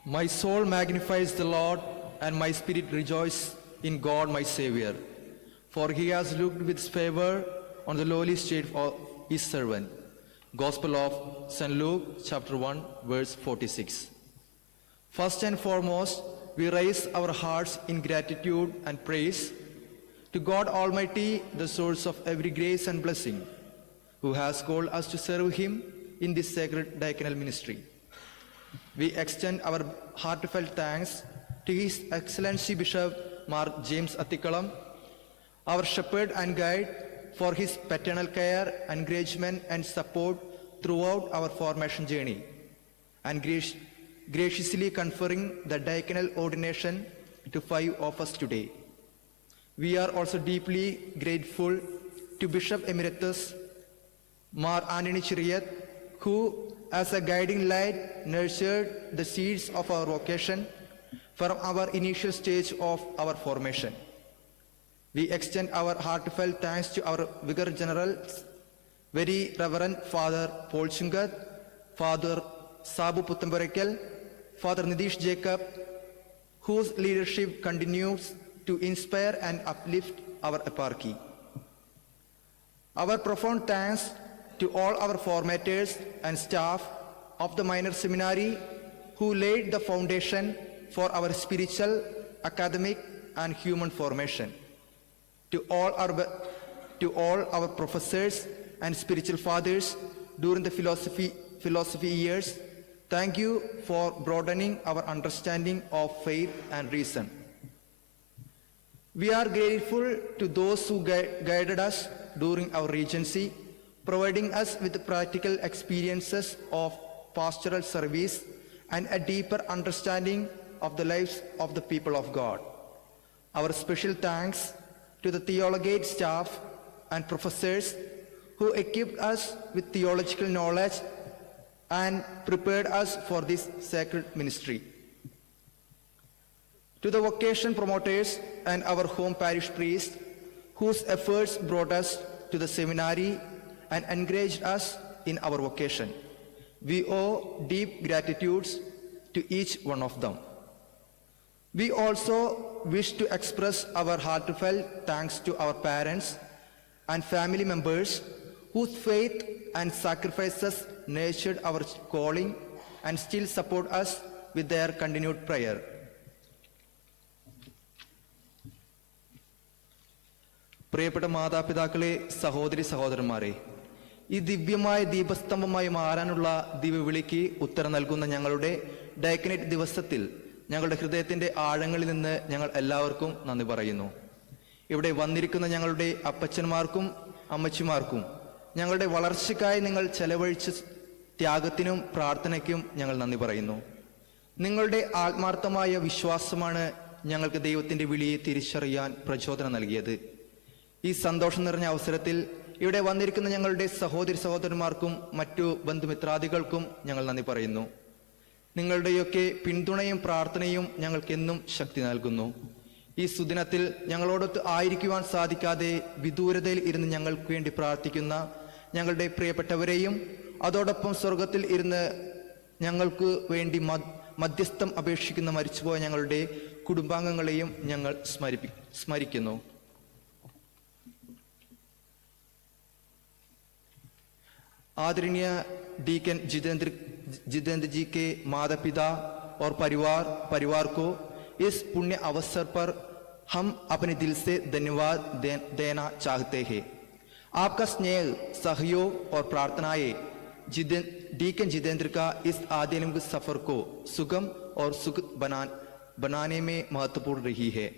My soul magnifies the Lord, and my spirit rejoices in God my Savior. For he has looked with favor on the lowly state of his servant. Gospel of St. Luke, chapter 1, verse 46. First and foremost, we raise our hearts in gratitude and praise to God Almighty, the source of every grace and blessing, who has called us to serve him in this sacred diaconal ministry. We extend our heartfelt thanks to His Excellency Bishop Mark James Attikalam, our shepherd and guide for his paternal care, encouragement, and support throughout our formation journey, and graciously conferring the diaconal ordination to 5 of us today. We are also deeply grateful to Bishop Emeritus Mar Anthony Chiriyat, who, as a guiding light, nurtured the seeds of our vocation from our initial stage of our formation. We extend our heartfelt thanks to our Vicar General, Very Reverend Father Paul Chungat, Father Sabu Puttambarakal, Father Nidish Jacob, whose leadership continues to inspire and uplift our eparchy. Our profound thanks to all our formators and staff of the Minor Seminary who laid the foundation for our spiritual, academic, and human formation. To all our professors and spiritual fathers during the philosophy years, thank you for broadening our understanding of faith and reason. We are grateful to those who guided us during our regency, providing us with practical experiences of pastoral service and a deeper understanding of the lives of the people of God. Our special thanks to the theologate staff and professors who equipped us with theological knowledge and prepared us for this sacred ministry. To the vocation promoters and our home parish priest, whose efforts brought us to the seminary and encouraged us in our vocation, we owe deep gratitudes to each one of them. We also wish to express our heartfelt thanks to our parents and family members whose faith and sacrifices nurtured our calling and still support us with their continued prayer. പ്രിയപ്പെട്ട മാതാപിതാക്കളെ, സഹോദരി സഹോദരന്മാരെ, ഈ ദിവ്യമായ ദീപസ്തംഭമായി മാറാനുള്ള ദിവ്യവിളിക്ക് ഉത്തരം നൽകുന്ന ഞങ്ങളുടെ ഡയക്കനേറ്റ് ദിവസത്തിൽ ഞങ്ങളുടെ ഹൃദയത്തിൻ്റെ ആഴങ്ങളിൽ നിന്ന് ഞങ്ങൾ എല്ലാവർക്കും നന്ദി പറയുന്നു. ഇവിടെ വന്നിരിക്കുന്ന ഞങ്ങളുടെ അപ്പച്ചന്മാർക്കും അമ്മച്ചിമാർക്കും ഞങ്ങളുടെ വളർച്ചയ്ക്കായി നിങ്ങൾ ചെലവഴിച്ച ത്യാഗത്തിനും പ്രാർത്ഥനയ്ക്കും ഞങ്ങൾ നന്ദി പറയുന്നു. നിങ്ങളുടെ ആത്മാർത്ഥമായ വിശ്വാസമാണ് ഞങ്ങൾക്ക് ദൈവത്തിൻ്റെ വിളിയെ തിരിച്ചറിയാൻ പ്രചോദനം നൽകിയത്. ഈ സന്തോഷം നിറഞ്ഞ അവസരത്തിൽ ഇവിടെ വന്നിരിക്കുന്ന ഞങ്ങളുടെ സഹോദരി സഹോദരന്മാർക്കും മറ്റു ബന്ധുമിത്രാദികൾക്കും ഞങ്ങൾ നന്ദി പറയുന്നു. നിങ്ങളുടെയൊക്കെ പിന്തുണയും പ്രാർത്ഥനയും ഞങ്ങൾക്കെന്നും ശക്തി നൽകുന്നു. ഈ സുദിനത്തിൽ ഞങ്ങളോടൊത്ത് ആയിരിക്കുവാൻ സാധിക്കാതെ വിദൂരതയിൽ ഇരുന്ന് ഞങ്ങൾക്ക് വേണ്ടി പ്രാർത്ഥിക്കുന്ന ഞങ്ങളുടെ പ്രിയപ്പെട്ടവരെയും അതോടൊപ്പം സ്വർഗത്തിൽ ഇരുന്ന് ഞങ്ങൾക്ക് വേണ്ടി മധ്യസ്ഥം അപേക്ഷിക്കുന്ന മരിച്ചുപോയ ഞങ്ങളുടെ കുടുംബാംഗങ്ങളെയും ഞങ്ങൾ സ്മരിക്കുന്നു. आदरणीय डीकन जितेंद्र जी के माता पिता और परिवार को इस पुण्य अवसर पर हम अपने दिल से धन्यवाद देना चाहते हैं. आपका स्नेह, सहयोग और प्रार्थनाएं डीकन जितेंद्र का इस आध्यात्मिक सफर को सुगम और सुखद बनाने में महत्वपूर्ण रही है.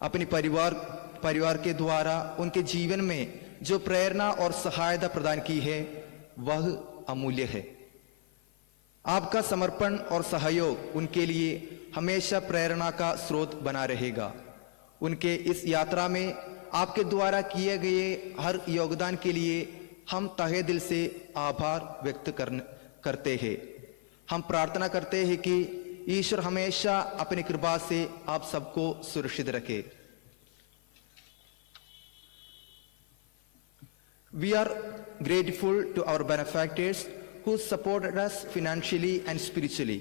अपने परिवार के द्वारा उनके जीवन में जो प्रेरणा और सहायता प्रदान की है वह अमूल्य है. आपका समर्पण और सहयोग उनके लिए हमेशा प्रेरणा का स्रोत बना रहेगा. उनके इस यात्रा में आपके द्वारा किए गए हर योगदान के लिए हम तहे दिल से आभार व्यक्त करते हैं. हम प्रार्थना करते हैं कि ईश्वर हमेशा अपनी कृपा से आप सबको सुरक्षित रखे. We are grateful to our benefactors who supported us financially and spiritually,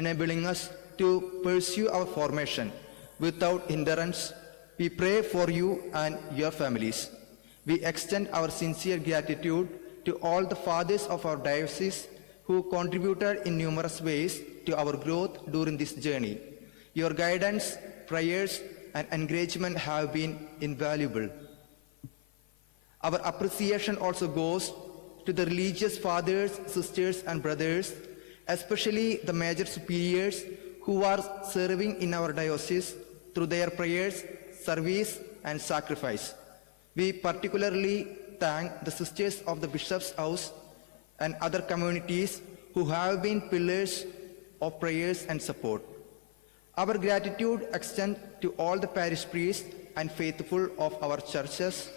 enabling us to pursue our formation without hindrance. We pray for you and your families. We extend our sincere gratitude to all the fathers of our diocese who contributed in numerous ways to our growth during this journey. Your guidance, prayers, and encouragement have been invaluable. Our appreciation also goes to the religious fathers, sisters, and brothers, especially the major superiors who are serving in our diocese through their prayers, service, and sacrifice. We particularly thank the sisters of the Bishop's House and other communities who have been pillars of prayers and support. Our gratitude extends to all the parish priests and faithful of our churches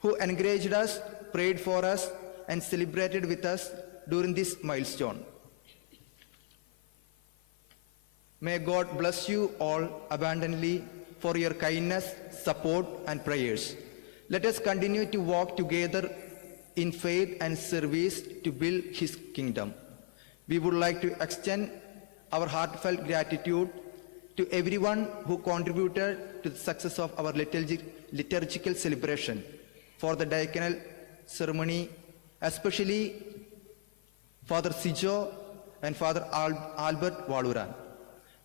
who encouraged us, prayed for us, and celebrated with us during this milestone. May God bless you all abundantly for your kindness, support, and prayers. Let us continue to walk together in faith and service to build His kingdom. We would like to extend our heartfelt gratitude to everyone who contributed to the success of our liturgical celebration for the diaconal ceremony, especially Father Sijo and Father Albert Waluran.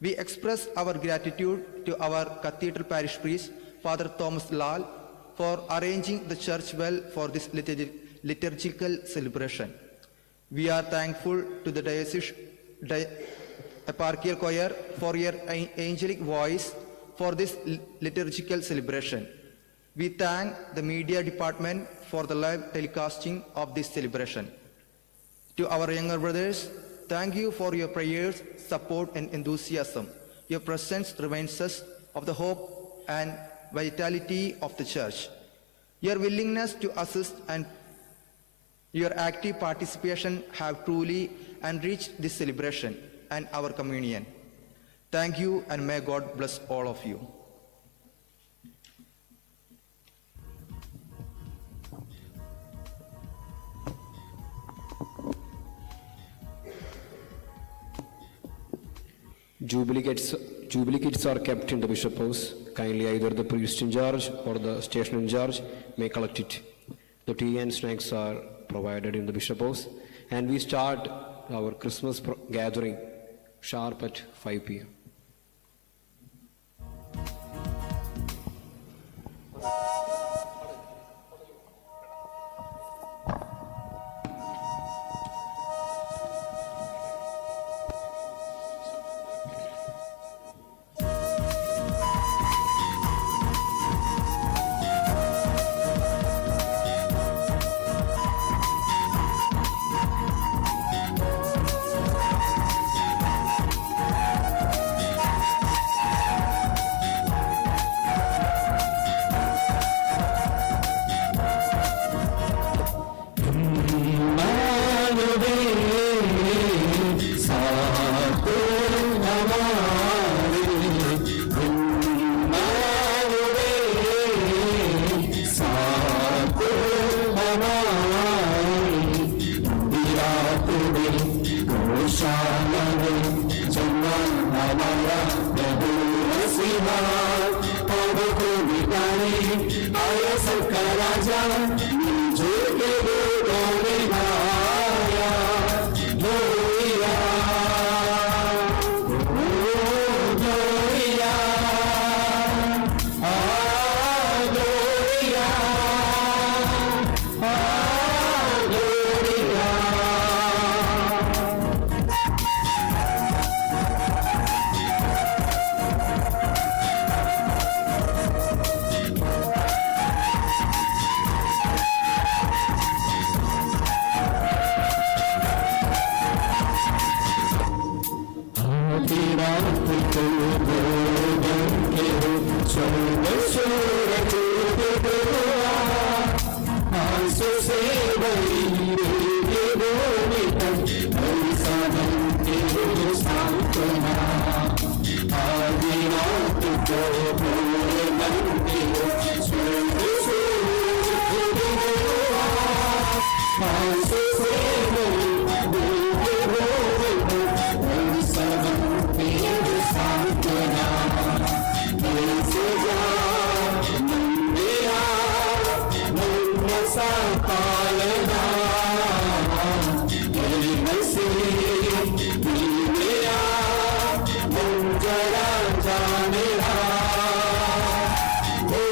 We express our gratitude to our cathedral parish priest, Father Thomas Lal, for arranging the church well for this liturgical celebration. We are thankful to the eparchial choir for your angelic voice for this liturgical celebration. We thank the media department for the live telecasting of this celebration. To our younger brothers, thank you for your prayers, support, and enthusiasm. Your presence reminds us of the hope and vitality of the church. Your willingness to assist and your active participation have truly enriched this celebration and our communion. Thank you, and may God bless all of you. Jubilee kits are kept in the bishop house. Kindly either the priest in charge or the station in charge may collect it. The tea and snacks are provided in the bishop house, and we start our Christmas gathering sharp at 5 p.m.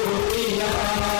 Gloria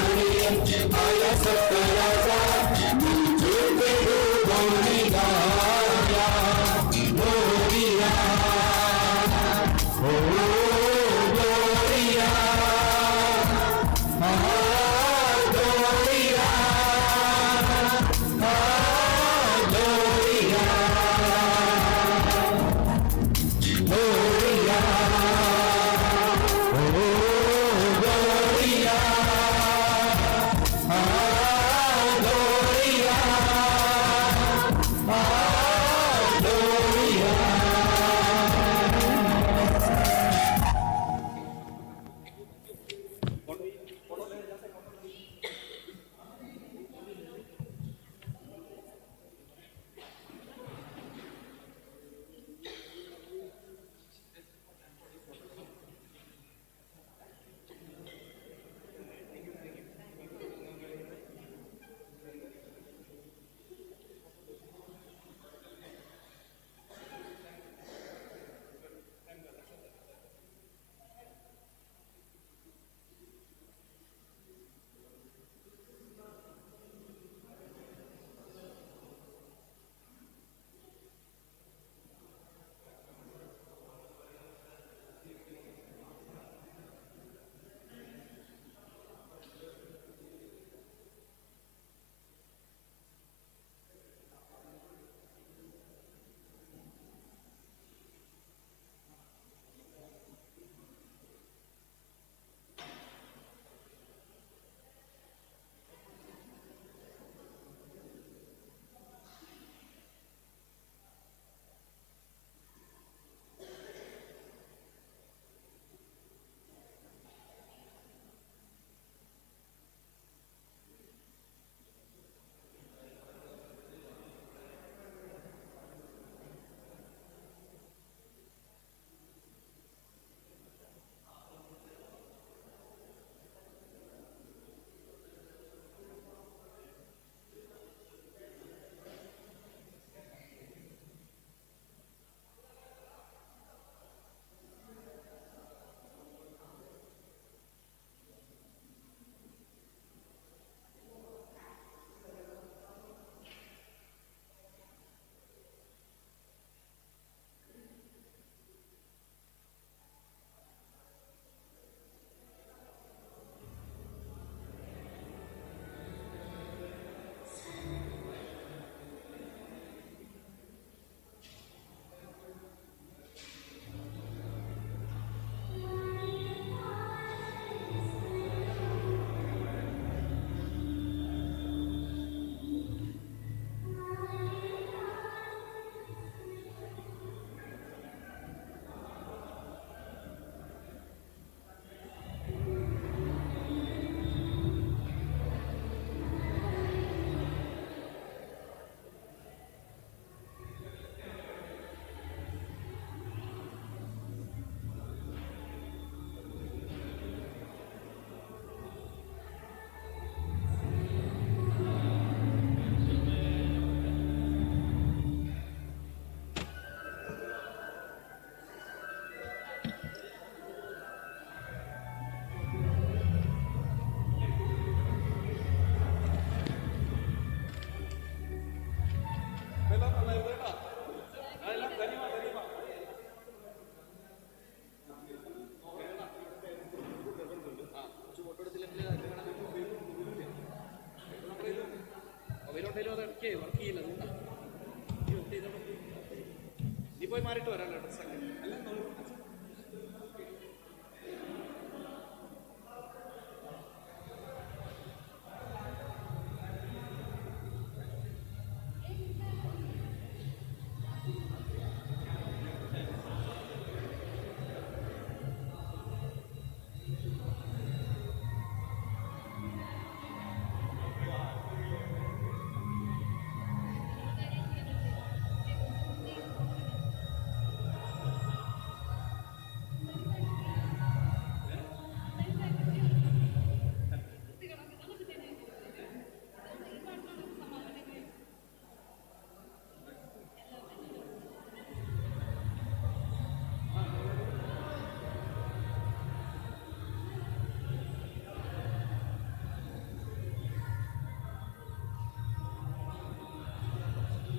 आया सत्य राजा नीचे के डूबों निगाह